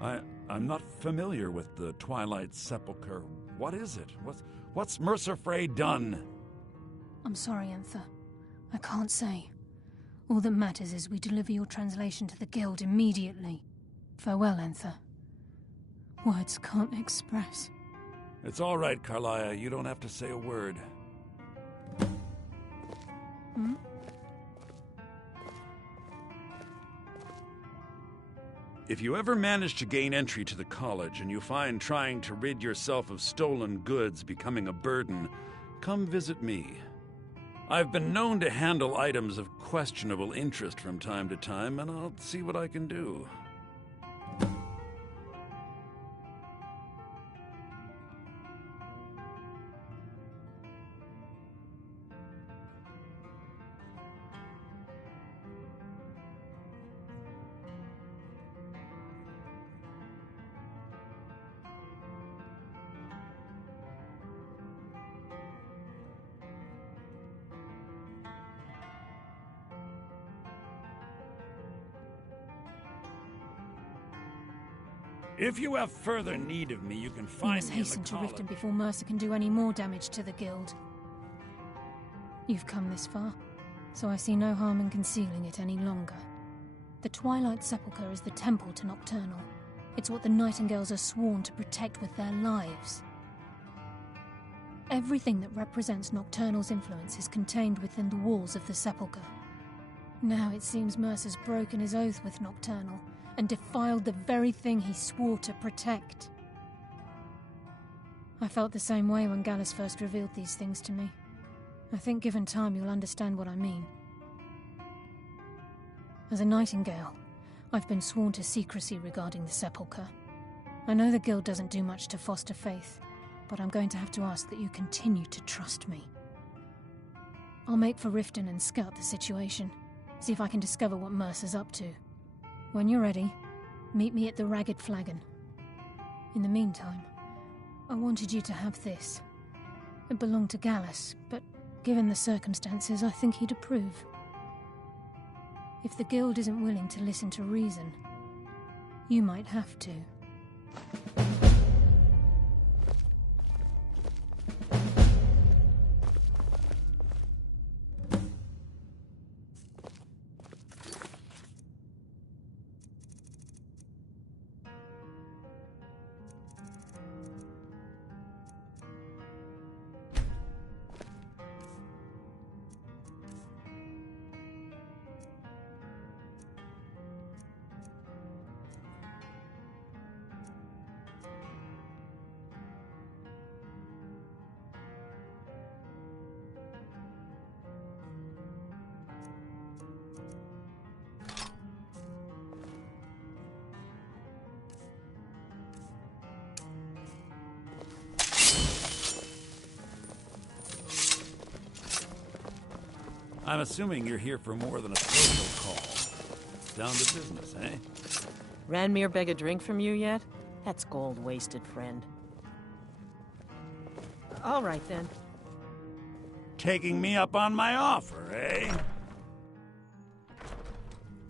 I'm not familiar with the Twilight Sepulchre. What is it? What's Mercer Frey done? I'm sorry, Enther. I can't say. All that matters is we deliver your translation to the guild immediately. Farewell, Enther. Words can't express. It's all right, Carlia. You don't have to say a word. Hmm? If you ever manage to gain entry to the college and you find trying to rid yourself of stolen goods becoming a burden, come visit me. I've been known to handle items of questionable interest from time to time, and I'll see what I can do. If you have further need of me, you can We find must me in hasten the to college. Riften before Mercer can do any more damage to the guild. You've come this far, so I see no harm in concealing it any longer. The Twilight Sepulchre is the temple to Nocturnal. It's what the Nightingales are sworn to protect with their lives. Everything that represents Nocturnal's influence is contained within the walls of the Sepulchre. Now it seems Mercer's broken his oath with Nocturnal and defiled the very thing he swore to protect. I felt the same way when Gallus first revealed these things to me. I think given time you'll understand what I mean. As a Nightingale, I've been sworn to secrecy regarding the Sepulchre. I know the Guild doesn't do much to foster faith, but I'm going to have to ask that you continue to trust me. I'll make for Riften and scout the situation, see if I can discover what Mercer's up to. When you're ready, meet me at the Ragged Flagon. In the meantime, I wanted you to have this. It belonged to Gallus, but given the circumstances, I think he'd approve. If the Guild isn't willing to listen to reason, you might have to. I'm assuming you're here for more than a social call. Down to business, eh? Ranmir beg a drink from you yet? That's gold wasted, friend. All right, then. Taking me up on my offer, eh?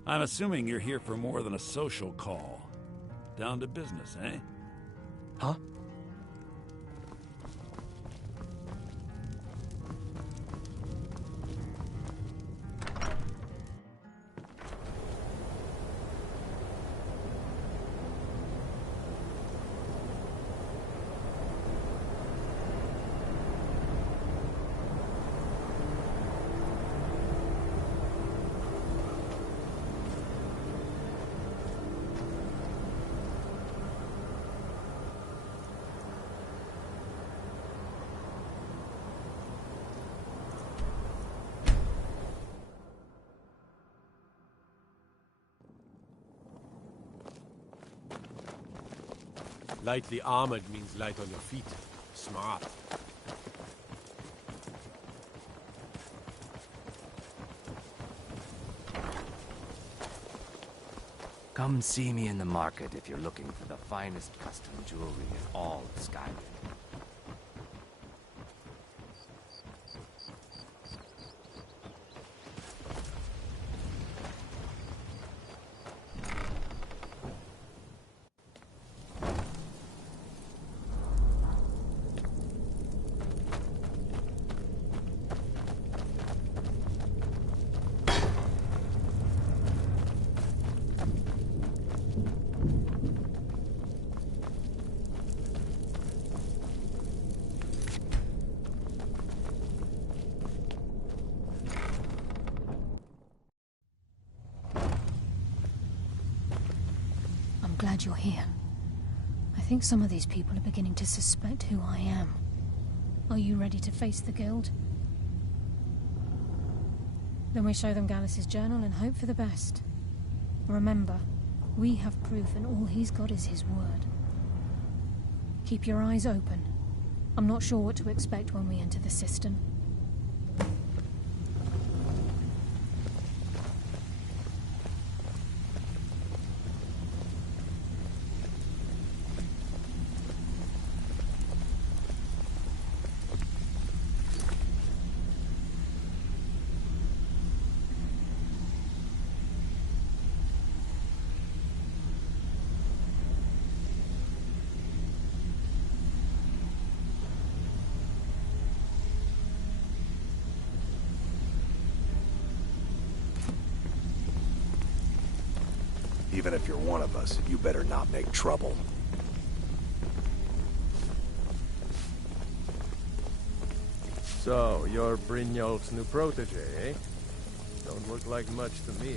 I'm assuming you're here for more than a social call. Down to business, eh? Huh? Lightly armored means light on your feet. Smart. Come see me in the market if you're looking for the finest custom jewelry in all of Skyrim. Glad you're here. I think some of these people are beginning to suspect who I am. Are you ready to face the guild? Then we show them Gallus's journal and hope for the best. Remember, we have proof and all he's got is his word. Keep your eyes open. I'm not sure what to expect when we enter the cistern. Even if you're one of us, you better not make trouble. So, you're Brynjolf's new protege, eh? Don't look like much to me.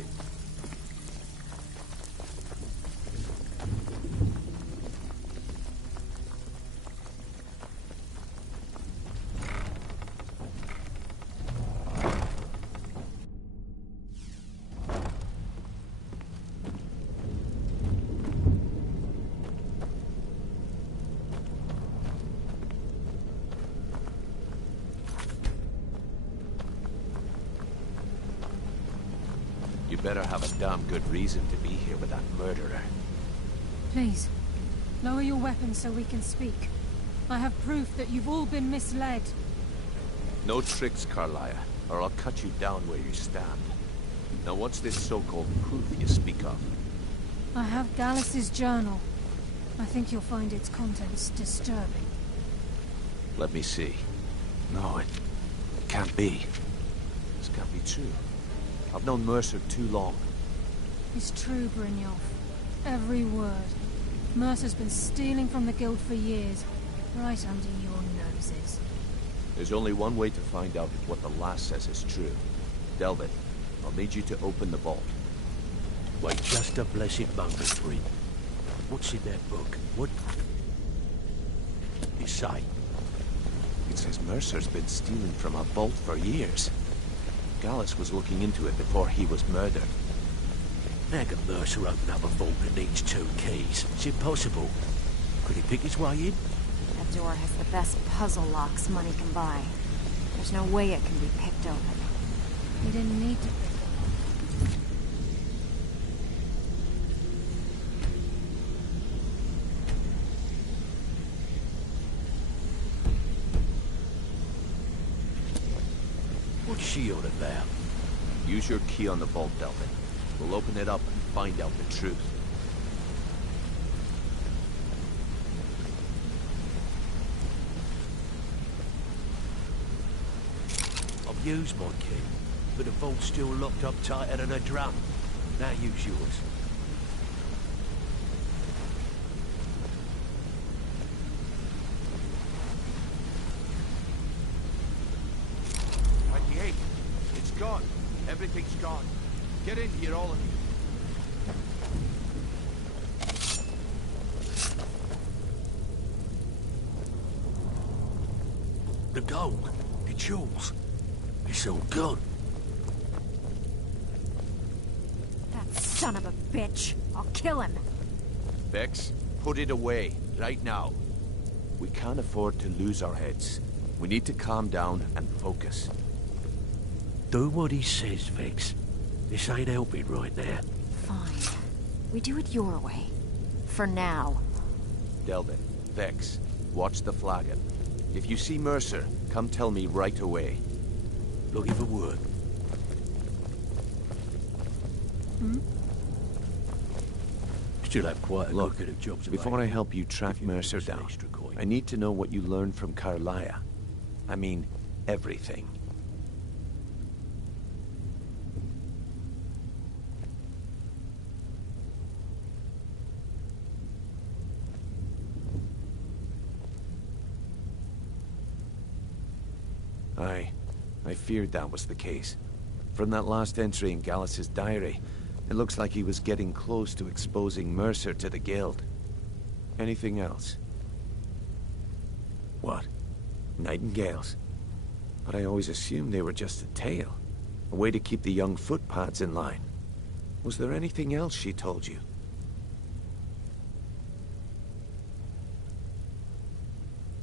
You better have a damn good reason to be here with that murderer. Please, lower your weapons so we can speak. I have proof that you've all been misled. No tricks, Carlia, or I'll cut you down where you stand. Now what's this so-called proof you speak of? I have Gallus's journal. I think you'll find its contents disturbing. Let me see. No, it can't be. This can't be true. I've known Mercer too long. It's true, Brynjolf. Every word. Mercer's been stealing from the guild for years, right under your noses. There's only one way to find out if what the lass says is true. Delvin, I'll need you to open the vault. Wait just a blessed moment, Bryn. What's in that book? What... it say? It says Mercer's been stealing from a vault for years. Gallus was looking into it before he was murdered. How can Mercer open up a vault that needs 2 keys? It's impossible. Could he pick his way in? That door has the best puzzle locks money can buy. There's no way it can be picked open. He didn't need to pick it. What's she on about? Use your key on the vault, Delvin. We'll open it up and find out the truth. I've used my key, but the vault's still locked up tighter than a drum. Now use yours. It's gone. Everything's gone. Get in here, all of you. The gold, the jewels, it's all gone. That son of a bitch! I'll kill him! Vex, put it away. right now. We can't afford to lose our heads. We need to calm down and focus. Do what he says, Vex. This ain't helping right there. Fine. We do it your way. For now. Delvin, Vex, watch the flagon. If you see Mercer, come tell me right away. Looking for word. Still have quite a Look, good bit of jobs. before I help you track Mercer down, I need to know what you learned from Carlia. I mean, everything. I feared that was the case. From that last entry in Gallus's diary, it looks like he was getting close to exposing Mercer to the Guild. Anything else? What? Nightingales? But I always assumed they were just a tale. A way to keep the young footpads in line. Was there anything else she told you?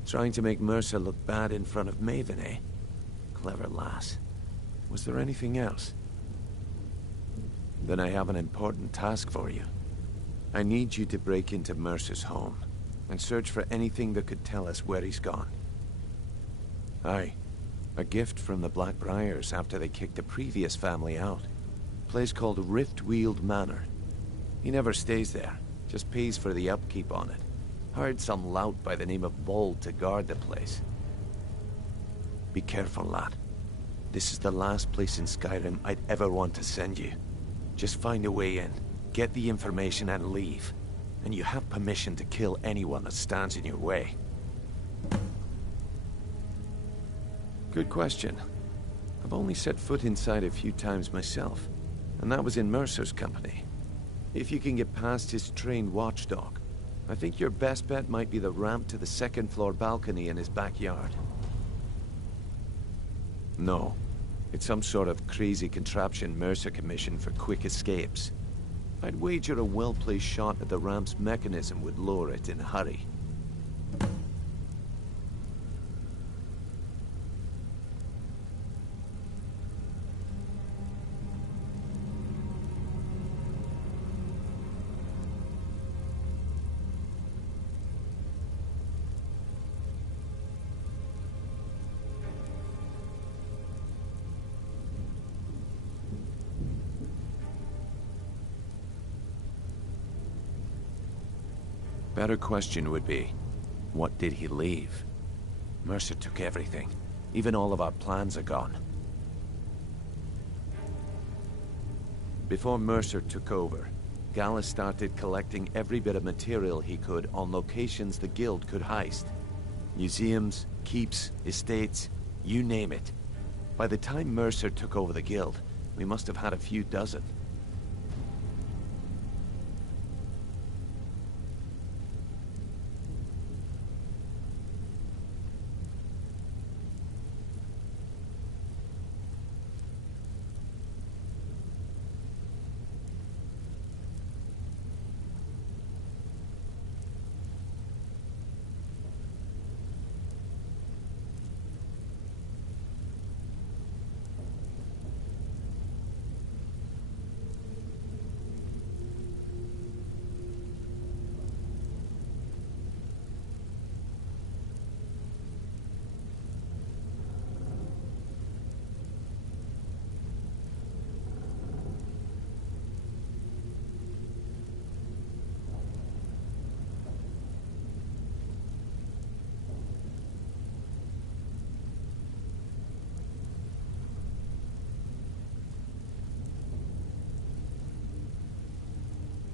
Trying to make Mercer look bad in front of Maven, eh? Clever lass. Was there anything else? Then I have an important task for you. I need you to break into Mercer's home and search for anything that could tell us where he's gone. Aye. A gift from the Blackbriars after they kicked the previous family out. A place called Riftweald Manor. He never stays there, just pays for the upkeep on it. Hired some lout by the name of Bold to guard the place. Be careful, lad. This is the last place in Skyrim I'd ever want to send you. Just find a way in, get the information and leave. And you have permission to kill anyone that stands in your way. Good question. I've only set foot inside a few times myself, and that was in Mercer's company. If you can get past his trained watchdog, I think your best bet might be the ramp to the second-floor balcony in his backyard. No. It's some sort of crazy contraption Mercer commissioned for quick escapes. I'd wager a well-placed shot at the ramp's mechanism would lower it in a hurry. Better question would be, what did he leave? Mercer took everything. Even all of our plans are gone. Before Mercer took over, Gallus started collecting every bit of material he could on locations the Guild could heist. Museums, keeps, estates, you name it. By the time Mercer took over the Guild, we must have had a few dozen.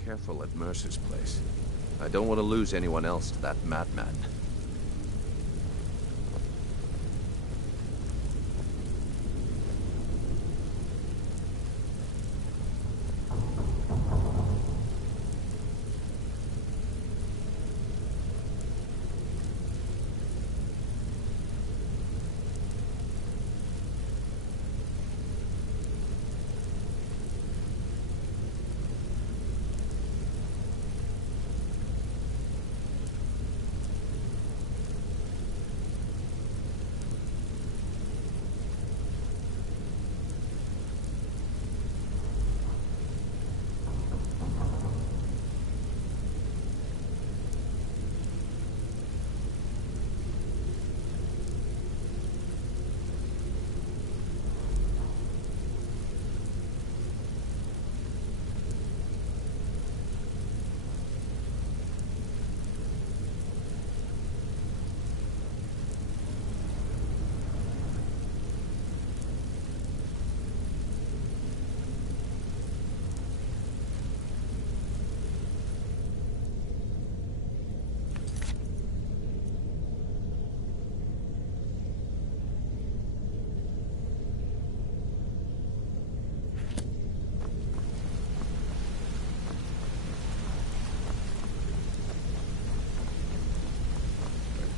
Careful at Mercer's place. I don't want to lose anyone else to that madman.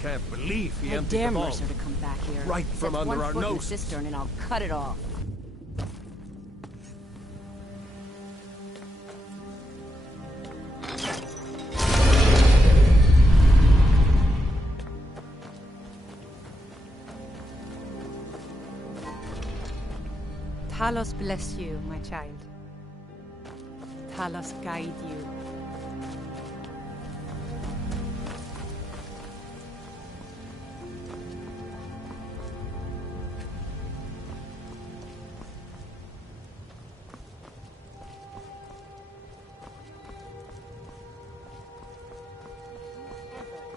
can't believe he I emptied dare the vault. Mercer to come back here. Right He from sets under one our foot in the noses. cistern and I'll cut it off. Talos bless you, my child. Talos guide you.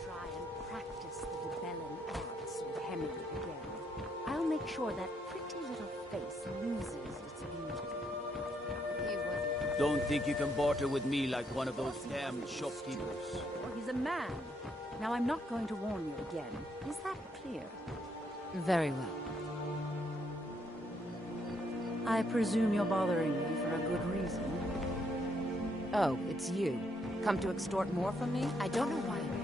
Try and practice the rebellion arts with Henry again. I'll make sure that pretty little face loses its beauty. Don't think you can barter with me like one of those damn shopkeepers. Well, he's a man. Now I'm not going to warn you again. Is that clear? Very well. I presume you're bothering me for a good reason. Oh, it's you. Come to extort more from me? I don't know why I'm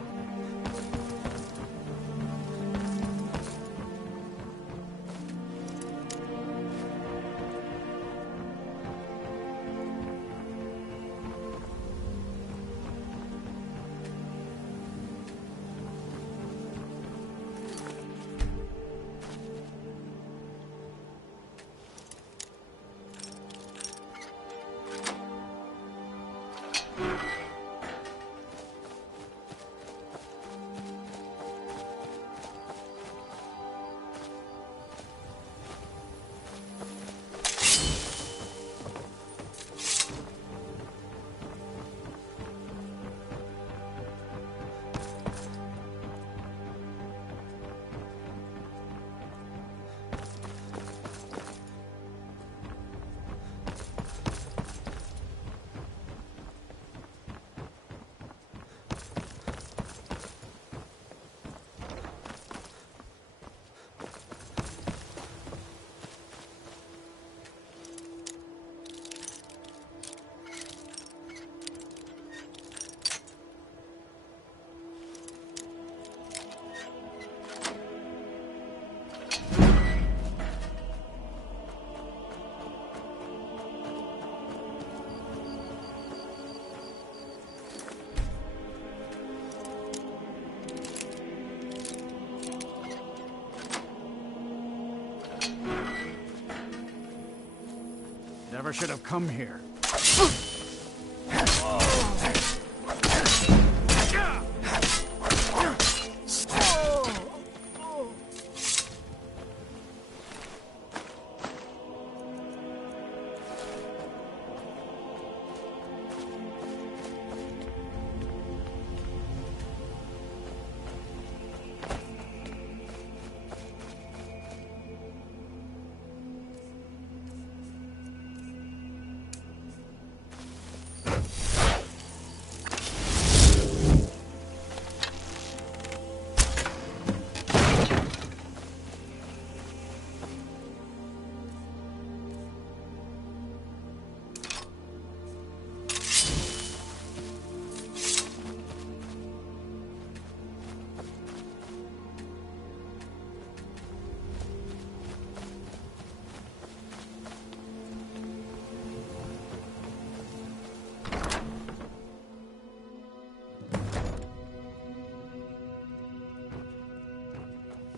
Never should have come here.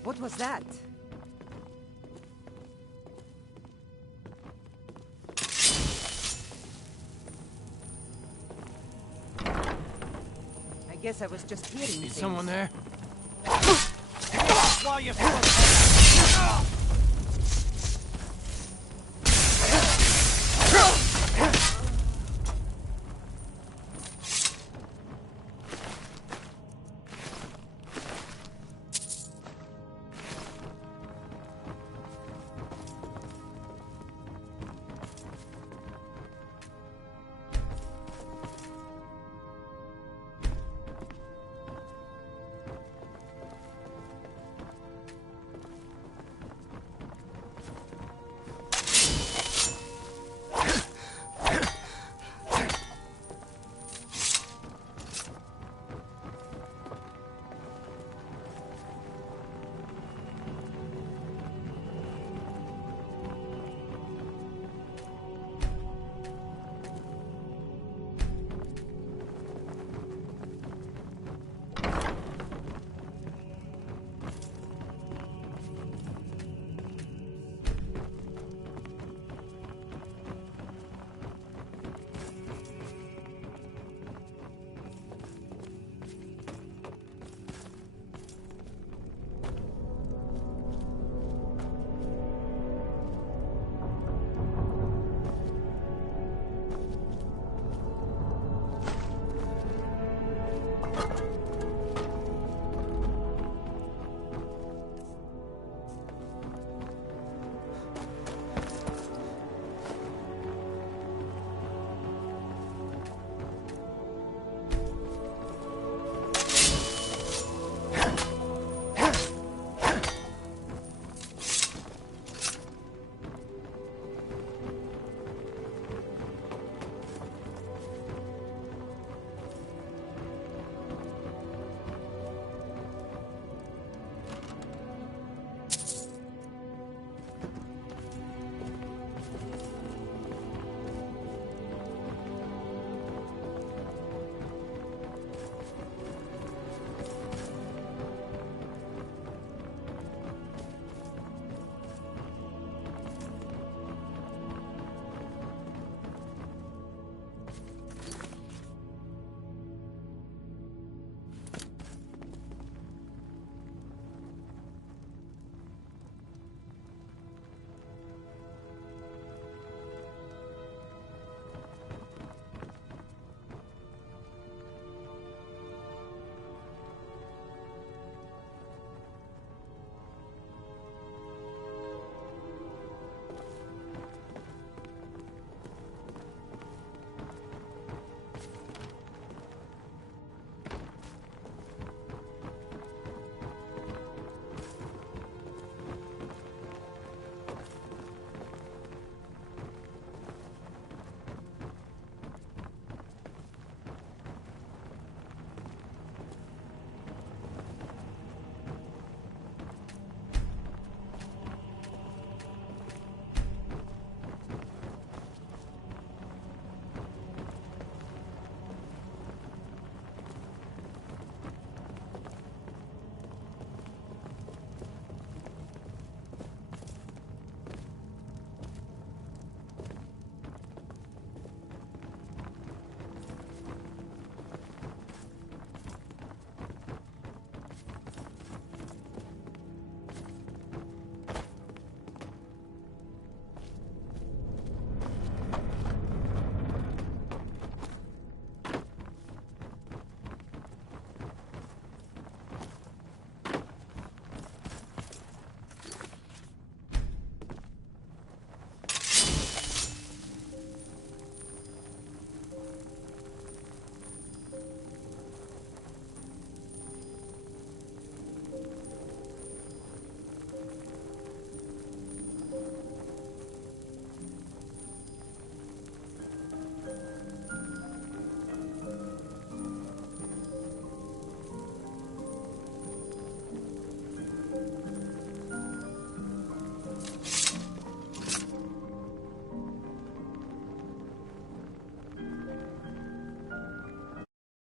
What was that? I guess I was just hearing things. Is someone there? While you're